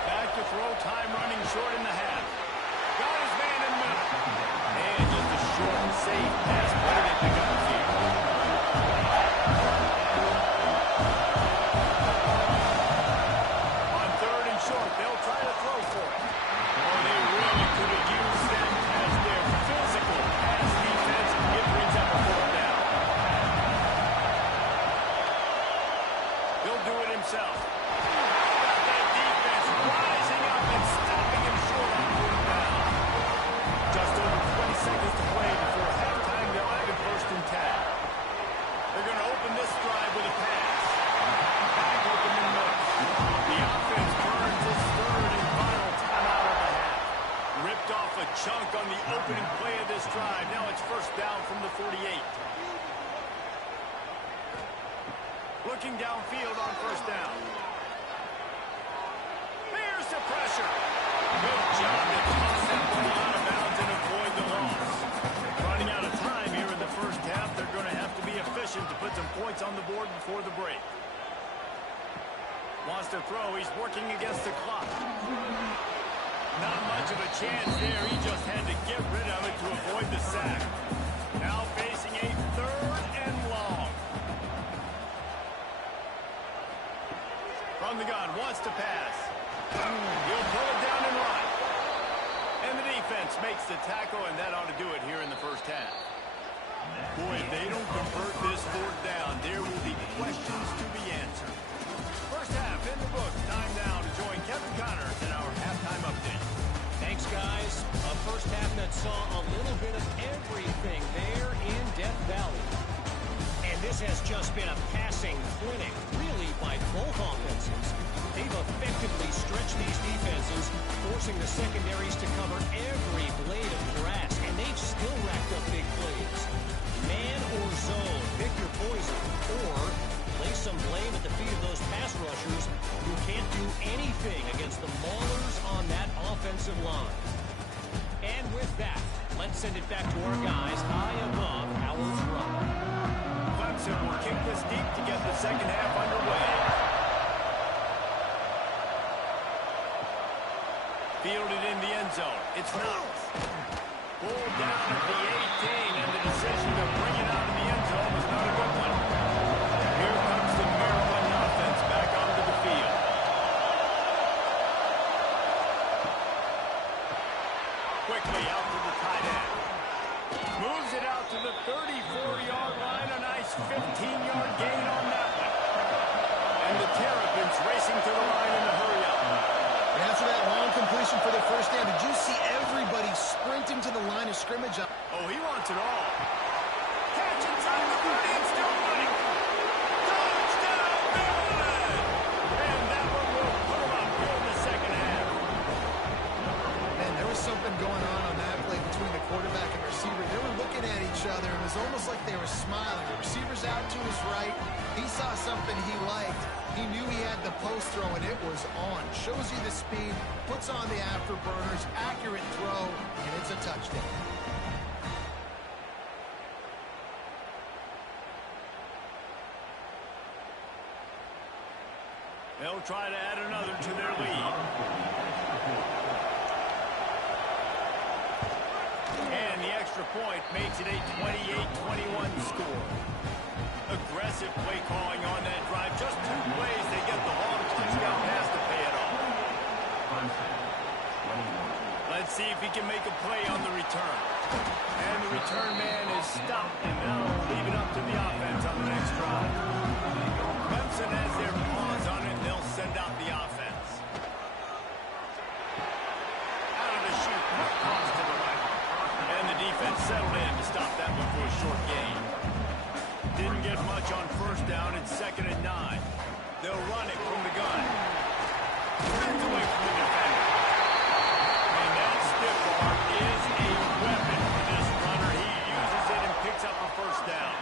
Back to throw, time running short in the half. Got his man in the middle. And just a short and safe pass. Where did they pick up the field? On 3rd and short, they'll try to throw for it. Oh, they really could have used them as their physical pass defense. It brings up a 4th down. He'll do it himself. Got that defense rising up and stopping him short on 4th down. Just over 20 seconds to play before halftime. They'll have it 1st and 10. They're going to open this drive with a pass. Back open in the middle. The offense burns its 3rd and final timeout of the half. Ripped off a chunk on the opening play of this drive. Now it's first down from the 48. Looking downfield on first down. applies the pressure. Good job to toss that ball out of bounds and avoid the loss. Running out of time here in the first half. They're going to have to be efficient to put some points on the board before the break. Wants to throw. He's working against the clock. Not much of a chance there. He just had to get rid of it to avoid the sack. Now facing a 3rd and long. From the gun, wants to pass. He'll pull it down and run. And the defense makes the tackle, and that ought to do it here in the first half. Boy, if they don't convert this 4th down, there will be questions to be answered. First half in the book. Time now to join Kevin Connors in our halftime update. Thanks, guys. A first half that saw a little bit of everything there in Death Valley. And this has just been a passing clinic, really, by both offenses. They've effectively stretched these defenses, forcing the secondaries to cover every blade of grass, and they've still racked up big plays. Man or zone, pick your poison, or lay some blame at the feet of those pass rushers who can't do anything against the maulers on that offensive line. And with that, let's send it back to our guys high above our throttle. Clemson will kick this deep to get the second half underway. Fielded in the end zone. It's Knox. Pulled down at the 18, and the decision to bring it out of the end zone was not a good one. Here comes the Maryland offense back onto the field. Quickly out to the tight end. Moves it out to the 34-yard line. A nice 15-yard gain on that one. And the Terrapins racing to the line in the hurry-up. And after that long completion for the first down, did you see everybody sprinting to the line of scrimmage? Oh, he wants it all. Catch inside the 30 and still running. Touchdown, Maryland! And that one will put him up here in the second half. Man, there was something going on that play between the quarterback and receiver. They were looking at each other. It was almost like they were smiling. The receiver's out to his right. He saw something he liked. He knew he had the post throw, and it was on. Shows you the speed, puts on the afterburners, accurate throw, and it's a touchdown. They'll try to add another to their lead. And the extra point makes it a 28-21 score. Aggressive play calling on that drive. Just 2 plays, they get the long touchdown pass to pay it off. Let's see if he can make a play on the return. And the return man is stopped, and now we'll leave it up to the offense on the next drive. Clemson has their paws on it, and they'll send out the offense. Out of the chute, quick toss to the right. And the defense settled in to stop that one for a short gain. Didn't get much on first down. It's 2nd and 9. They'll run it from the gun. Turns away from the defender. And that stiff arm is a weapon for this runner. He uses it and picks up a first down.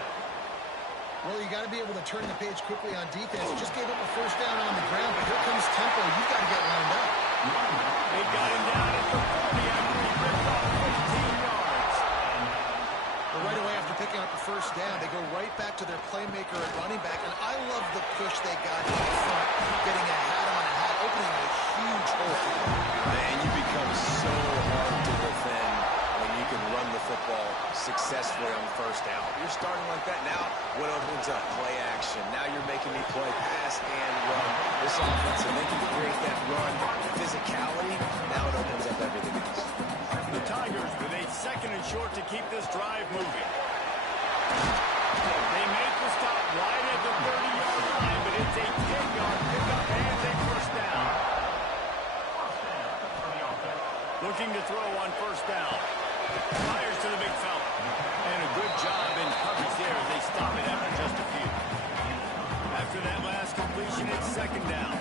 Well, you got to be able to turn the page quickly on defense. Just gave up a first down on the ground, but here comes tempo. You've got to get lined up. They got him down at the 40 after he ripped off 15 yards. But right away after picking up the first down, they go right back to their playmaker at running back. And I love the push they got in front, getting a hat on a hat, opening a huge hole. Man, you become so hard to defend when you can run the football successfully on the first down. You're starting like that now. What opens up? Play action. Now you're making me play pass and run. This offense, if they can create that run, physicality, now it opens up everything else. The Tigers with a 2nd and short to keep this drive moving. They make the stop right at the 30-yard line, but it's a 10-yard pickup and a first down. Looking to throw on first down. Fires to the big fella. And a good job in coverage there as they stop it after just a few. After that last completion, it's 2nd down.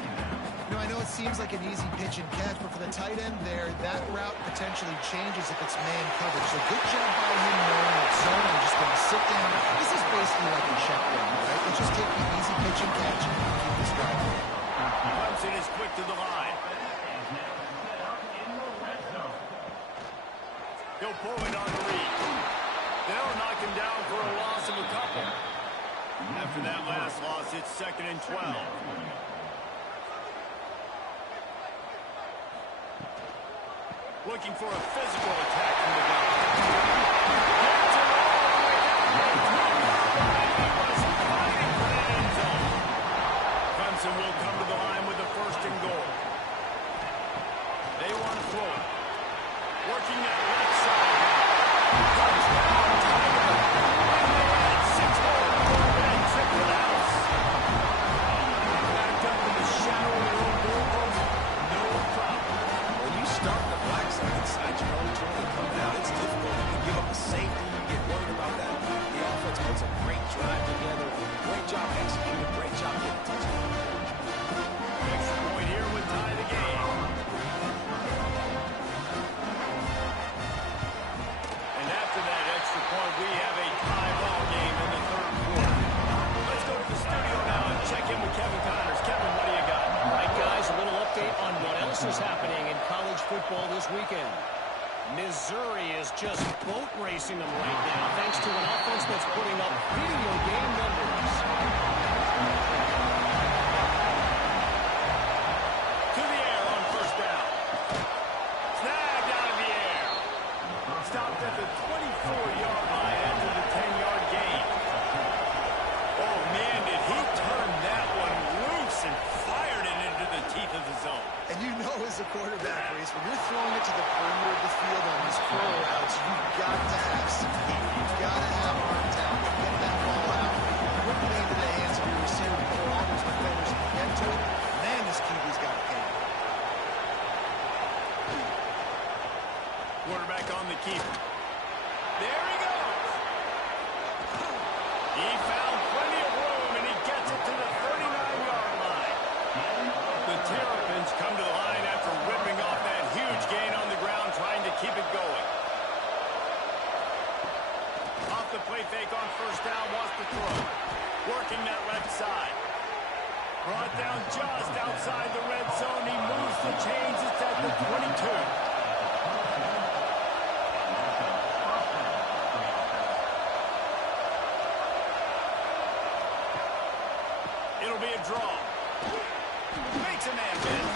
You know, I know it seems like an easy pitch and catch, but for the tight end there, that route potentially changes if it's man coverage. So good job by him knowing that zone and just going to sit down. This is basically like a check down, right? Let's just take the easy pitch and catch and keep this guy going. Clemson is quick to the line. Looking for a physical attack from the gun. Gets it all the way down the 18-yard line. He was fighting for that end zone. Clemson will come to the line with a 1st and goal. They want to throw it. Working that left side now. Touchdown, Tiger. And they add 6 more to go with that trip to the house. Backed up in the shadow of their own goal post. No problem. When you start the black side inside your own 20 coming out, it's difficult. You can give up a safety. You get worried about that. The offense puts a great drive together. Great job executing. Great job getting a touchdown. Extra point here would tie the game. And after that extra point, we have a tie ball game in the 3rd quarter. Let's go to the studio now and check in with Kevin Connors. Kevin, what do you got? All right, guys, a little update on what else is happening in college football this weekend. Missouri is just boat racing them right now, thanks to an offense that's putting up video game numbers. To the air on 1st down. Snagged out of the air. Stopped at the 24-yard line after the 10-yard gain. Oh, man, did he turn that one loose and fired it into the teeth of the zone. And you know as a quarterback, Reese, when you're throwing it to the perimeter of the field on these curl routes, you've got to have some heat. You've got to have arm talent to get that ball out quickly into the hands of your receiver before all those defenders can get to it. Man, this QB's got pain. Quarterback on the keeper. There he goes. He found plenty of room, and he gets it to the 39-yard line. The Terrapins come to the line after ripping off that huge gain on the ground, trying to keep it going. Off the play fake on 1st down, wants to throw. Working that left side. Brought down just outside the red zone. He moves the chains. It's at the 22. It'll be a draw. Makes a man miss.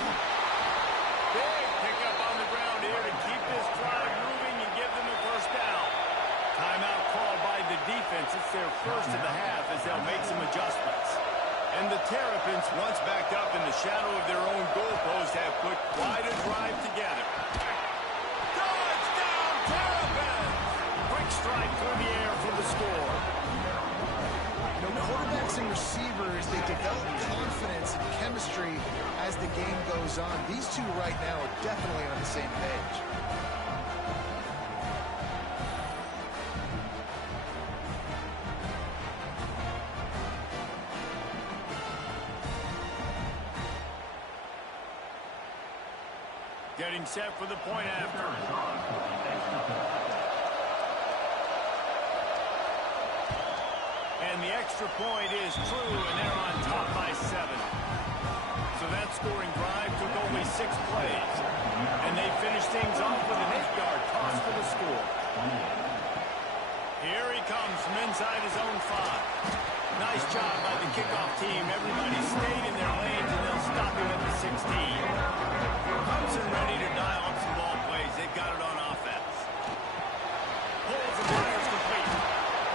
Big pickup on the ground here to keep this drive moving and give them a 1st down. Timeout called by the defense. It's their 1st of the half as they'll make some adjustments. And the Terrapins, once backed up in the shadow of their own goalpost, have put quite a drive together. Touchdown, Terrapins! Quick strike through the air for the score. You know, quarterbacks and receivers, they develop confidence and chemistry as the game goes on. These two right now are definitely on the same page. Getting set for the point after. And the extra point is true, and they're on top by 7. So that scoring drive took only 6 plays. And they finished things off with an 8-yard toss for the score. Here he comes from inside his own 5. Nice job by the kickoff team. Everybody stayed in their lanes, and they'll stop him at the 16. Clemson ready to dial up some ball plays. They've got it on offense. Pulls and fires complete.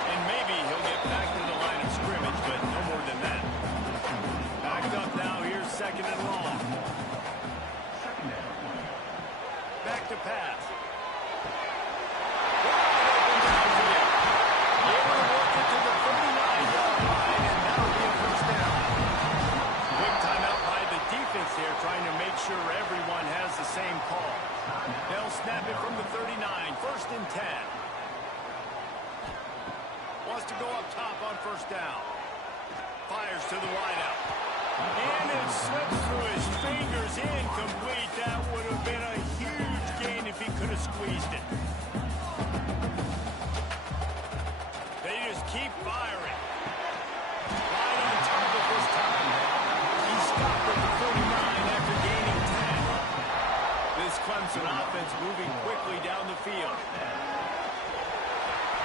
And maybe he'll get back to the line of scrimmage, but no more than that. Backed up now. Here's 2nd and long. Back to pass. Able to work it to the 39-yard line, and that'll be a 1st down. Quick timeout by the defense here, trying to make sure everyone has the same call. They'll snap it from the 39, 1st and 10. Wants to go up top on 1st down. Fires to the wideout. And it slips through his fingers, incomplete. That would have been a huge gain if he could have squeezed it. They just keep firing. Right on target this time. He stopped at the 39 after gaining 10. This Clemson offense moving quickly down the field.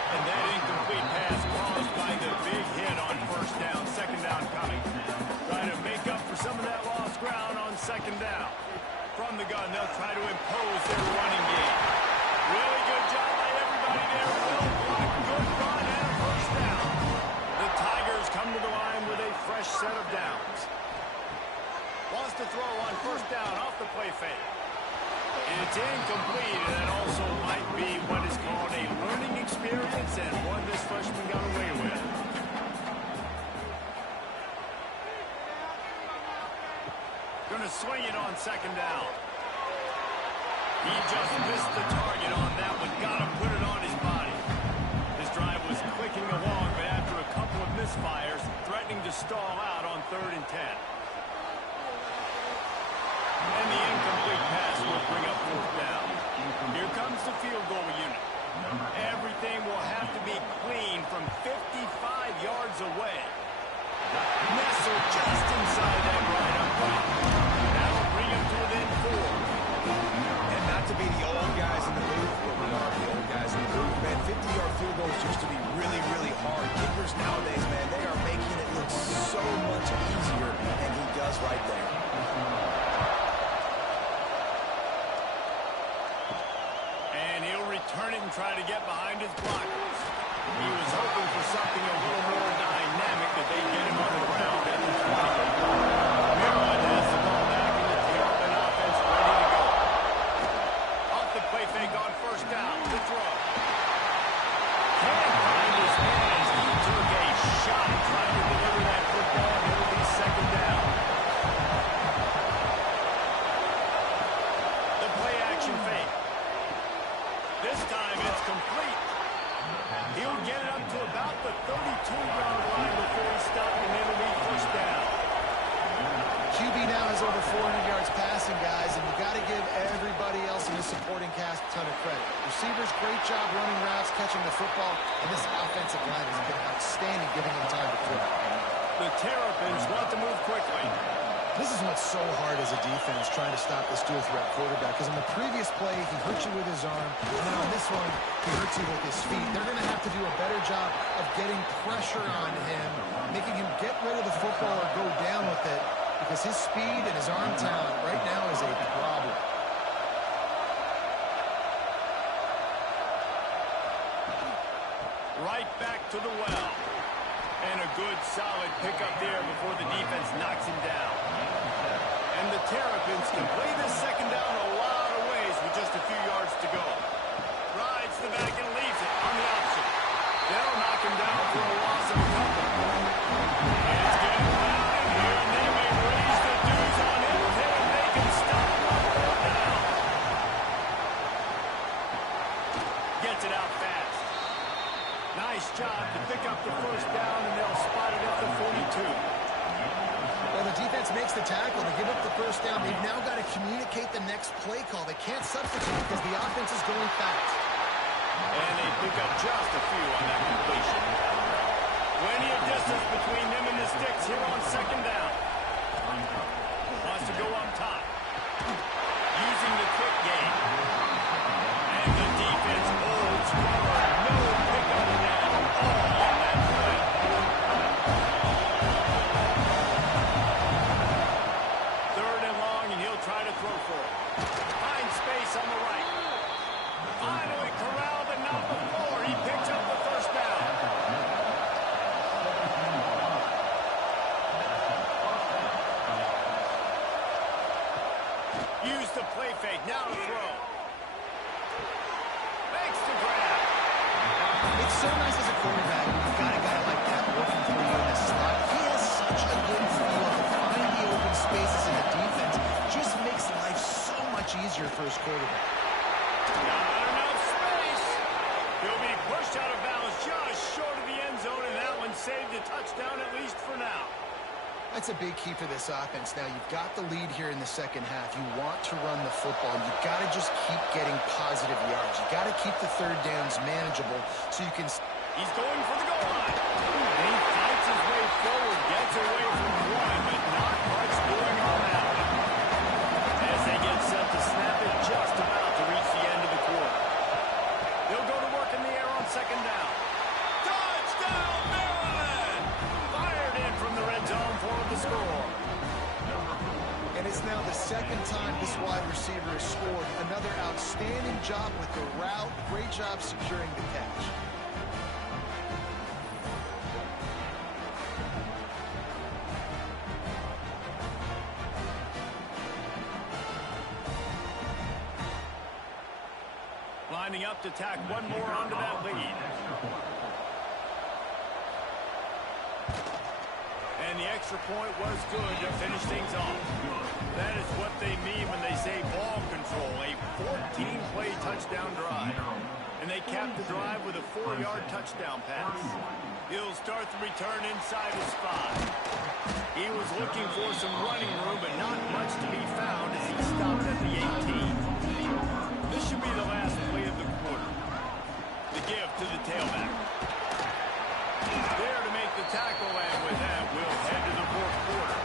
And that incomplete pass caused by the big hit on 1st down. 2nd down coming. Trying to make up for some of that lost ground on 2nd down. From the gun, they'll try to impose their running game. Really good job by everybody there. Well blocked, good run, and a first down. The Tigers come to the line with a fresh set of downs. Wants to throw on first down off the play fake. It's incomplete, and that also might be what is called a learning experience and one this freshman got away with. Going to swing it on second down. He just missed the target on that one. Got to put it on his body. His drive was clicking along, but after a couple of misfires, threatening to stall out on 3rd and 10. And the incomplete pass will bring up 4th down. Here comes the field goal unit. Everything will have to be clean from 55 yards away. Nestled just inside that right upright. That'll bring him to within 4. And not to be the old guys in the booth, but we are the old guys in the booth, man. 50-yard field goals used to be really, really hard. Kickers nowadays, man, they are making it look so much easier, and he does right there. Turn it and try to get behind his blockers. He was hoping for something a little more dynamic, that they get him on the ground at the 20. Maryland has the ball back in the Terrapin offense ready to go. Off the play fake on first down. The throw. Can't find his man as he took a shot trying to deliver that football. It'll be second down. The play action fake. This time it's complete. He'll get it up to about the 32-yard line before he stopped, and it'll be first down. QB now has over 400 yards passing, guys, and you got to give everybody else in the supporting cast a ton of credit. Receivers, great job running routes, catching the football, and this offensive line has been outstanding, giving him time to throw. The Terrapins want to move quickly. This is what's so hard as a defense, trying to stop this dual-threat quarterback, because in the previous play, he hurt you with his arm, and then on this one, he hurts you with his feet. They're going to have to do a better job of getting pressure on him, making him get rid of the football or go down with it, because his speed and his arm talent right now is a problem. Right back to the well. And a good, solid pickup there before the defense knocks him down. And the Terrapins can play this second down a lot of ways with just a few yards to go. Rides the back and leaves it on the option. They'll knock him down for a loss of a couple. And it's getting loud in here, and they may raise the dues on him if they can stop him on 4th down. Gets it out fast. Nice job to pick up the first down, and they'll spot it at the 42. Well, the defense makes the tackle. They give up the first down. They've now got to communicate the next play call. They can't substitute because the offense is going fast. And they pick up just a few on that completion. Plenty of distance between them and the sticks here on second down. Wants to go up top. Using the quick game. And the defense holds guard. No pickup at all on that play. Third and long, and he'll try to throw for it. Finds space on the right. Finally corralled, but not before. He picks up the first down. Use the play fake. Now to throw. Makes the grab. It's so nice as a quarterback when you've got a guy like that working for you in the slot. He has such a good feel to find the open spaces in the defense. Just makes life so much easier for his quarterback. Not enough space. He'll be pushed out of bounds just short of the end zone, and that one saved a touchdown at least for now. That's a big key for this offense. Now, you've got the lead here in the second half. You want to run the football. You've got to just keep getting positive yards. You've got to keep the third downs manageable so you can... He's going for the goal line. And he fights his way forward, gets away from one, but not much doing on that one. As they get set to snap it just about to reach the end of the quarter. They'll go to work in the air on second down. Touchdown, Maryland! Fired in from the red zone for the score. And it's now the second time this wide receiver has scored. Another outstanding job with the route. Great job securing the catch. Lining up to tack one more onto that lead. And the extra point was good to finish things off. That is what they mean when they say ball control. A 14-play touchdown drive. And they capped the drive with a 4-yard touchdown pass. He'll start the return inside his 5. He was looking for some running room, but not much to be found as he stopped at the 18. This should be the last play of the quarter. The give to the tailback. There to make the tackle, and with that, we'll head to the fourth quarter.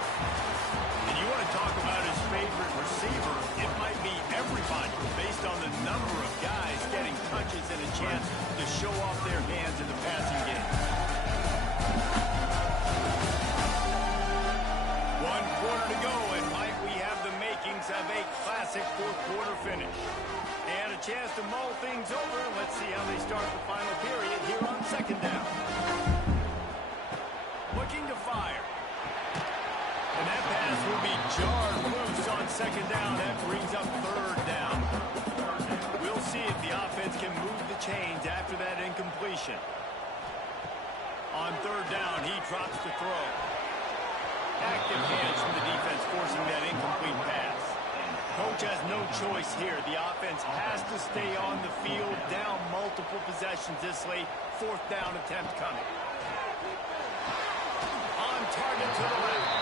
And you want to talk about his favorite receiver, it might be everybody, based on the number of guys getting touches and a chance to show off their hands in the passing game. 1 quarter to go, and might we have the makings of a classic fourth quarter finish. And a chance to mull things over. Let's see how they start the final period here on second down. Looking to fire. And that pass will be jarred loose on second down. That brings up third down. We'll see if the offense can move the chains after that incompletion. On third down, he drops to throw. Active hands from the defense forcing that incomplete pass. Coach has no choice here. The offense has to stay on the field, down multiple possessions this late. Fourth down attempt coming. On target to the left.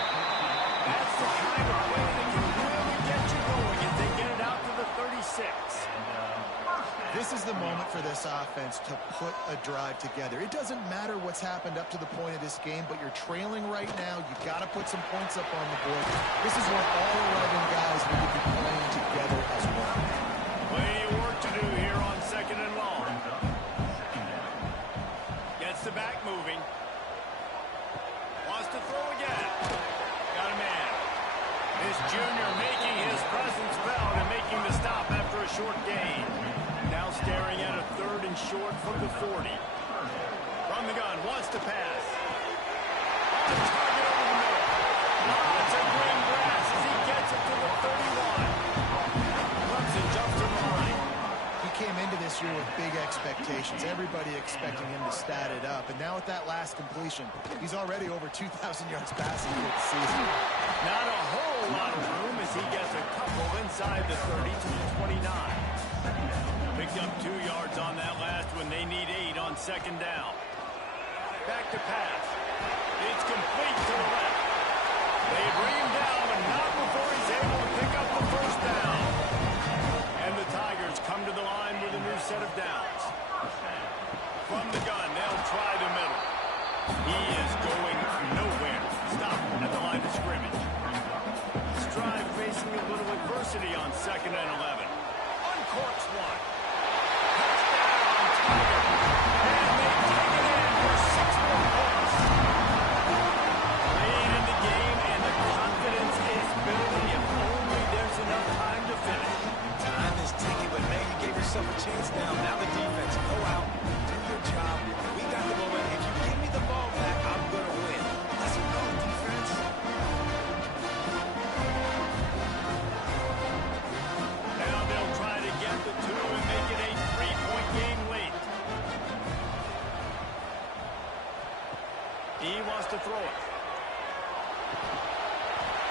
That's the kind of play that can really get you going if they get it out to the 36. This is the moment for this offense to put a drive together. It doesn't matter what's happened up to the point of this game, but you're trailing right now. You've got to put some points up on the board. This is when all 11 guys need to be playing together as one. Plenty of work to do here on second and long. Gets the back moving. Wants to throw again. Got a man. This junior making his presence felt and making the stop after a short gain. Now staring at a third and short from the 40. From the gun, wants to pass. On target over the middle. Lots of green grass as he gets it to the 31. Clemson jumps to the line. He came into this year with big expectations. Everybody expecting him to stat it up. And now with that last completion, he's already over 2,000 yards passing for the season. Not a whole lot of room as he gets a couple inside the 30 to the 29. Picked up 2 yards on that last one. They need 8 on second down. Back to pass. It's complete to the left. They bring him down, but not before he's able to pick up the first down. And the Tigers come to the line with a new set of downs. From the gun, they'll try the middle. He is going nowhere. Stop at the line of scrimmage. Strive facing a little adversity on second and 11. Uncorks one. A chance now. Now the defense. Go out, do your job. We got the moment. If you give me the ball back, I'm going to win. Let's go, defense. Now they'll try to get the 2 and make it a 3-point game late. He wants to throw it.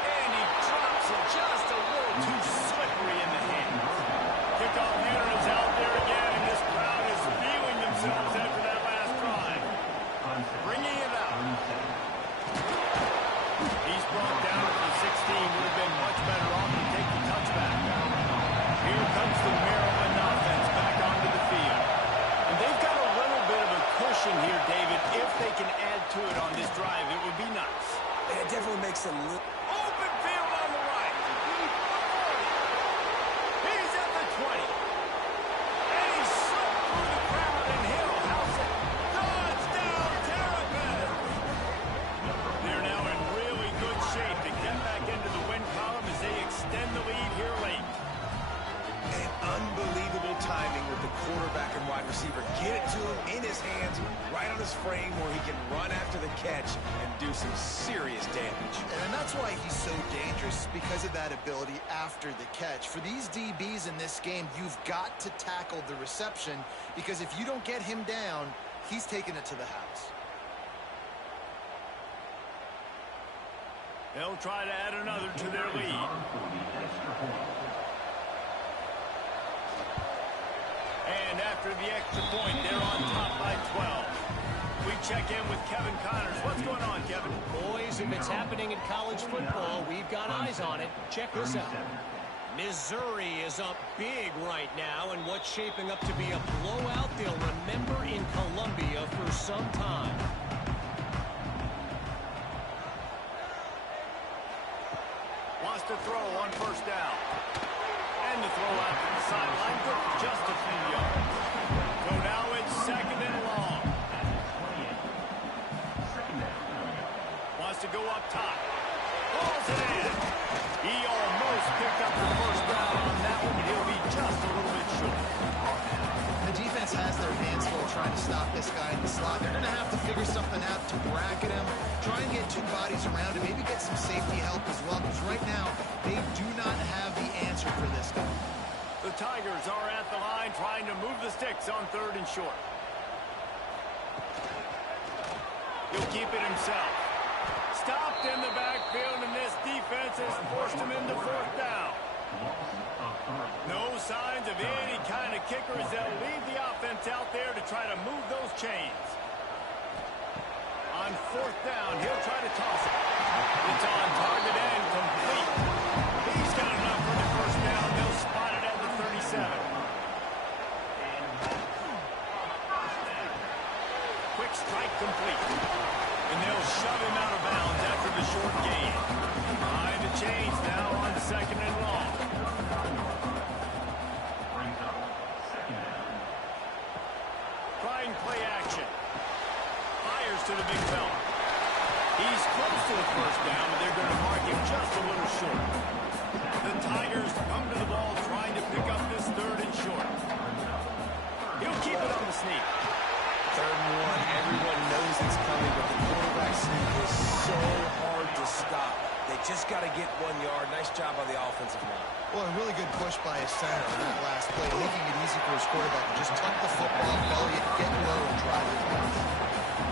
And he drops it just a little too slippery in the hands. Kickoff unit is out there again, and this crowd is feeling themselves after that last drive. Bringing it out. He's brought down to the 16. Would have been much better off to take the touchback. Here comes the Maryland offense back onto the field. And they've got a little bit of a cushion here, David. If they can add to it on this drive, it would be nice. It definitely makes a little... Open field on the right. He's at the 20. his frame where he can run after the catch and do some serious damage. And that's why he's so dangerous, because of that ability after the catch. For these DBs in this game, you've got to tackle the reception, because if you don't get him down, he's taking it to the house. They'll try to add another to their lead. And after the extra point, they're on top by 12. We check in with Kevin Connors. What's going on, Kevin? Boys, if it's happening in college football, we've got eyes on it. Check this out. Missouri is up big right now, and what's shaping up to be a blowout they'll remember in Columbia for some time. Wants to throw on first down. And the throw out to the sideline, good for just a few yards. So now it's second and long. Wants to go up top. Pulls it in. He almost picked up the first down on that one, but he'll be just a little bit short. The defense has their hands full trying to stop this guy in the slot. They're going to have to figure something out to bracket him, try and get two bodies around him, maybe get some safety help as well, because right now they do not have the answer for this guy. The Tigers are at the line trying to move the sticks on third and short. He'll keep it himself. Stopped in the backfield, and this defense has forced him into fourth down. No signs of any kind of kickers. They'll leave the offense out there to try to move those chains. On fourth down, he'll try to toss it. It's on target and complete. He's got enough for the first down. They'll spot it at the 37. Quick strike complete. And they'll shove him out of bounds after the short gain. Behind the chains now on second and long. Trying play action. Fires to the big fella. He's close to the first down, but they're going to mark him just a little short. The Tigers come to the ball trying to pick up this third and short. He'll keep it on the sneak. Third and one, everyone knows it's coming, but the quarterback sneak is so hard to stop. They just got to get 1 yard. Nice job by the offensive line. Well, a really good push by his center on that last play, making it easy for his quarterback to just tuck the football, belly it, get low, and drive it home.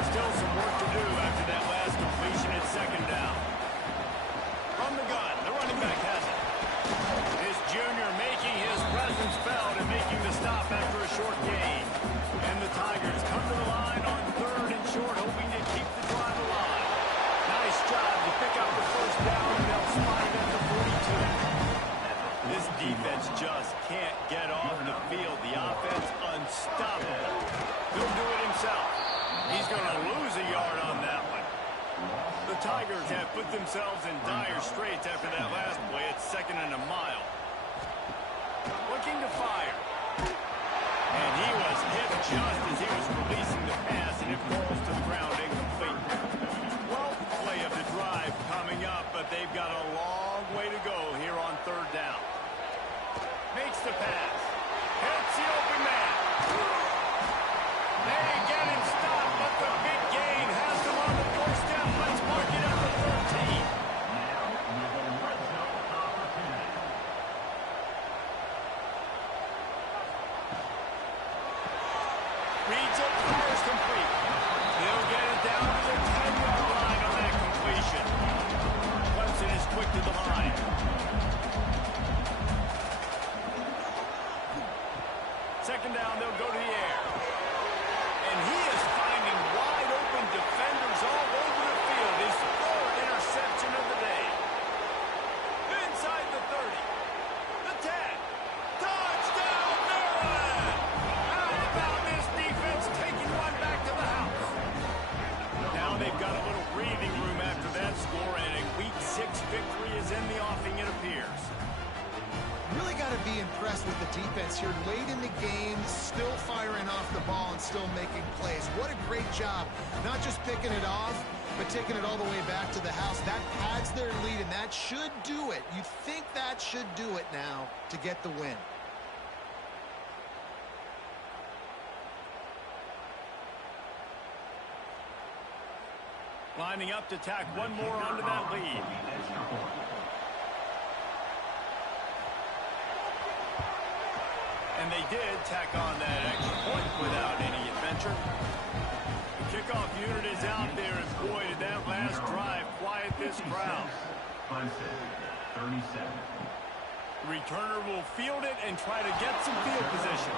Still some work to do after that last completion at second down. From the gun, the running back has it. This junior making his presence felt and making the stop after a short gain. And the Tigers come to the line on third and short, hoping to keep the drive alive. Nice job to pick up the first down, and they'll spot it at the 42. This defense just can't get off the field. The offense unstoppable. He'll do it himself. He's going to lose a yard on that one. The Tigers have put themselves in dire straits after that last play. It's second and a mile. Looking to fire. And he was hit just as he was releasing the pass, and it falls to the ground incomplete. Well, play of the drive coming up, but they've got a long way to go here on third down. Makes the pass. Hits the open man. They get him stopped, but the big gain has them on the doorstep. Let's mark it at the 13. Reads it, fires complete. They'll get it down to the 10-yard line on that completion. Clemson is quick to the line. Second down, they'll go to the air. And he is finding wide open defenders all over the field. His third interception of the day. Inside the 30. The 10. Touchdown, Maryland! How about this defense taking one back to the house? Now they've got a little breathing room after that score, and a Week 6 victory is in the offing, it appears. Really got to be impressed with the defense here. Late in the game, still firing off the ball and still making plays. What a great job. Not just picking it off, but taking it all the way back to the house. That pads their lead, and that should do it. You think that should do it now to get the win. Lining up to tack one more onto that lead. And they did tack on that extra point without any adventure. The kickoff unit is out there, and boy, did that last drive quiet this crowd. 37. Returner will field it and try to get some field position.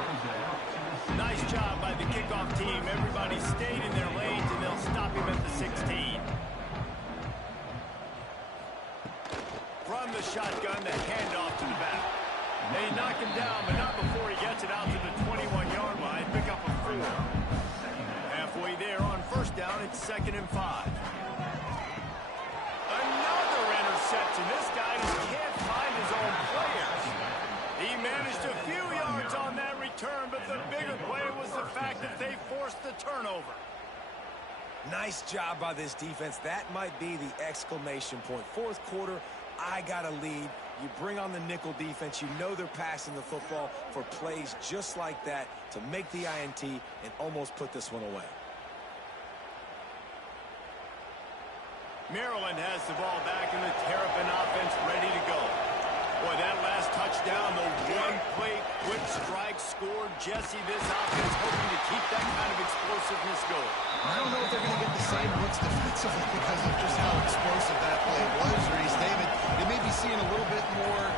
Nice job by the kickoff team. Everybody stayed in their lanes, and they'll stop him at the 16. From the shotgun, the handoff to the back. They knock him down, but not before he gets it out to the 21-yard line. Pick up a 4. Halfway there on first down, it's 2nd and 5. Another interception. This guy just can't find his own players. He managed a few yards on that return, but the bigger play was the fact that they forced the turnover. Nice job by this defense. That might be the exclamation point. Fourth quarter, I got a lead. You bring on the nickel defense. You know they're passing the football for plays just like that to make the INT and almost put this one away. Maryland has the ball back in the Terrapin offense ready to go. Boy, that last touchdown, the one-play quick strike scored. Jesse, this offense hoping to keep that kind of explosiveness going. I don't know if they're going to get the same looks defensively because of just how explosive that play was, Reese. David, they may be seeing a little bit more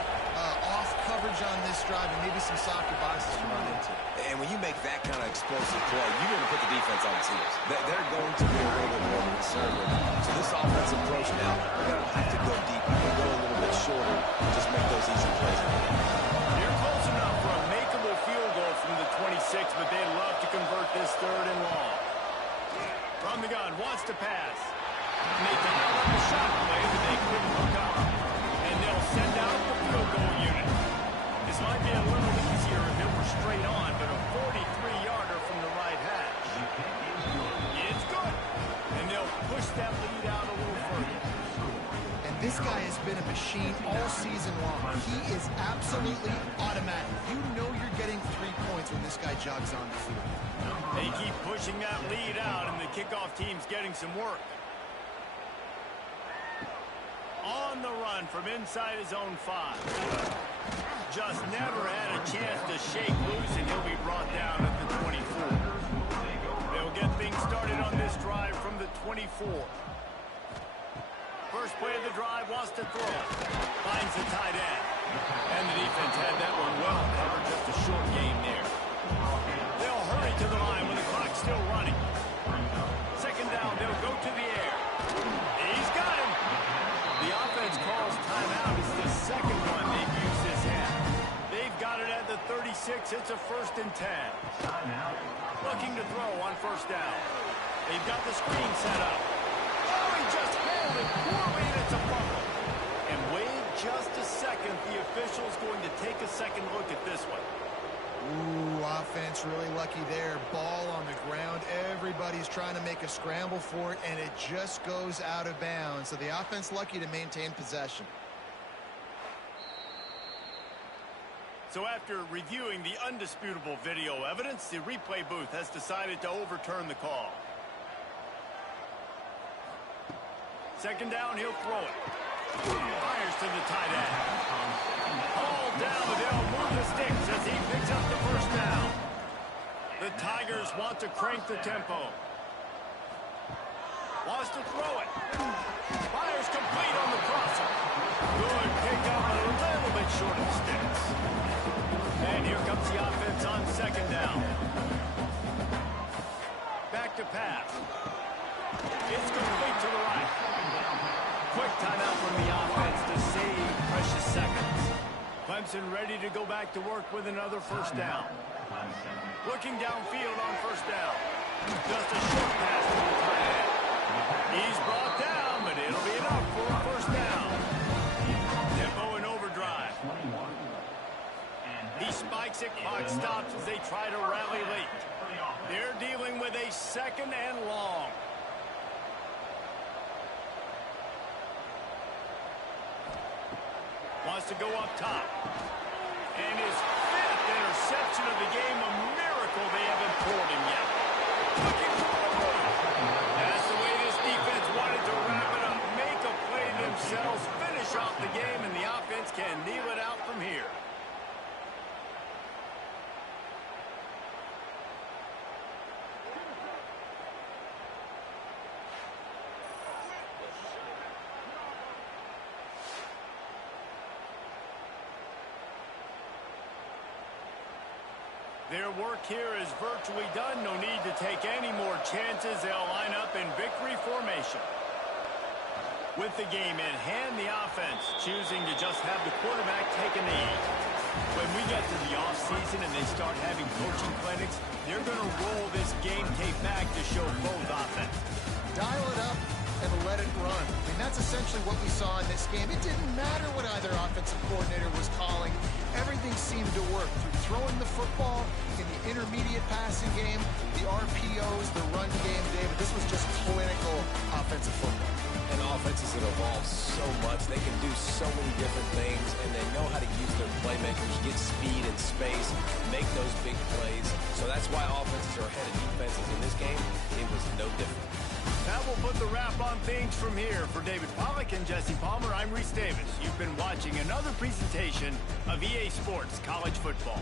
off coverage on this drive and maybe some softer boxes to run into. And when you make that kind of explosive play, you're going to put the defense on its heels. They're going to be a little bit more conservative. So this offensive approach now, they're going to have to go deep. They're going to go a little bit shorter, just make those easy plays. You're close enough for a makeable field goal from the 26, but they'd love to convert this 3rd and long. From the gun, wants to pass. And they dialed up the shot play, but they couldn't hook up. And they'll send out the field goal unit. This might be a little easier if it were straight on, but a 43-yarder from the right hash. It's good. And they'll push that lead out a little further. And this guy has been a machine all season long. He is absolutely automatic. You know you're getting 3 points when this guy jogs on the field. They keep pushing that lead out, and the kickoff team's getting some work. On the run from inside his own 5. Just never had a chance to shake loose, and he'll be brought down at the 24. They'll get things started on this drive from the 24. First play of the drive, wants to throw. Finds the tight end. And the defense had that one well covered, just a short game there. They'll hurry to the line when the clock's still running. 2nd down, they'll go to the air. He's got him. The offense calls timeout. It's the 2nd one they've used this half. They've got it at the 36. It's a 1st and 10. Looking to throw on 1st down. They've got the screen set up. Oh, he just held it poorly, and it's a fumble. And wait just a second. The official's going to take a second look at this one. Ooh, offense really lucky there. Ball on the ground. Everybody's trying to make a scramble for it, and it just goes out of bounds. So the offense lucky to maintain possession. So after reviewing the undisputable video evidence, the replay booth has decided to overturn the call. 2nd down, he'll throw it. Fires to the tight end. Hauled down, but they'll move the sticks as he picks up the 1st down. The Tigers want to crank the tempo. Wants to throw it. Fires complete on the crosser. Good pickup, a little bit short of sticks. And here comes the offense on 2nd down. Back to pass. It's complete to the right. Quick timeout from the offense to save precious seconds. Clemson ready to go back to work with another 1st down. Looking downfield on 1st down. Just a short pass to the tight end. He's brought down, but it'll be enough for a 1st down. Tempo in overdrive. He spikes it, clock stops as they try to rally late. They're dealing with a 2nd and long. Wants to go up top. And his 5th interception of the game, a miracle they haven't pulled him yet. Looking for the run. That's the way this defense wanted themselves, finish off the game, and the offense can kneel it out from here. Their work here is virtually done. No need to take any more chances. They'll line up in victory formation. With the game in hand, the offense choosing to just have the quarterback take a knee. When we get to the offseason and they start having coaching clinics, they're going to roll this game tape back to show both offense. Dial it up and let it run. I mean, that's essentially what we saw in this game. It didn't matter what either offensive coordinator was calling. Everything seemed to work through throwing the football, in the intermediate passing game, the RPOs, the run game, David. This was just clinical offensive football. And offenses that evolve so much, they can do so many different things, and they know how to use their playmakers, get speed and space, make those big plays. So that's why offenses are ahead of defenses in this game. It was no different. That will put the wrap on things from here. For David Pollack and Jesse Palmer, I'm Reese Davis. You've been watching another presentation of EA Sports College Football.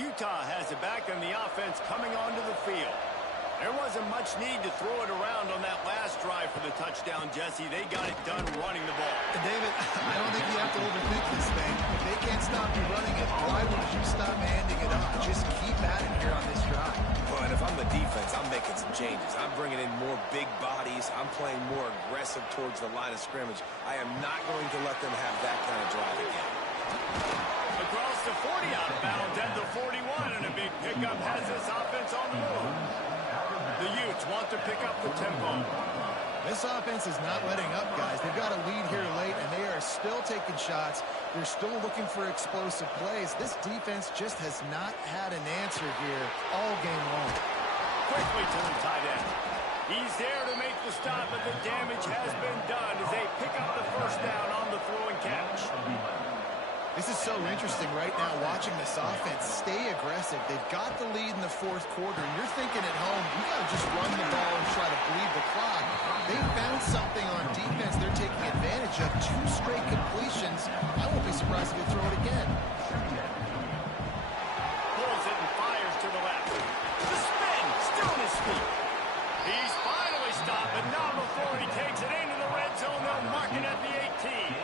Utah has it back, and the offense coming onto the field. There wasn't much need to throw it around on that last drive for the touchdown, Jesse. They got it done running the ball. David, I don't think you have to overthink this thing. If they can't stop you running it, why would you stop handing it up? Just keep at it here on this drive. Well, and if I'm the defense, I'm making some changes. I'm bringing in more big bodies. I'm playing more aggressive towards the line of scrimmage. I am not going to let them have that kind of drive again. Across the 40 out of bounds at the 41, and a big pickup has this offense on the move. The Utes want to pick up the tempo. This offense is not letting up, guys. They've got a lead here late, and they are still taking shots. They're still looking for explosive plays. This defense just has not had an answer here all game long. Quickly to the tight end. He's there to make the stop, but the damage has been done as they pick up the first down on the throw and catch. This is so interesting right now, watching this offense stay aggressive. They've got the lead in the fourth quarter, and you're thinking at home, you got to just run the ball and try to bleed the clock. They found something on defense they're taking advantage of. 2 straight completions. I won't be surprised if they throw it again. Pulls it and fires to the left. The spin, still on his feet. He's finally stopped, but not before he takes it into the red zone. They'll mark it at the 18.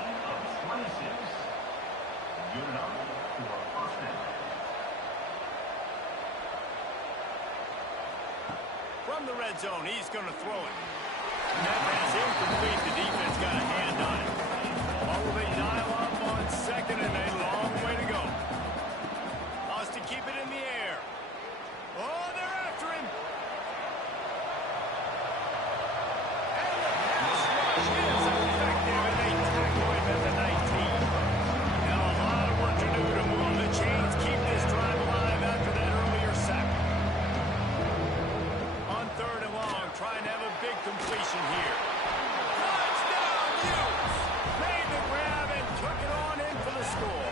From the red zone, he's going to throw it. That pass incomplete. The defense got a hand on it. What will they dial up on second, and a long way to go. Lost to keep it in the air. Oh, they're after him. And the pass rush is effective, and they tackle him at the 19. Now a lot of work to do to move the chains, keep this drive alive after that earlier sack. On third and long, trying to have a big completion here. Touchdown, Utes! Made the grab and took it on in for the score.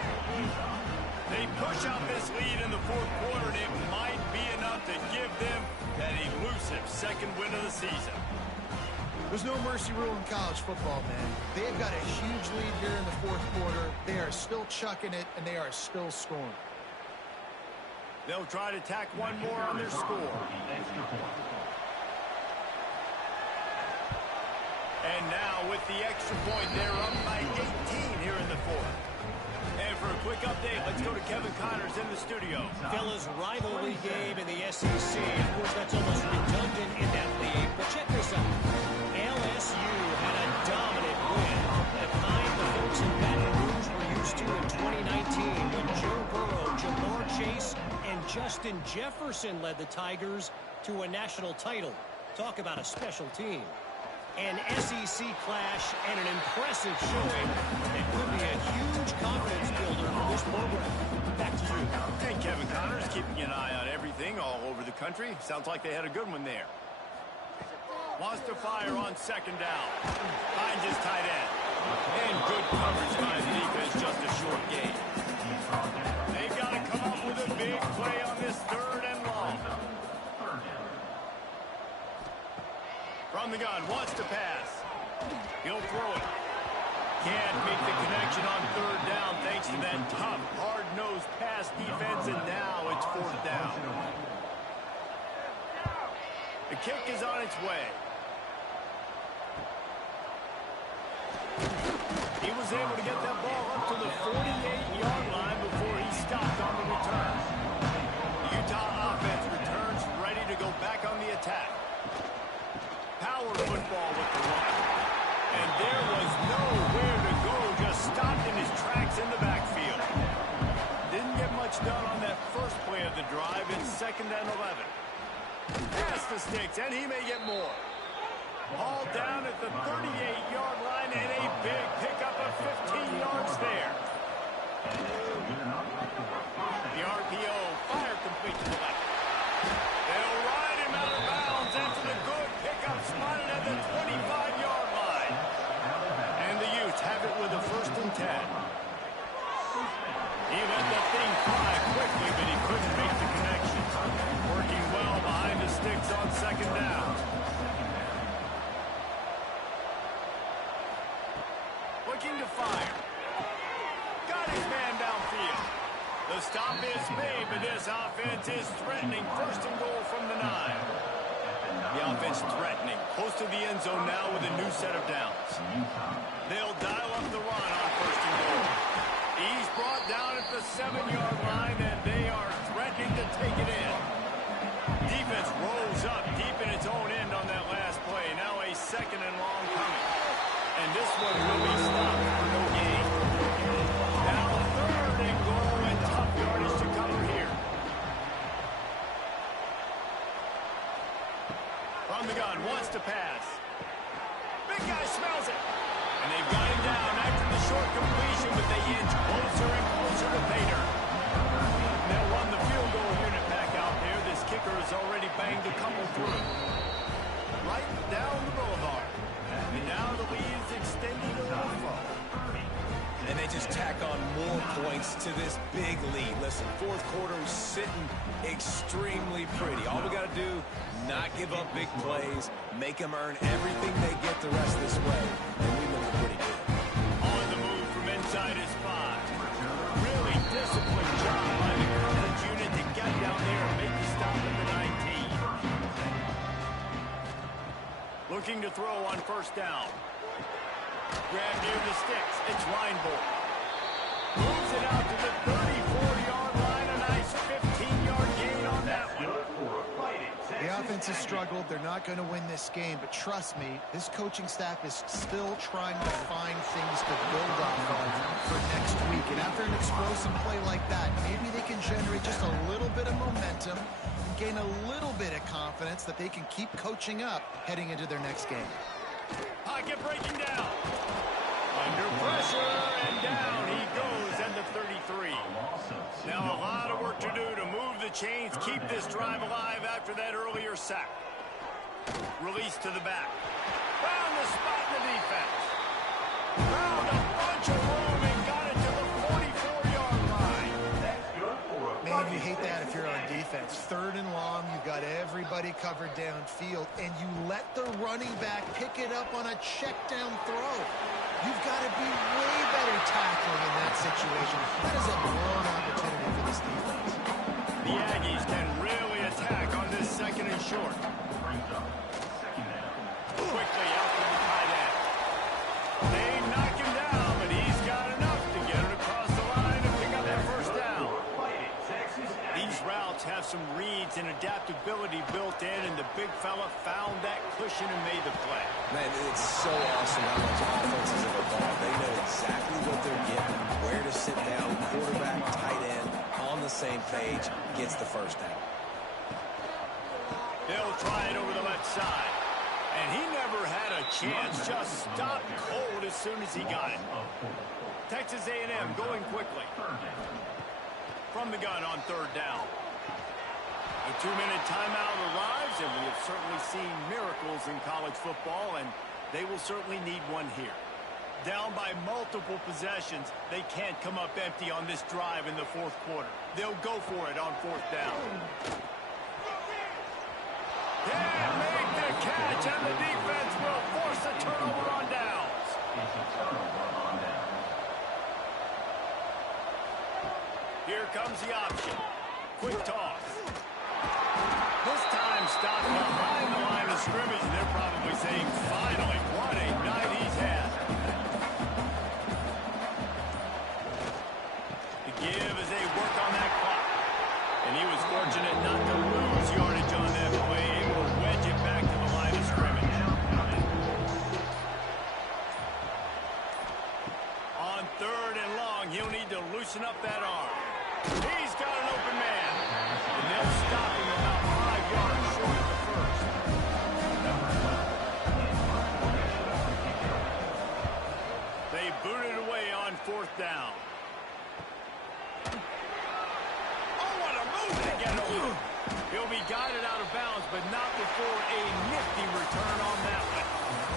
They push out this lead in the fourth quarter, and it might be enough to give them that elusive second win of the season. There's no mercy rule in college football, man. They've got a huge lead here in the fourth quarter. They are still chucking it, and they are still scoring. They'll try to tack one more on their score. And now with the extra point, they're up by 18 here in the fourth. And for a quick update, let's go to Kevin Connors in the studio. Fellas, rivalry game in the SEC. Of course, that's almost redundant in that league. But check this out. LSU had a dominant win. The kind the folks in Baton Rouge were used to in 2019 when Joe Burrow, Jamar Chase, and Justin Jefferson led the Tigers to a national title. Talk about a special team. An SEC clash and an impressive showing that could be a huge confidence builder for this program. Back to you. Hey, Kevin Connors, keeping an eye on everything all over the country. Sounds like they had a good one there. Wants to fire on second down. Finds his tight end. And good coverage by the defense, just a short gain. They've got to come up with a big play on this third and long. From the gun, wants to pass. He'll throw it. Can't make the connection on third down thanks to that tough, hard-nosed pass defense, and now it's fourth down. The kick is on its way. He was able to get that ball up to the 48-yard line before he stopped on the return. The Utah offense returns ready to go back on the attack. Power football with the run. And there was nowhere to go, just stopped in his tracks in the backfield. Didn't get much done on that first play of the drive. It's second and 11. Pass the sticks, and he may get more. Hauled down at the 38-yard line, and a big pickup of 15 yards there. The RPO, fire complete to the left. They'll ride him out of bounds after the good pickup spotted at the 25-yard line. And the Utes have it with a first and 10. He let the thing fly quickly, but he couldn't make the connection. Working well behind the sticks on second down. Looking to fire. Got his man downfield. The stop is made, but this offense is threatening. First and goal from the 9. The offense threatening. Close to the end zone now with a new set of downs. They'll dial up the run on first and goal. He's brought down at the 7-yard line, and they are threatening to take it in. Defense rolls up deep in its own end on that last play. Now a second and long coming. And this one will be stopped for no gain. Now third and goal, and tough yardage to cover here. From the gun, wants to pass. Big guy smells it. And they've got him down after the short completion, but they inch closer and closer to pay dirt. They'll run the field goal unit back out there. This kicker has already banged a couple through. Right down the boulevard. And now the lead is extending a little further. And they just tack on more points to this big lead. Listen, fourth quarter's sitting extremely pretty. All we got to do, not give up big plays, make them earn everything they get the rest of this way, and we look pretty good. On the move from inside his 5. Really disciplined job by the coverage unit to get down there and make the stop at the 19. Looking to throw on first down. Grab near the sticks. It's Reinbold. Moves it out to the 34-yard line. A nice 15-yard gain on that one. The offense has struggled. They're not going to win this game, but trust me, this coaching staff is still trying to find things to build off of for next week. And after an explosive play like that, maybe they can generate just a little bit of momentum and gain a little bit of confidence that they can keep coaching up heading into their next game. Pocket breaking down. Under pressure, and down he goes at the 33. Now a lot of work to do to move the chains, keep this drive alive after that earlier sack. Release to the back. Found the spot in the defense. Found a bunch of room and got it to the 44-yard line. Man, you hate that if you're on defense. Third and long, you've got everybody covered downfield, and you let the running back pick it up on a check down throw. You've got to be way better tackling in that situation. That is a blown opportunity for this defense. The Aggies can really attack on this second and short. Quickly out to the tight end. They knock him down, but he's got enough to get it across the line and pick up that first down. These routes have some reads and adaptability built in, and the big fella found that cushion and made the play. Man, it's so awesome how much offenses have evolved. They know exactly what they're getting, where to sit down, quarterback, tight end, on the same page, gets the first down. They'll try it over the left side. And he never had a chance, just stopped cold as soon as he got it. Texas A&M going quickly. From the gun on third down. A 2-minute timeout arrives, and we have certainly seen miracles in college football, and they will certainly need one here. Down by multiple possessions, they can't come up empty on this drive in the fourth quarter. They'll go for it on fourth down. Can't make the catch, and the defense will force a turnover on downs. Here comes the option. Quick toss. This time stopped behind the line of scrimmage, and they're probably saying, finally, what a night he's had. The give as they work on that clock. And he was fortunate not to lose yardage on that play, able to wedge it back to the line of scrimmage. On third and long, he'll need to loosen up that arm. He's got an open man. And they'll stop him about 5 yards short of the first. They booted away on fourth down. Oh, what a move to get over. He'll be guided out of bounds, but not before a nifty return on that one.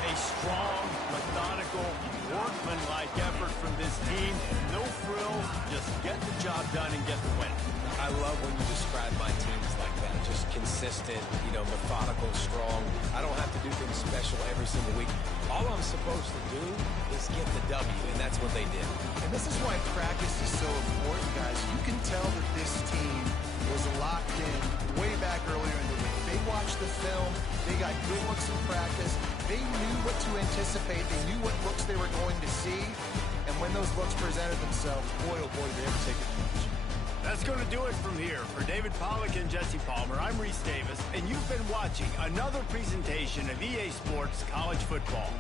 A strong, methodical, workman-like effort from this team. No frills, just get the job done and get the win. I love when you describe my teams like that. Just consistent, methodical, strong. I don't have to do things special every single week. All I'm supposed to do just get the W, and that's what they did. And this is why practice is so important, guys. You can tell that this team was locked in way back earlier in the week. They watched the film. They got good looks in practice. They knew what to anticipate. They knew what looks they were going to see. And when those looks presented themselves, boy, oh boy, did they ever take advantage. That's going to do it from here. For David Pollack and Jesse Palmer, I'm Reese Davis, and you've been watching another presentation of EA Sports College Football.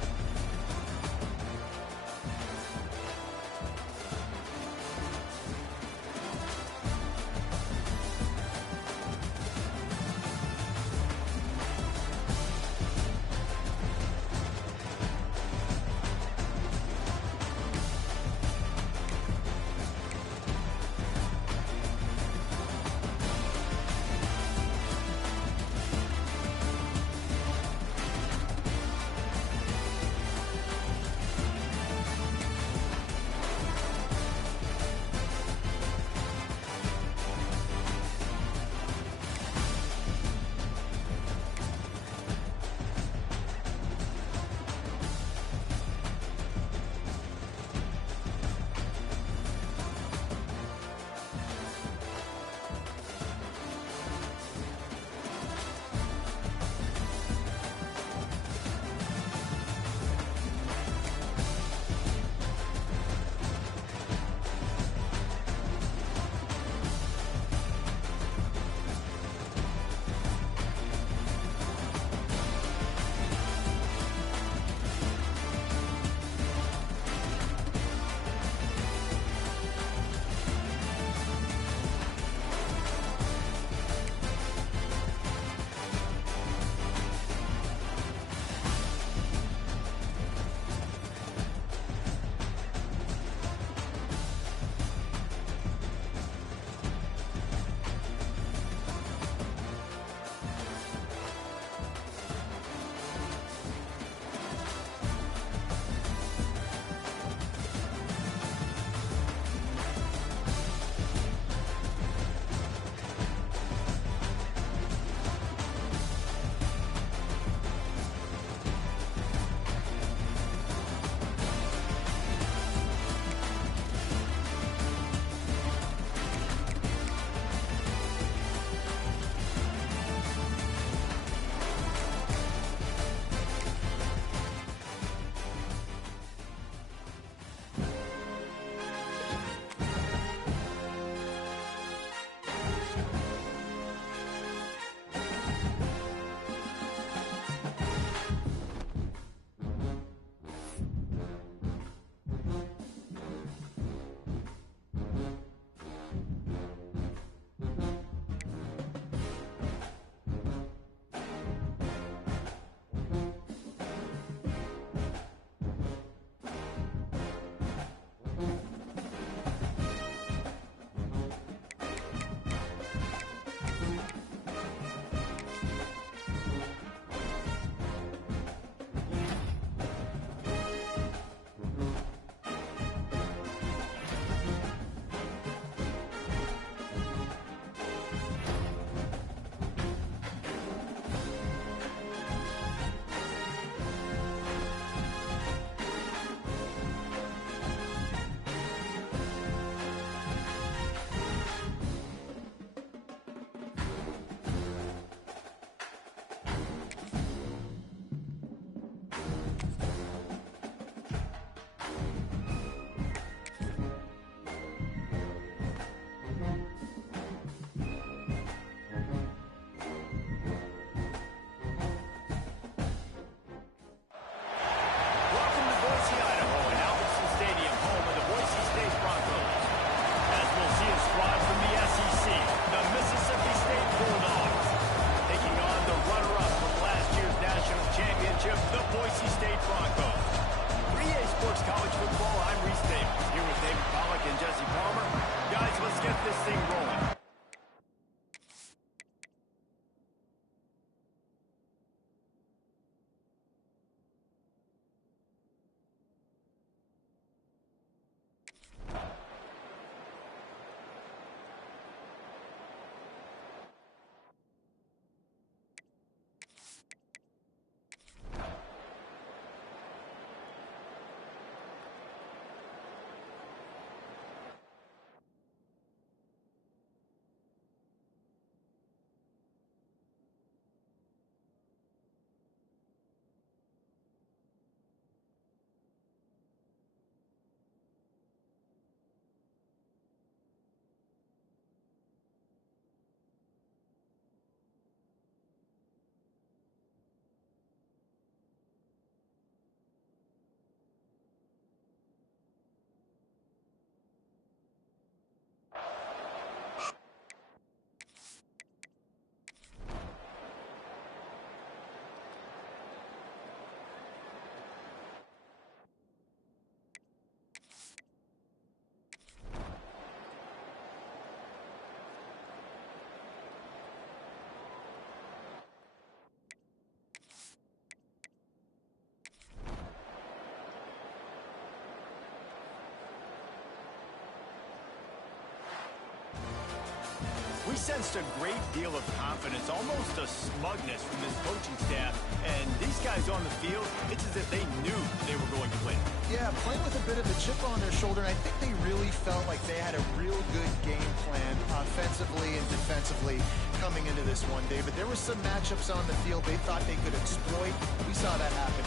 sensed a great deal of confidence, almost a smugness from this coaching staff. And these guys on the field, it's as if they knew they were going to win. Yeah, playing with a bit of a chip on their shoulder, and I think they really felt like they had a real good game plan offensively and defensively coming into this one, David. There were some matchups on the field they thought they could exploit. We saw that happen.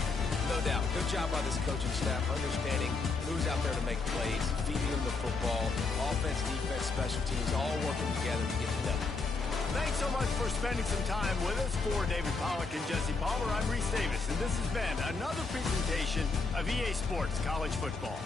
No doubt. Good job by this coaching staff, understanding who's out there to make plays, feeding them the football, offense, defense, special teams, all working together to get it done. Thanks so much for spending some time with us. For David Pollack and Jesse Palmer, I'm Reese Davis, and this has been another presentation of EA Sports College Football.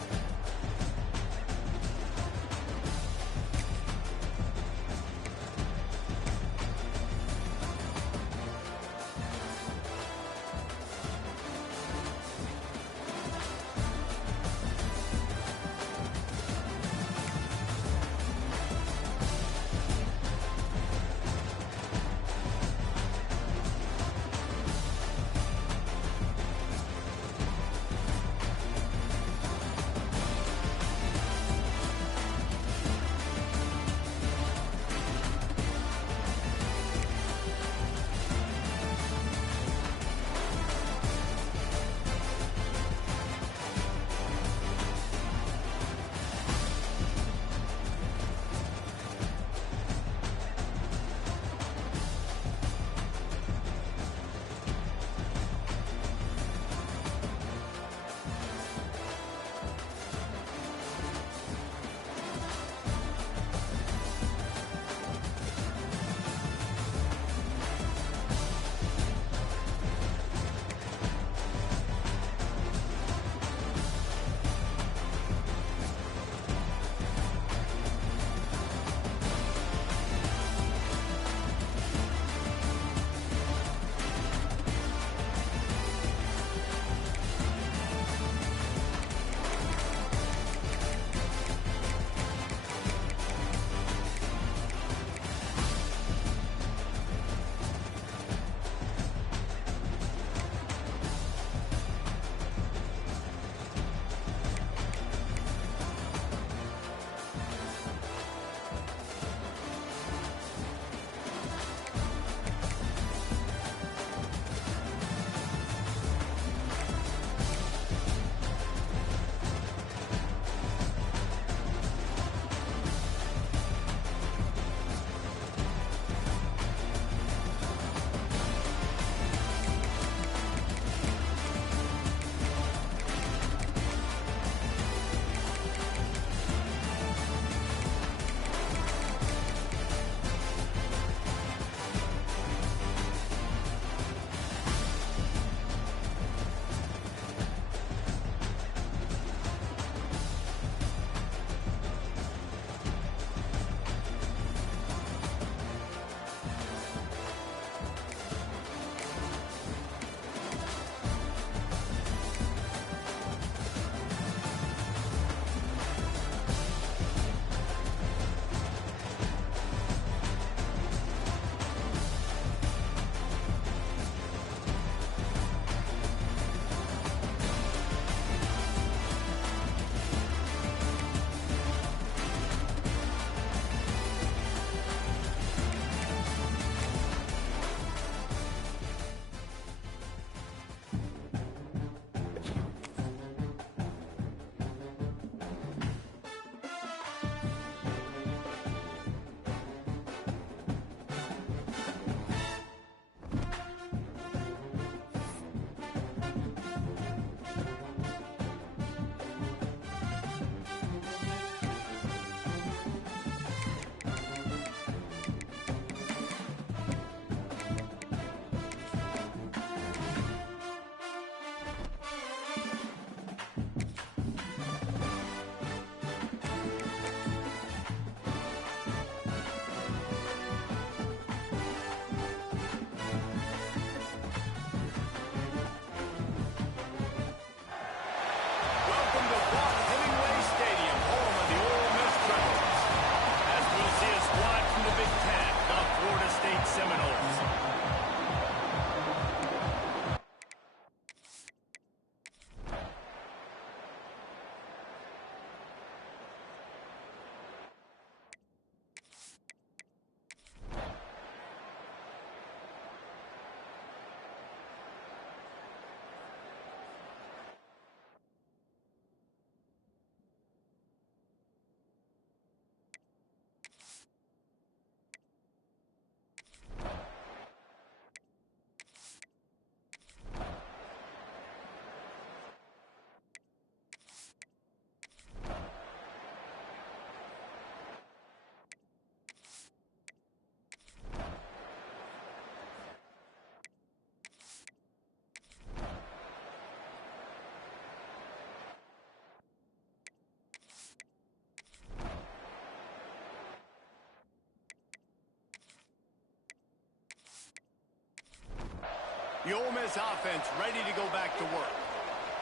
The Ole Miss offense ready to go back to work.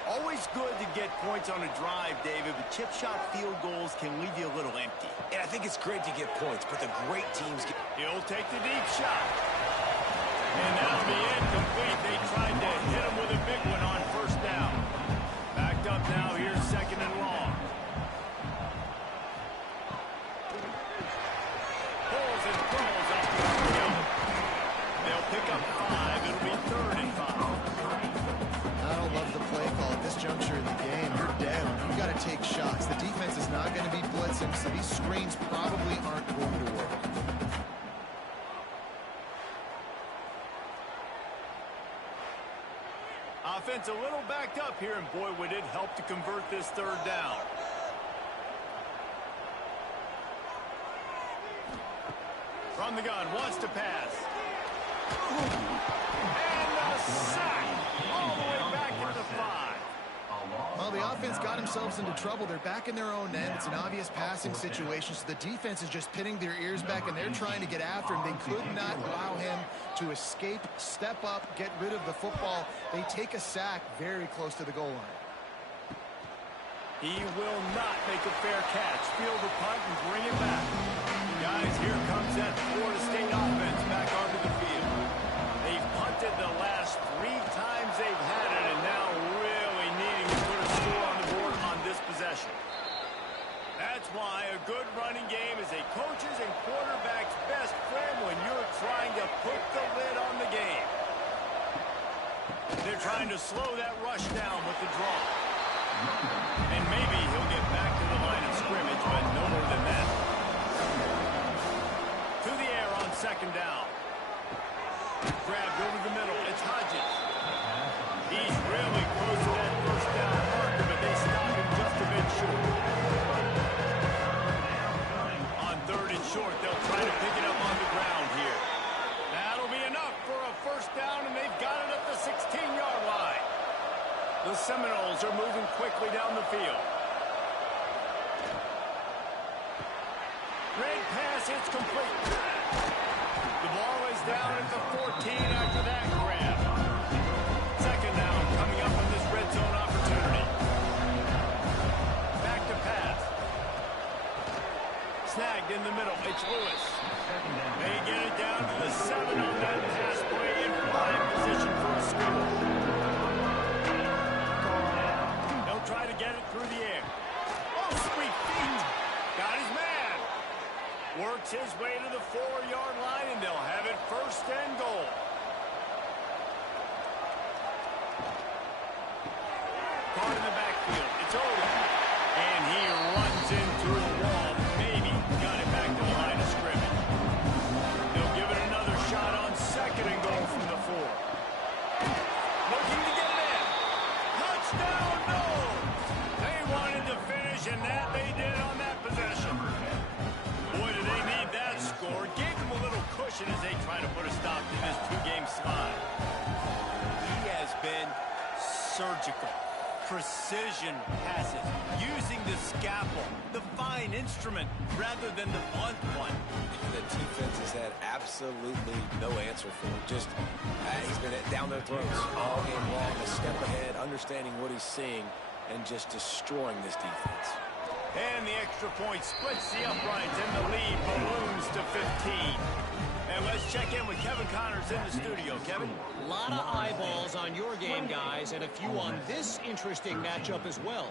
Always good to get points on a drive, David, but chip shot field goals can leave you a little empty. And I think it's great to get points, but the great teams get... He'll take the deep shot. And that'll be incomplete. They tried to hit him with a big one on first down. Backed up now. Here's second and long. Pulls and throws up the field. They'll pick up 5. It'll be 3rd and 5. I don't love the play call at this juncture in the game. You're down. You got to take shots. The defense is not going to be blitzing, so these screens probably aren't going to work. Offense a little backed up here, and boy, would it help to convert this 3rd down. From the gun, wants to pass. And a sack all the way back into the 5. Well, the offense got themselves into trouble. They're back in their own end. It's an obvious passing situation, so the defense is just pinning their ears back, and they're trying to get after him. They could not allow him to escape, step up, get rid of the football. They take a sack very close to the goal line. He will not make a fair catch. Field the punt and bring it back. Guys, here comes that Florida State offense back onto the field. They've punted the last 3 times they've had it, and now really needing to put a score on the board on this possession. That's why a good running game is a coach's and quarterback's best friend when you're trying to put the lid on the game. They're trying to slow that rush down with the draw. And maybe he'll get back to the line of scrimmage, but no more than that. To the air on 2nd down. Grabbed over the middle. It's Hodges. He's really close to that 1st down marker, but they stop him just a bit short. On 3rd and short, they'll try to pick it up on the ground here. That'll be enough for a 1st down, and they've got it at the 16-yard line. The Seminoles are moving quickly down the field. Great pass, it's complete. The ball is down at the 14 after that grab. 2nd down coming up on this red zone opportunity. Back to pass. Snagged in the middle. It's Lewis. They get it down to the 7 on that pass play in prime position for a score. They'll try to get it through the air. Oh, sweet feet. Got his man. Works his way to the 4-yard line, and they'll have it 1st and goal. Caught in the backfield. It's over. And he runs into a wall. Maybe got it back to the line of scrimmage. They'll give it another shot on 2nd and goal from the 4. Looking to get it in. Touchdown, no! They wanted to finish, and that they did on that possession. Boy, do they need that score. Gave them a little cushion as they try to put a stop to this 2-game slide. He has been surgical. Precision passes, using the scalpel, the fine instrument, rather than the blunt one. The defense has had absolutely no answer for him. Just, he's been down their throats all game long, a step ahead, understanding what he's seeing, and just destroying this defense. And the extra point splits the uprights, and the lead balloons to 15. And let's check in with Kevin Connors in the studio. Kevin? A lot of eyeballs on your game, guys, and a few on this interesting matchup as well.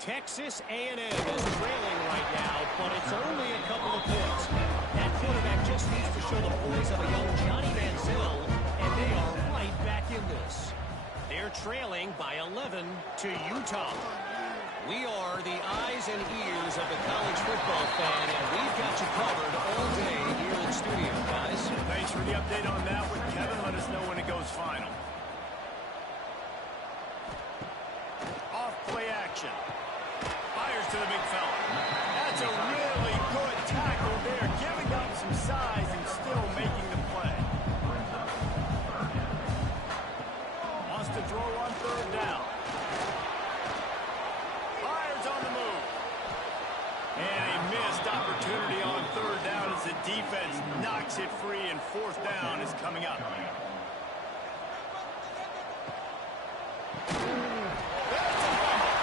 Texas A&M is trailing right now, but it's only a couple of points. That quarterback just needs to show the poise of a young Johnny Manziel, and they are right back in this. They're trailing by 11 to Utah. We are the eyes and ears of the college football fan, and we've got you covered all day here in studio, guys. Thanks for the update on that one, Kevin. Let us know when it goes final. Off play action. Fires to the big fella. That's a really good tackle there, giving up some size and still making the play. Wants to throw on 3rd down. On the move. And a missed opportunity on 3rd down as the defense knocks it free, and 4th down is coming up. There's the fumble.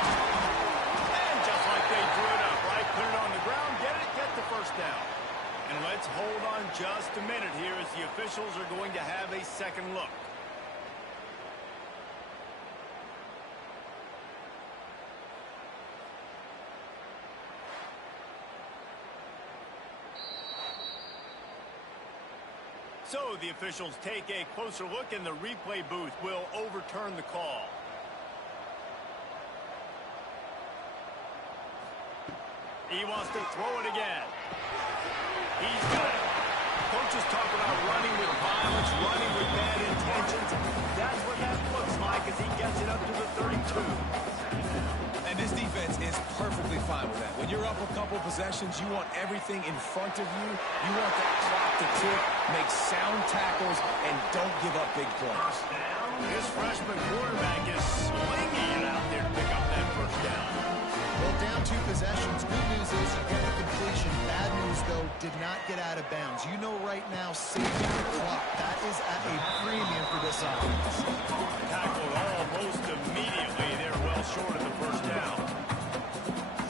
And just like they drew it up, right? Put it on the ground, get the first down. And let's hold on just a minute here as the officials are going to have a second look. So the officials take a closer look, and the replay booth will overturn the call. He wants to throw it again. He's got it. Coaches talk about running with violence, running with bad intentions. That's what that looks like as he gets it up to the 32. And this defense is perfectly fine with that. When you're up a couple possessions, you want everything in front of you. You want that clock to tick, make sound tackles, and don't give up big plays. This freshman quarterback is slinging it out there to pick up that first down. Well, down 2 possessions. Good news is you get the completion. Bad news, though, did not get out of bounds. You know right now, saving the clock, that is at a premium for this offense. Tackled almost immediately. They're well short of the first down.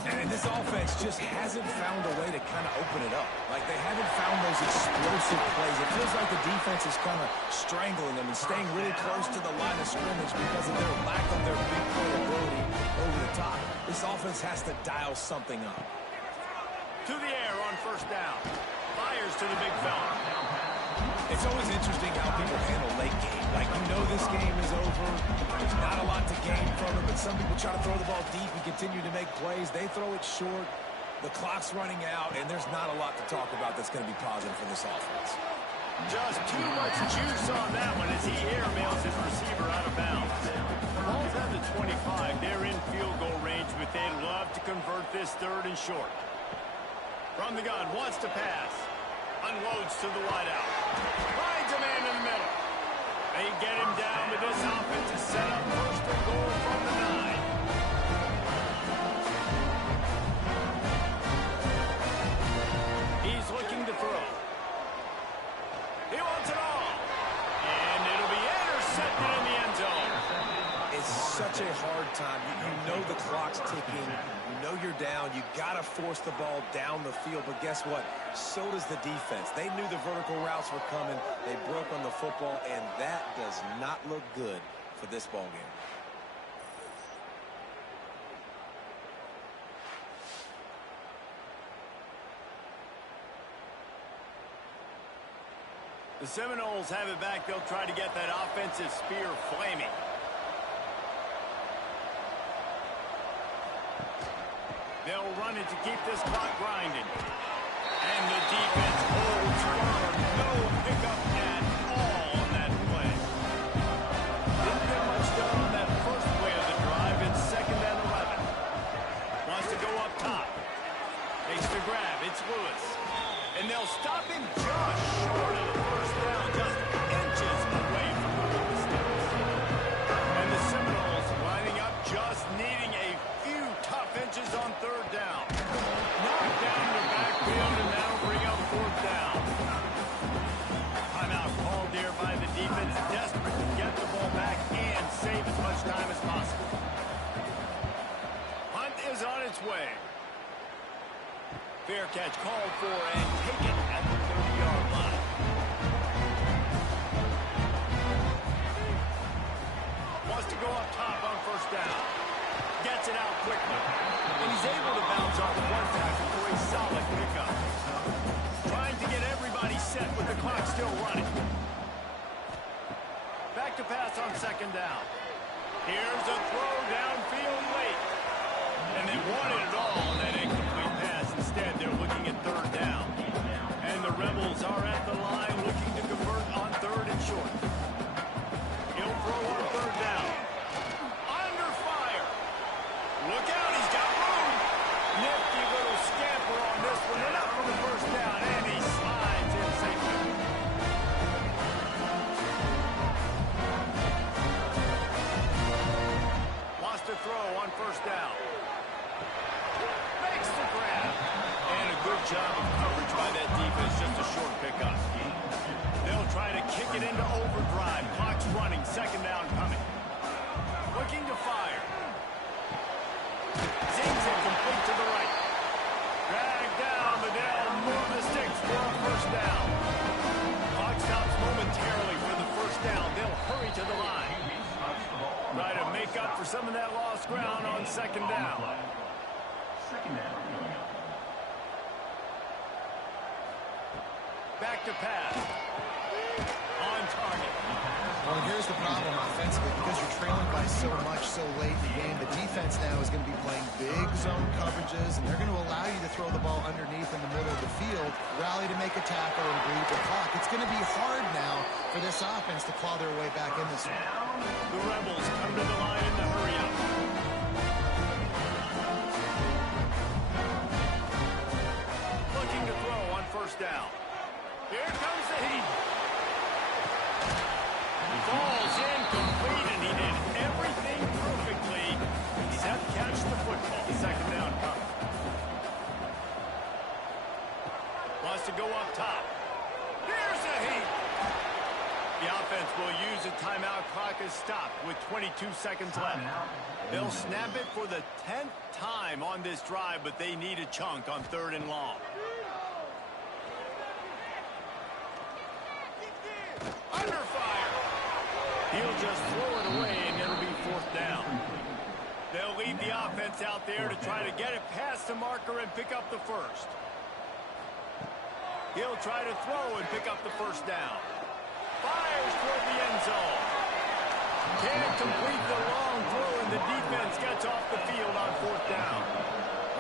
And this offense just hasn't found a way to kind of open it up. Like, they haven't found those explosive plays. It feels like the defense is kind of strangling them and staying really close to the line of scrimmage because of their lack of their big play ability over the top. This offense has to dial something up. To the air on first down. Fires to the big fella. It's always interesting how people handle late game. Like, you know this game is over. There's not a lot to gain from it, but some people try to throw the ball deep and continue to make plays. They throw it short. The clock's running out, and there's not a lot to talk about that's going to be positive for this offense. Just too much juice on that one as he airmails his receiver out of bounds. Ball's at the 25. They're in field goal range, but they'd love to convert this third and short. From the gun, wants to pass. Unloads to the wideout. Finds a man in the middle. They get him down, but this offense is set up first and goal from the 9. He's looking to throw. He wants it all. And it'll be intercepted in the end zone. It's such a hard time. You know the clock's ticking. You know you're down. You got to force the ball down the field. But guess what? So does the defense. They knew the vertical routes were coming. They broke on the football, and that does not look good for this ball game. The Seminoles have it back. They'll try to get that offensive spear flaming. They'll run it to keep this clock grinding. And the defense holds firm. No pickup at all on that play. Didn't get much done on that first play of the drive. It's 2nd and 11. Wants to go up top. Takes the grab. It's Lewis. And they'll stop him just short of the first down, just inches away from the Lewis sticks. And the Seminoles lining up, just needing a few tough inches on 3rd down. Knocked down in the backfield, and that'll bring up 4th down. Timeout called there by the defense, desperate to get the ball back and save as much time as possible. Punt is on its way. Fair catch called for and taken at the 30-yard line. Wants to go up top on first down. Gets it out quickly. And he's able to bounce off one tackle for a solid pickup. Trying to get everybody set with the clock still running. Back to pass on 2nd down. Here's a throw downfield late. And they wanted it all on that incomplete pass. Instead, they're looking at 3rd down. And the Rebels are at the line looking to convert on 3rd and short. He'll throw on 3rd down. Under fire. Look out, he's got room. Nifty little scamper on this one. And up for the first down. And he slides in safely. Wants to throw on first down. Makes the grab. And a good job of coverage by that defense. Just a short pickup. They'll try to kick it into overdrive. Clock's running. 2nd down coming. Looking to fire. Zings it complete to the right. Dragged down, but they'll move the sticks for a first down. Clock stops momentarily for the first down. They'll hurry to the line. Try to make up for some of that lost ground on second down. Back to pass. On target. Well, here's the problem offensively. Because you're trailing by so much so late in the game, the defense now is going to be playing big zone coverages, and they're going to allow you to throw the ball underneath in the middle of the field, rally to make a tackle, and bleed the clock. It's going to be hard now for this offense to claw their way back in this one. The Rebels come to the line in the hurry-up. Looking to throw on first down. Here comes the heat. Falls incomplete, and he did everything perfectly except catch the football. Second down coming. Wants to go up top. Here's the heat. The offense will use a timeout. Clock is stopped with 22 seconds left. They'll snap it for the 10th time on this drive, but they need a chunk on 3rd and long. Under fire. He'll just throw it away, and it'll be 4th down. They'll leave the offense out there to try to get it past the marker and pick up the first. He'll try to throw and pick up the first down. Fires toward the end zone. Can't complete the long throw, and the defense gets off the field on 4th down.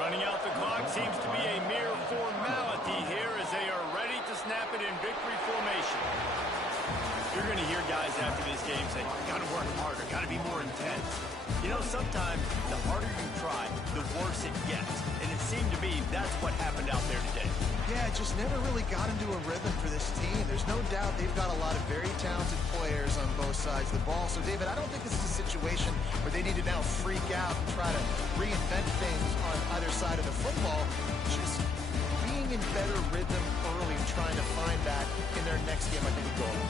Running out the clock seems to be a mere formality here as they are ready to snap it in victory formation. You're going to hear guys after this game say, got to work harder, got to be more intense. You know, sometimes the harder you try, the worse it gets. And it seemed to me that's what happened out there today. Yeah, it just never really got into a rhythm for this team. There's no doubt they've got a lot of very talented players on both sides of the ball. So, David, I don't think this is a situation where they need to now freak out and try to reinvent things on either side of the football. Just being in better rhythm early and trying to find that in their next game, I think, is goal.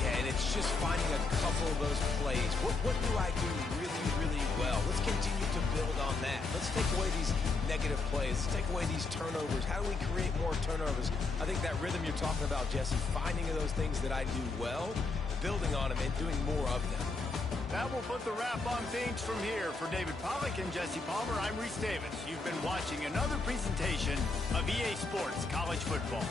Yeah, and it's just finding a couple of those plays. What do I do really, really well? Let's continue to build on that. Let's take away these negative plays. Let's take away these turnovers. How do we create more turnovers? I think that rhythm you're talking about, Jesse, finding those things that I do well, building on them, and doing more of them. That will put the wrap on things from here. For David Pollack and Jesse Palmer, I'm Reese Davis. You've been watching another presentation of EA Sports College Football.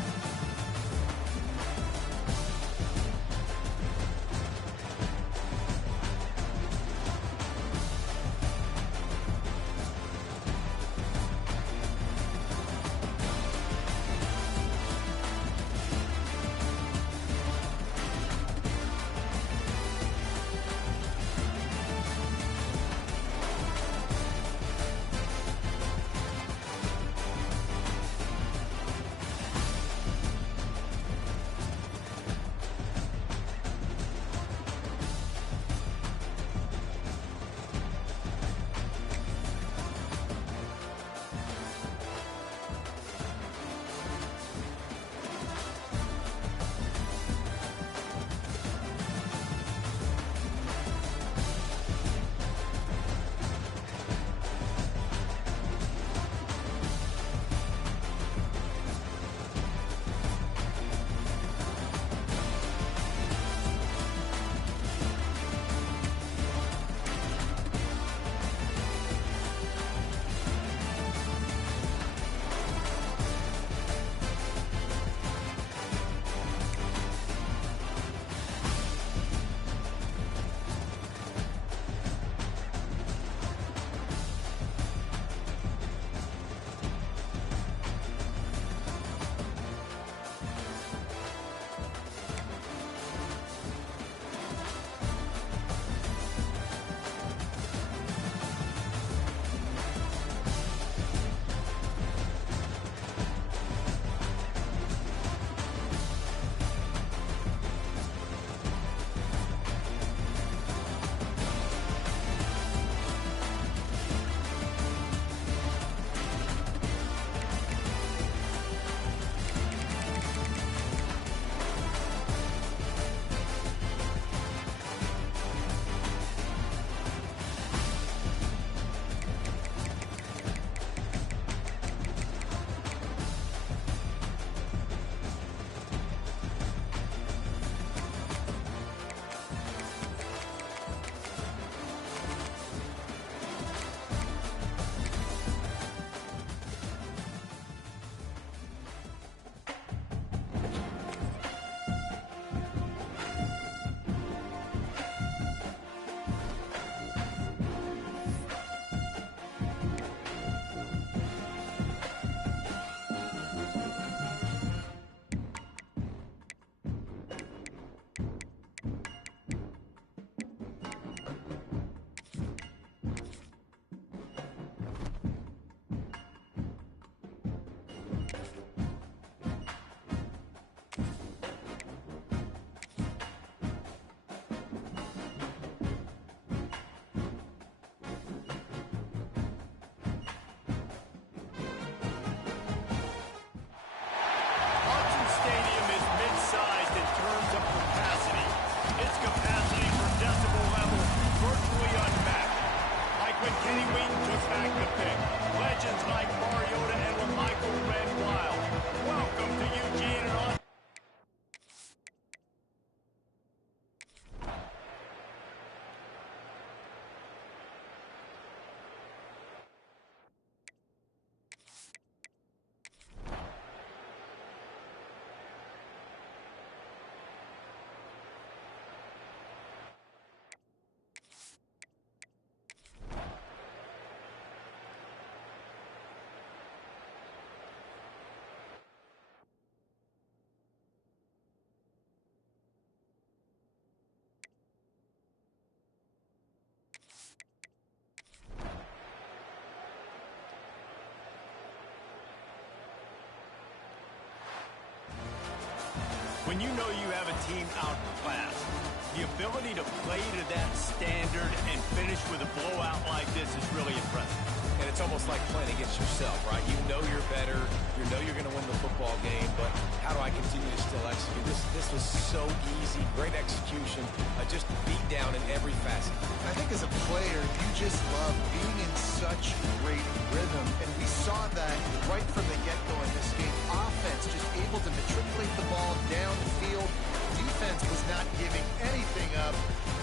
when you know you have a team outclassed, the ability to play to that standard and finish with a blowout like this is really impressive. And it's almost like playing against yourself, right? You know you're better. You know you're going to win the football game, but how do I continue to still execute? This was so easy. Great execution. Just beat down in every facet. I think as a player, you just love being in such great rhythm. And we saw that right from the get-go in this game. Offense just able to matriculate the ball downfield. Defense was not giving anything up.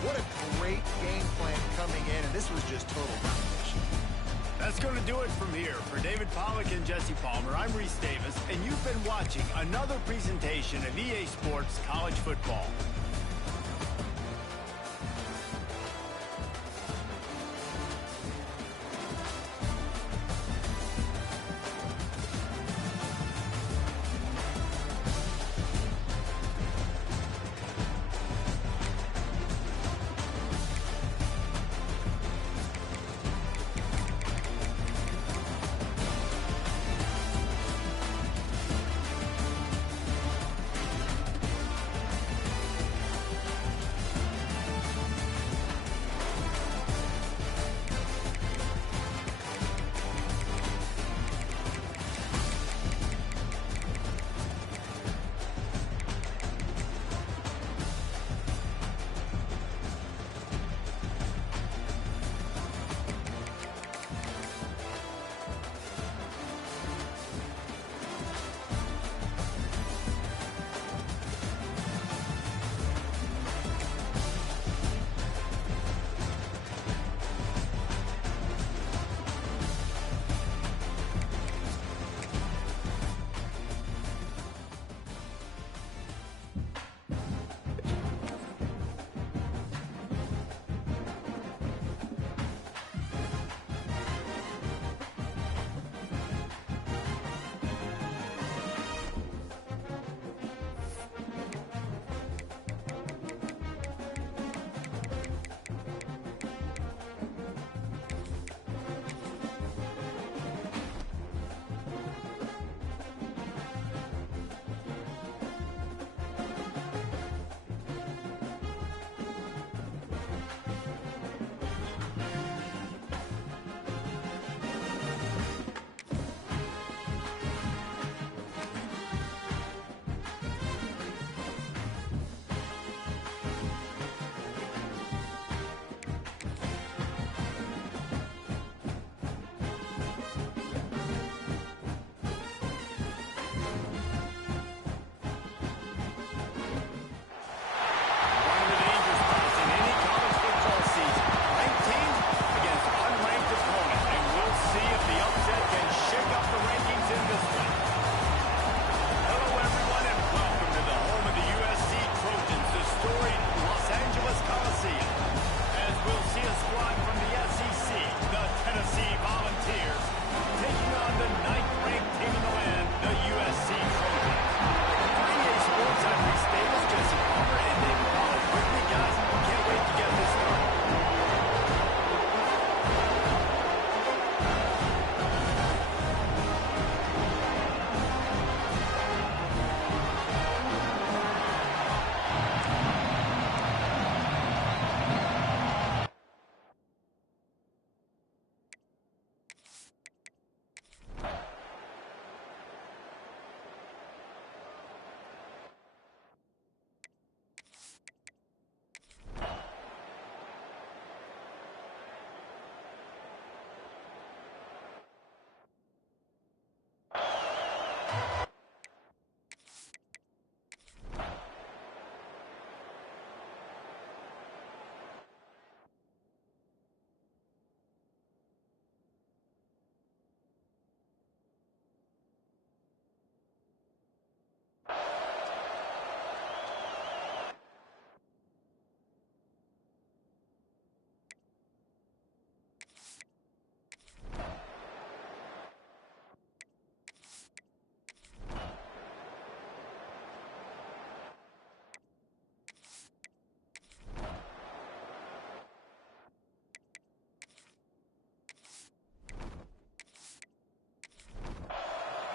What a great game plan coming in, and this was just total domination. That's going to do it from here. For David Pollack and Jesse Palmer, I'm Reese Davis, and you've been watching another presentation of EA Sports College Football.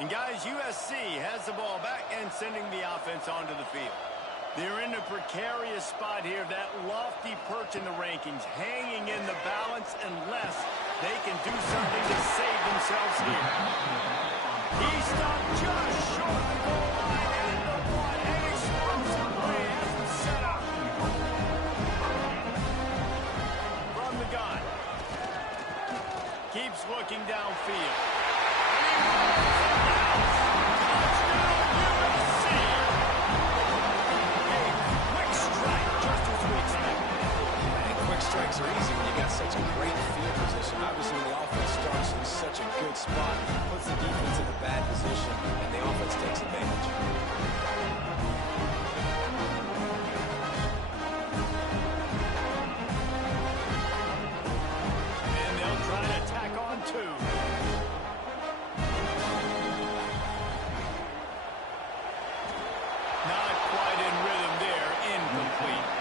And guys, USC has the ball back and sending the offense onto the field. They're in a precarious spot here, that lofty perch in the rankings, hanging in the balance unless they can do something to save themselves here. He stopped just short of the goal line and the one. An explosive play has him set up. From the gun. Keeps looking downfield. And he runs it down. Touchdown, USC! Strikes are easy when you got such a great field position. Obviously, when the offense starts in such a good spot, puts the defense in a bad position, and the offense takes advantage. And they'll try to tack on two. Not quite in rhythm there. Incomplete.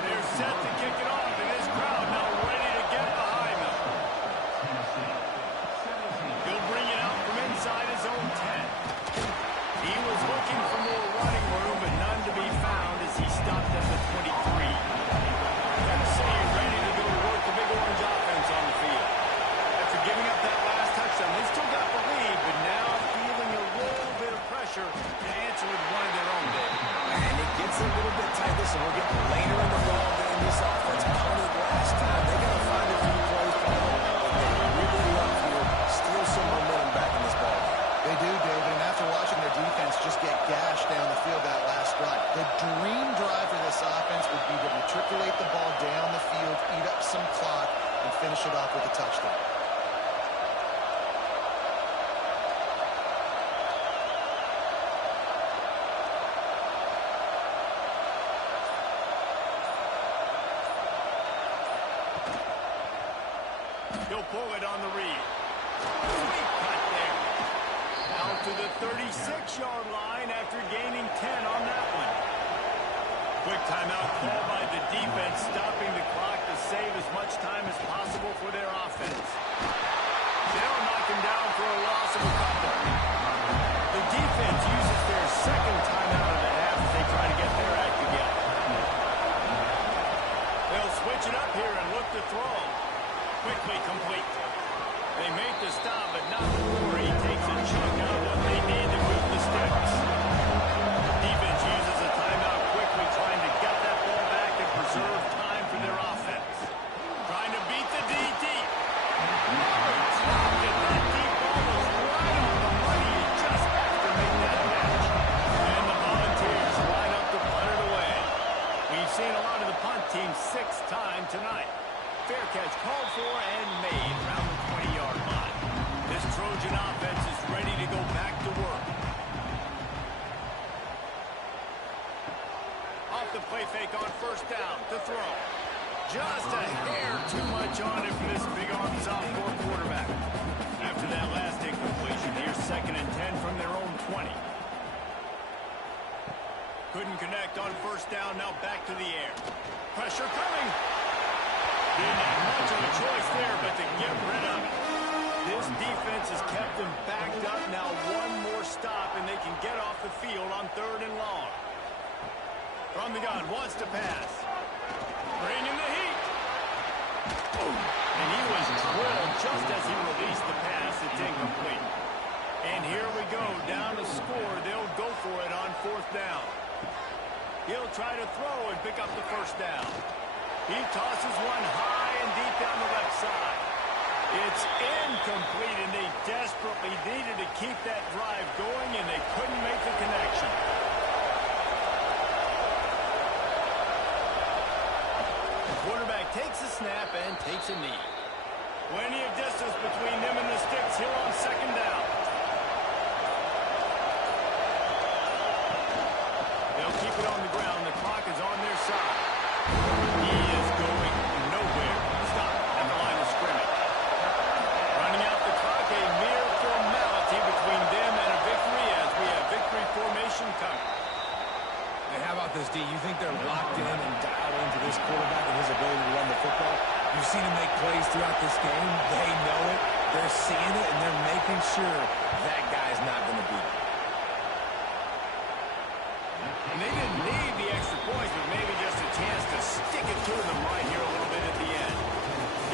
They're set to kick it off, and this crowd now ready to get behind them. He'll bring it out from inside his own 10. He was looking for more running room, but none to be found as he stopped at the 23. Gotta say, ready to go to work the big orange offense on the field. After giving up that last touchdown, they still got the lead, but now feeling a little bit of pressure to answer with one of their own, David. And it gets a little bit tight. Listen, we're getting later in the ball than this offense punted last time. They got to find a few plays, but they really love to steal some momentum back in this ball. They do, David, and after watching their defense just get gashed down the field that last drive, the dream drive for this offense would be to matriculate the ball down the field, eat up some clock, and finish it off with a touchdown. He'll pull it on the read. Sweet cut there. Out to the 36-yard line after gaining 10 on that one. Quick timeout call by the defense, stopping the clock to save as much time as possible for their offense. They'll knock him down for a loss of a couple. The defense uses their second timeout of the half as they try to get their act together. They'll switch it up here and look to throw. Quickly complete. They make the stop, but not before he takes a chunk out of what they need to move the sticks. Defense uses a timeout quickly, trying to get that ball back and preserve time for their offense. Trying to beat the DT. Oh, he dropped it. That deep ball was right on the money. You just have to make that catch. And the Volunteers line up to punt it away. We've seen a lot of the punt team 6 times tonight. Fair catch called for and made around the 20-yard line. This Trojan offense is ready to go back to work. Off the play fake on first down to throw. Just a hair too much on it for this big-arm sophomore quarterback. After that last incompletion, here's 2nd and 10 from their own 20. Couldn't connect on first down, now back to the air. Pressure coming. Didn't have much of a choice there, but to get rid of it. This defense has kept them backed up. Now one more stop, and they can get off the field on 3rd and long. From the gun, wants to pass. Bringing the heat. Boom. And he was drilled just as he released the pass. It's incomplete. And here we go, down to score. They'll go for it on 4th down. He'll try to throw and pick up the first down. He tosses one high and deep down the left side. It's incomplete, and they desperately needed to keep that drive going, and they couldn't make the connection. The quarterback takes a snap and takes a knee. Plenty of distance between them and the sticks here on 2nd down. They'll keep it on the ground. The clock is on their side. He is going nowhere. Stop at the line of scrimmage. Running out the clock, a mere formality between them and a victory as we have victory formation coming. Hey, how about this, D? You think they're locked in and dialed into this quarterback and his ability to run the football? You've seen him make plays throughout this game. They know it. They're seeing it, and they're making sure that guy's not going to beat him. And they didn't need the extra two of them right here a little bit at the end.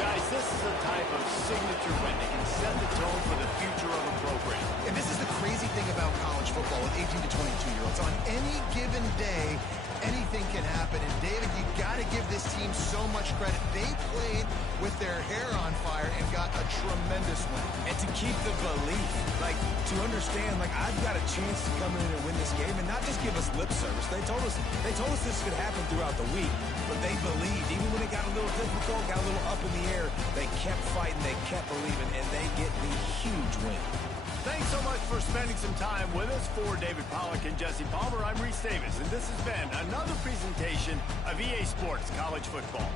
Guys, this is a type of signature win that can set the tone for the future of a program. And this is the crazy thing about college football with 18 to 22-year-olds. On any given day, anything can happen. And, David, you got to give this team so much credit. They played with their hair on fire and got a tremendous win. And to keep the belief, like, to understand, like, I've got a chance to come in and win this game and not just give us lip service. They told us this could happen throughout the week, but they believed. Even when it got a little difficult, got a little up in the air, they kept fighting, they kept believing, and they get the huge win. Thanks so much for spending some time with us. For David Pollack and Jesse Palmer, I'm Reese Davis, and this has been another presentation of EA Sports College Football.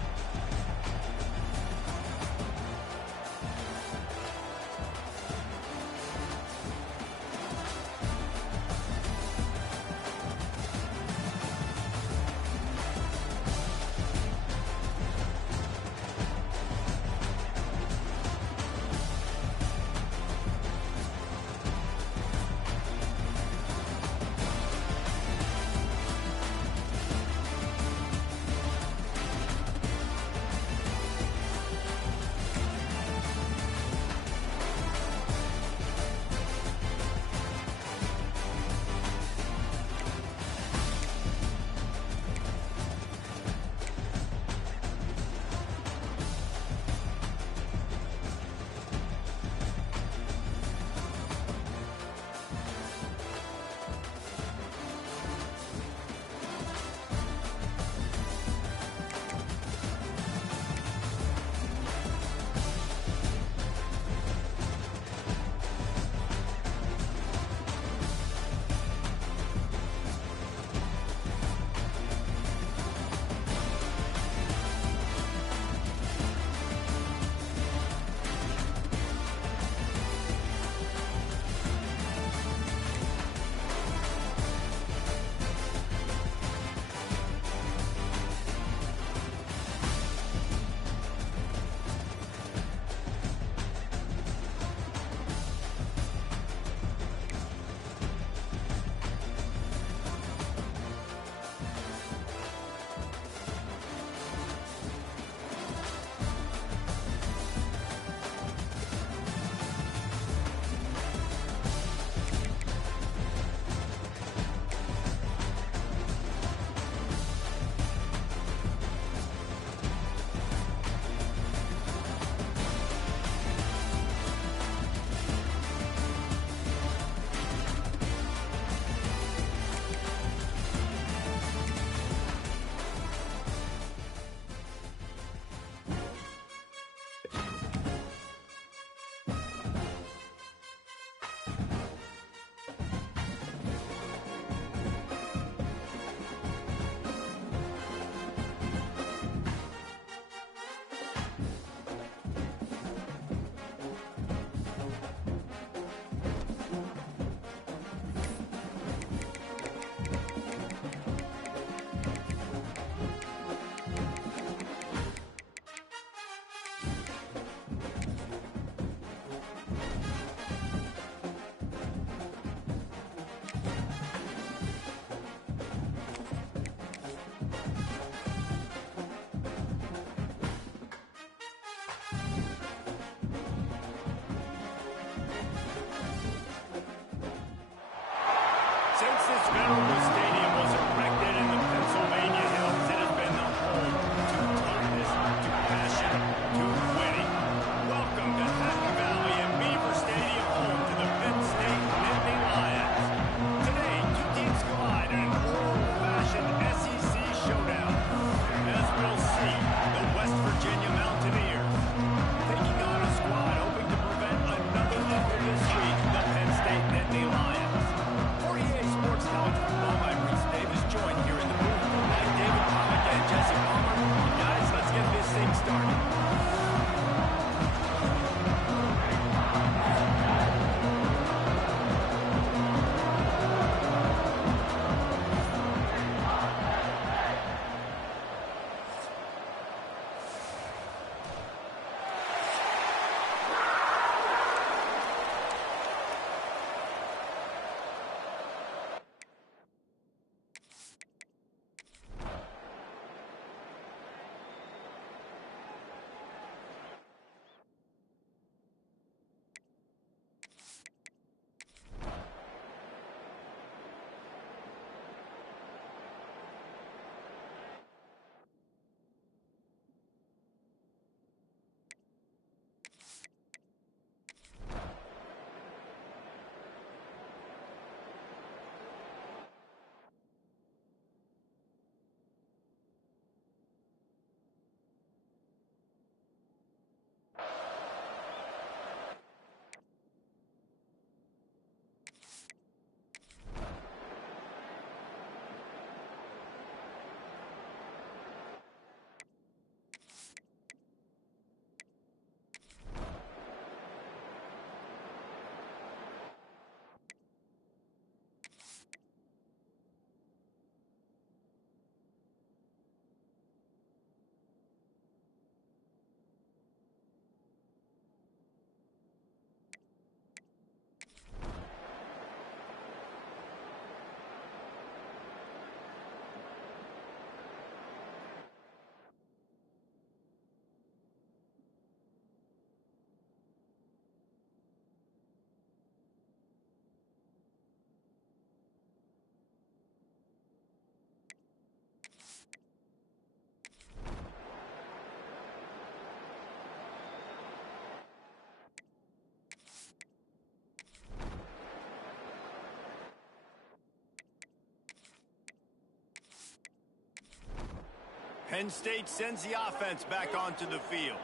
Penn State sends the offense back onto the field.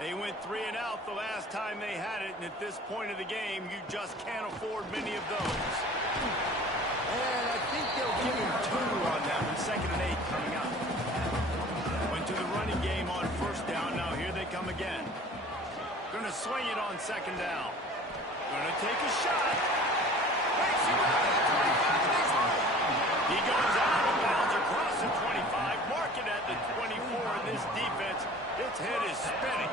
They went 3 and out the last time they had it, and at this point of the game, you just can't afford many of those. And I think they'll give him 2 on that one. 2nd and 8 coming up. Went to the running game on 1st down. Now here they come again. Going to swing it on 2nd down. Going to take a shot. Makes it out at 25. He goes out of bounds across the 25. Mark it at the 24. And this defense, its head is spinning.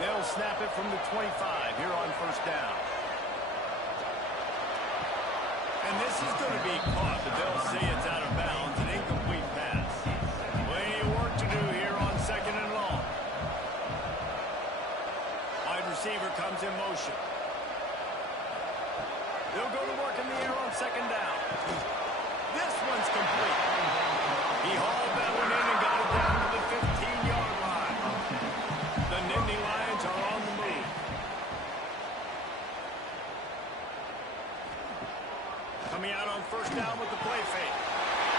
They'll snap it from the 25 here on 1st down. And this is going to be caught, but they'll say it's out of bounds. An incomplete pass. Plenty of work to do here on 2nd and long. Wide receiver comes in motion. They'll go to work in the air on 2nd down. This one's complete. He hauled that one in and got it down to the 15-yard line. The Nittany Lions are on the move. Coming out on 1st down with the play fake.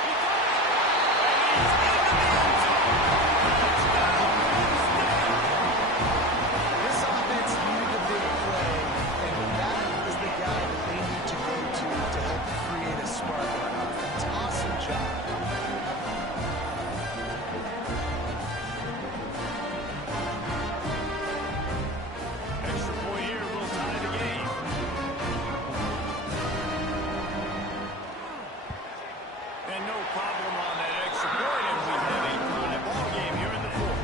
He got it. And he's into the end zone. Touchdown, Penn State. This offense needed a big play, and that is the guy that they need to go to help create a spark on offense. Awesome job. Extra point here will tie the game. And no problem on that extra point as we have a tie ball game here in the 4th.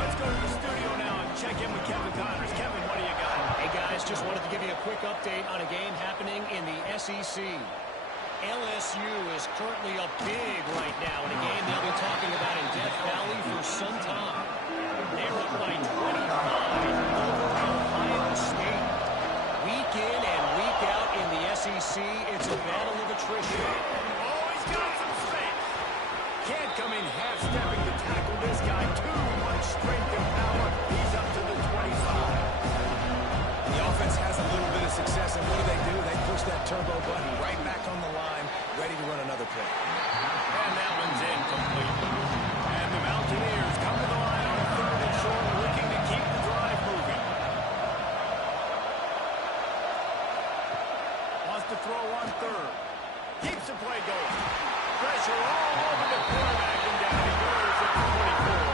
Let's go to the studio now and check in with Kevin Connors. Kevin, what do you got? Hey, guys, just wanted to give you a quick update on a game happening in the SEC. LSU is currently up big right now in a game they'll be talking about in Death Valley for some time. They're up by 25 over Ohio State. Week in and week out in the SEC, it's a battle of attrition. Always got some space. Can't come in half-stepping to tackle this guy. Too much strength and power. He's up to the 25. The offense has a little bit of success, and what do? They push that turbo button right back on the line, ready to run another play. And that one's incomplete. And the Mountaineers come to the line on 3rd and short, looking to keep the drive moving. Wants to throw on 3rd. Keeps the play going. Pressure all over the quarterback, and down he goes at the 24.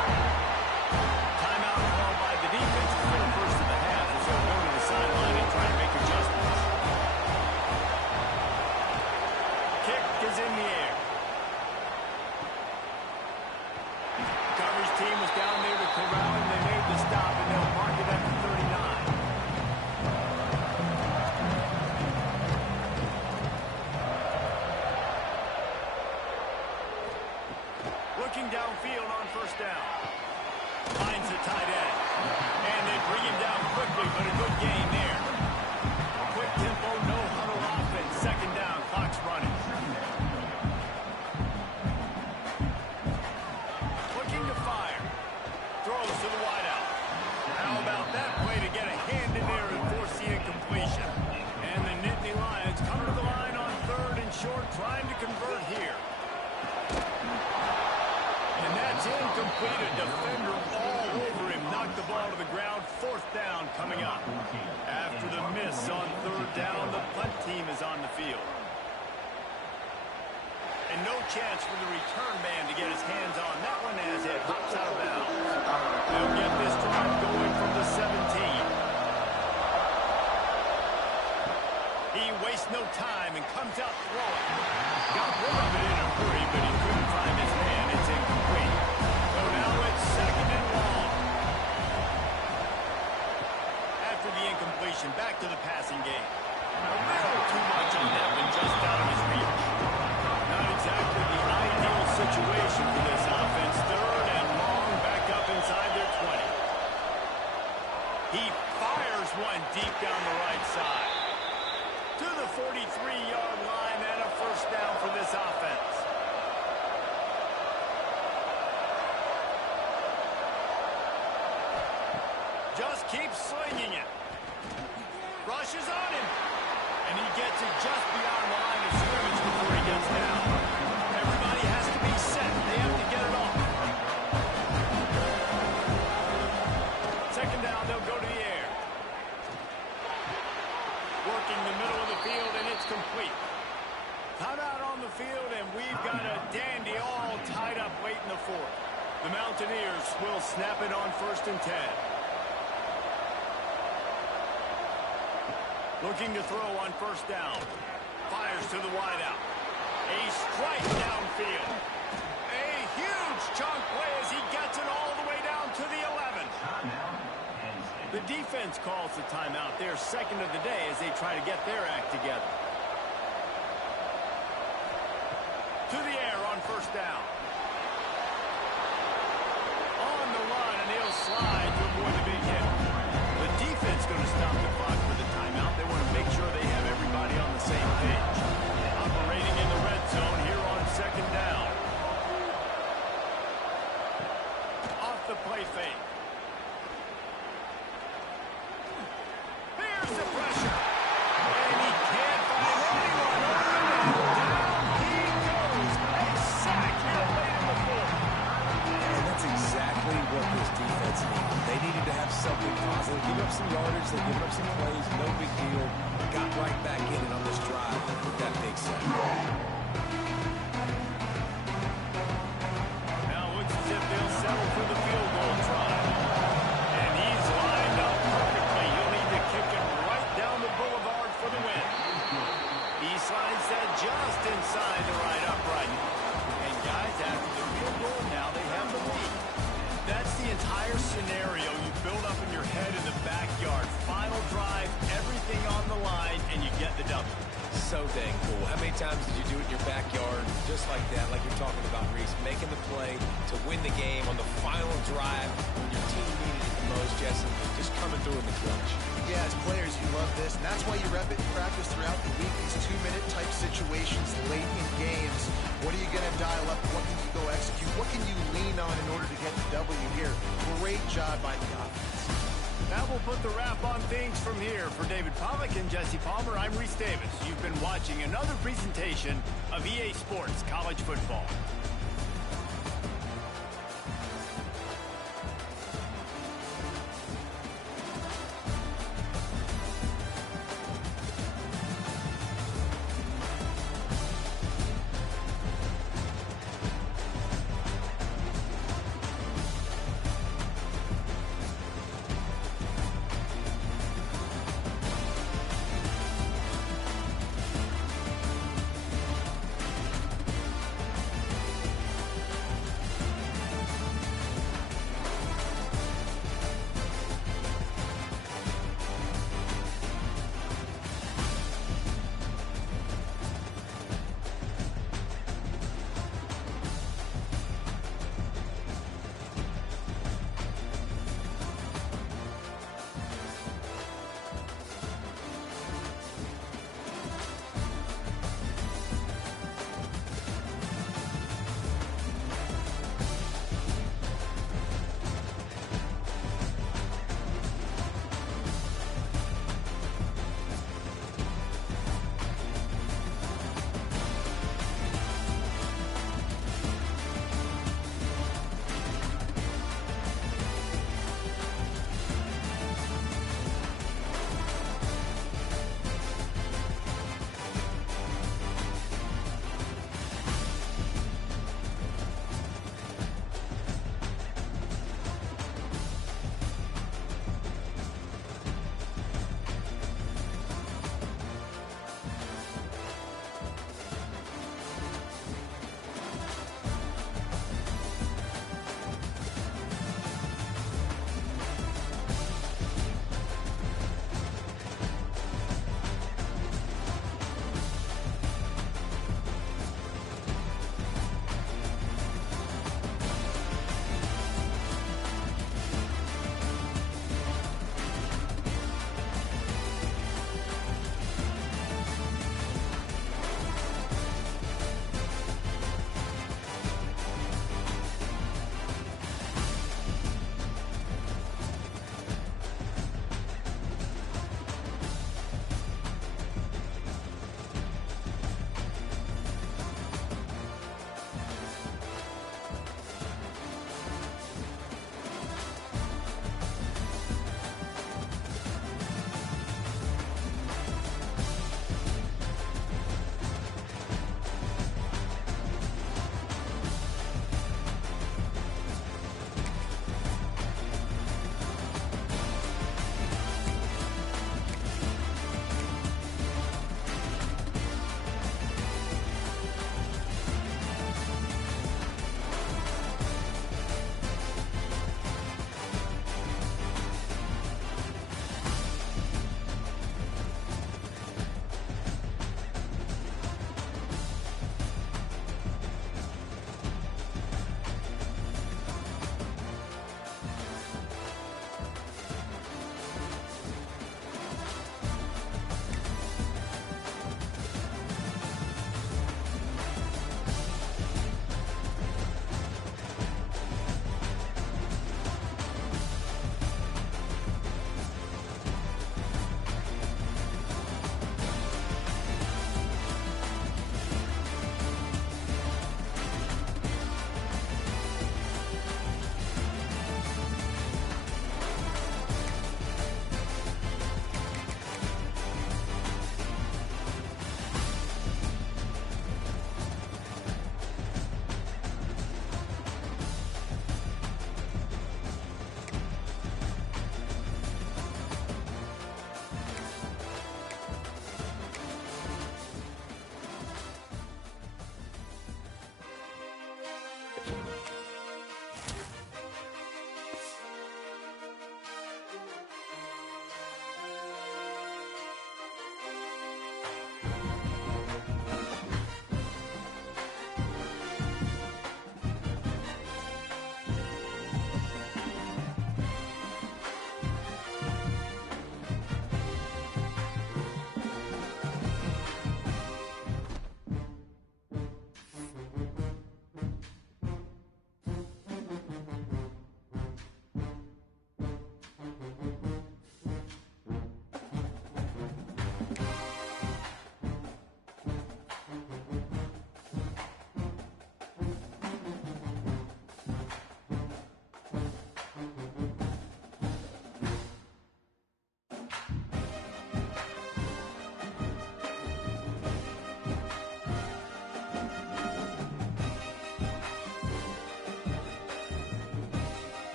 Timeout called by the defense for the first of the half as they'll go to the sideline and try to make adjustments. Kick is in the air. Coverage team was down there to corral him. They made the stop, and they'll mark it at the 39. Looking downfield on 1st down. Finds the tight end. And they bring him down quickly, but a good gain there. Quick tempo, no huddle offense. 2nd down, clock's running. Looking to fire. Throws to the wideout. How about that play to get a hand in there and force the incompletion? And the Nittany Lions come to the line on 3rd and short, trying to convert here. And that's incomplete. A defender all over him. Knocked the ball to the ground. 4th down coming up. After the miss on 3rd down, the punt team is on the field. And no chance for the return man to get his hands on that one as it hops out of bounds. They'll get this drive going from the 17. He wastes no time and comes out throwing. Got rid of it in a hurry, but he couldn't find his man. It's incomplete. So now it's 2nd and long. After the incompletion, back to the passing game. A little too much on that one, just out of his reach. Not exactly the ideal situation for this offense. 3rd and long, back up inside their 20. He fires one deep down the right side. To the 43-yard line and a 1st down for this offense. Just keeps slinging it. Rushes on him. And he gets it just beyond the line of scrimmage before he gets down. Everybody has to be set. They have to get it off. Working the middle of the field, and it's complete. Timeout on the field, and we've got a dandy all tied up late in the fourth. The Mountaineers will snap it on 1st and 10. Looking to throw on 1st down. Fires to the wideout. A strike downfield. A huge chunk play as he gets it all the way down to the 11. The defense calls the timeout. They're second of the day as they try to get their act together. To the air on 1st down. On the run, and he'll slide to avoid the big hit. The defense going to stop the clock for the timeout. They want to make sure they have everybody on the same page. Operating in the red zone here on 2nd down. Off the play fake. Here's the pressure. And he can't find anyone. Down he goes. A sack here late in the fourth. And that's exactly what this defense needed. They needed to have something positive. Give up some yardage. They give up some plays. No big deal. Got right back in it on this drive with that big sack. Now looks as if they'll settle for the field goal try. And he's lined up perfectly. He'll need to kick it right down the boulevard for the win. He slides that just inside the right upright. And guys, after the field goal, now they have the lead. That's the entire scenario you build up in your head in the backyard. Final drive, everything on the line, and you get the W. So dang cool. How many times did you do it in your backyard just like that, like you're talking about, Reese, making the play to win the game on the final drive when your team needed it the most, Jesse, just coming through in the clutch. Yeah, as players, you love this, and that's why you rep it in practice throughout the week, these 2-minute type situations late in games. What are you going to dial up? What can you go execute? What can you lean on in order to get the W here? Great job by the offense. Now we'll put the wrap on things from here. For David Pollack and Jesse Palmer, I'm Reese Davis. You've been watching another presentation of EA Sports College Football.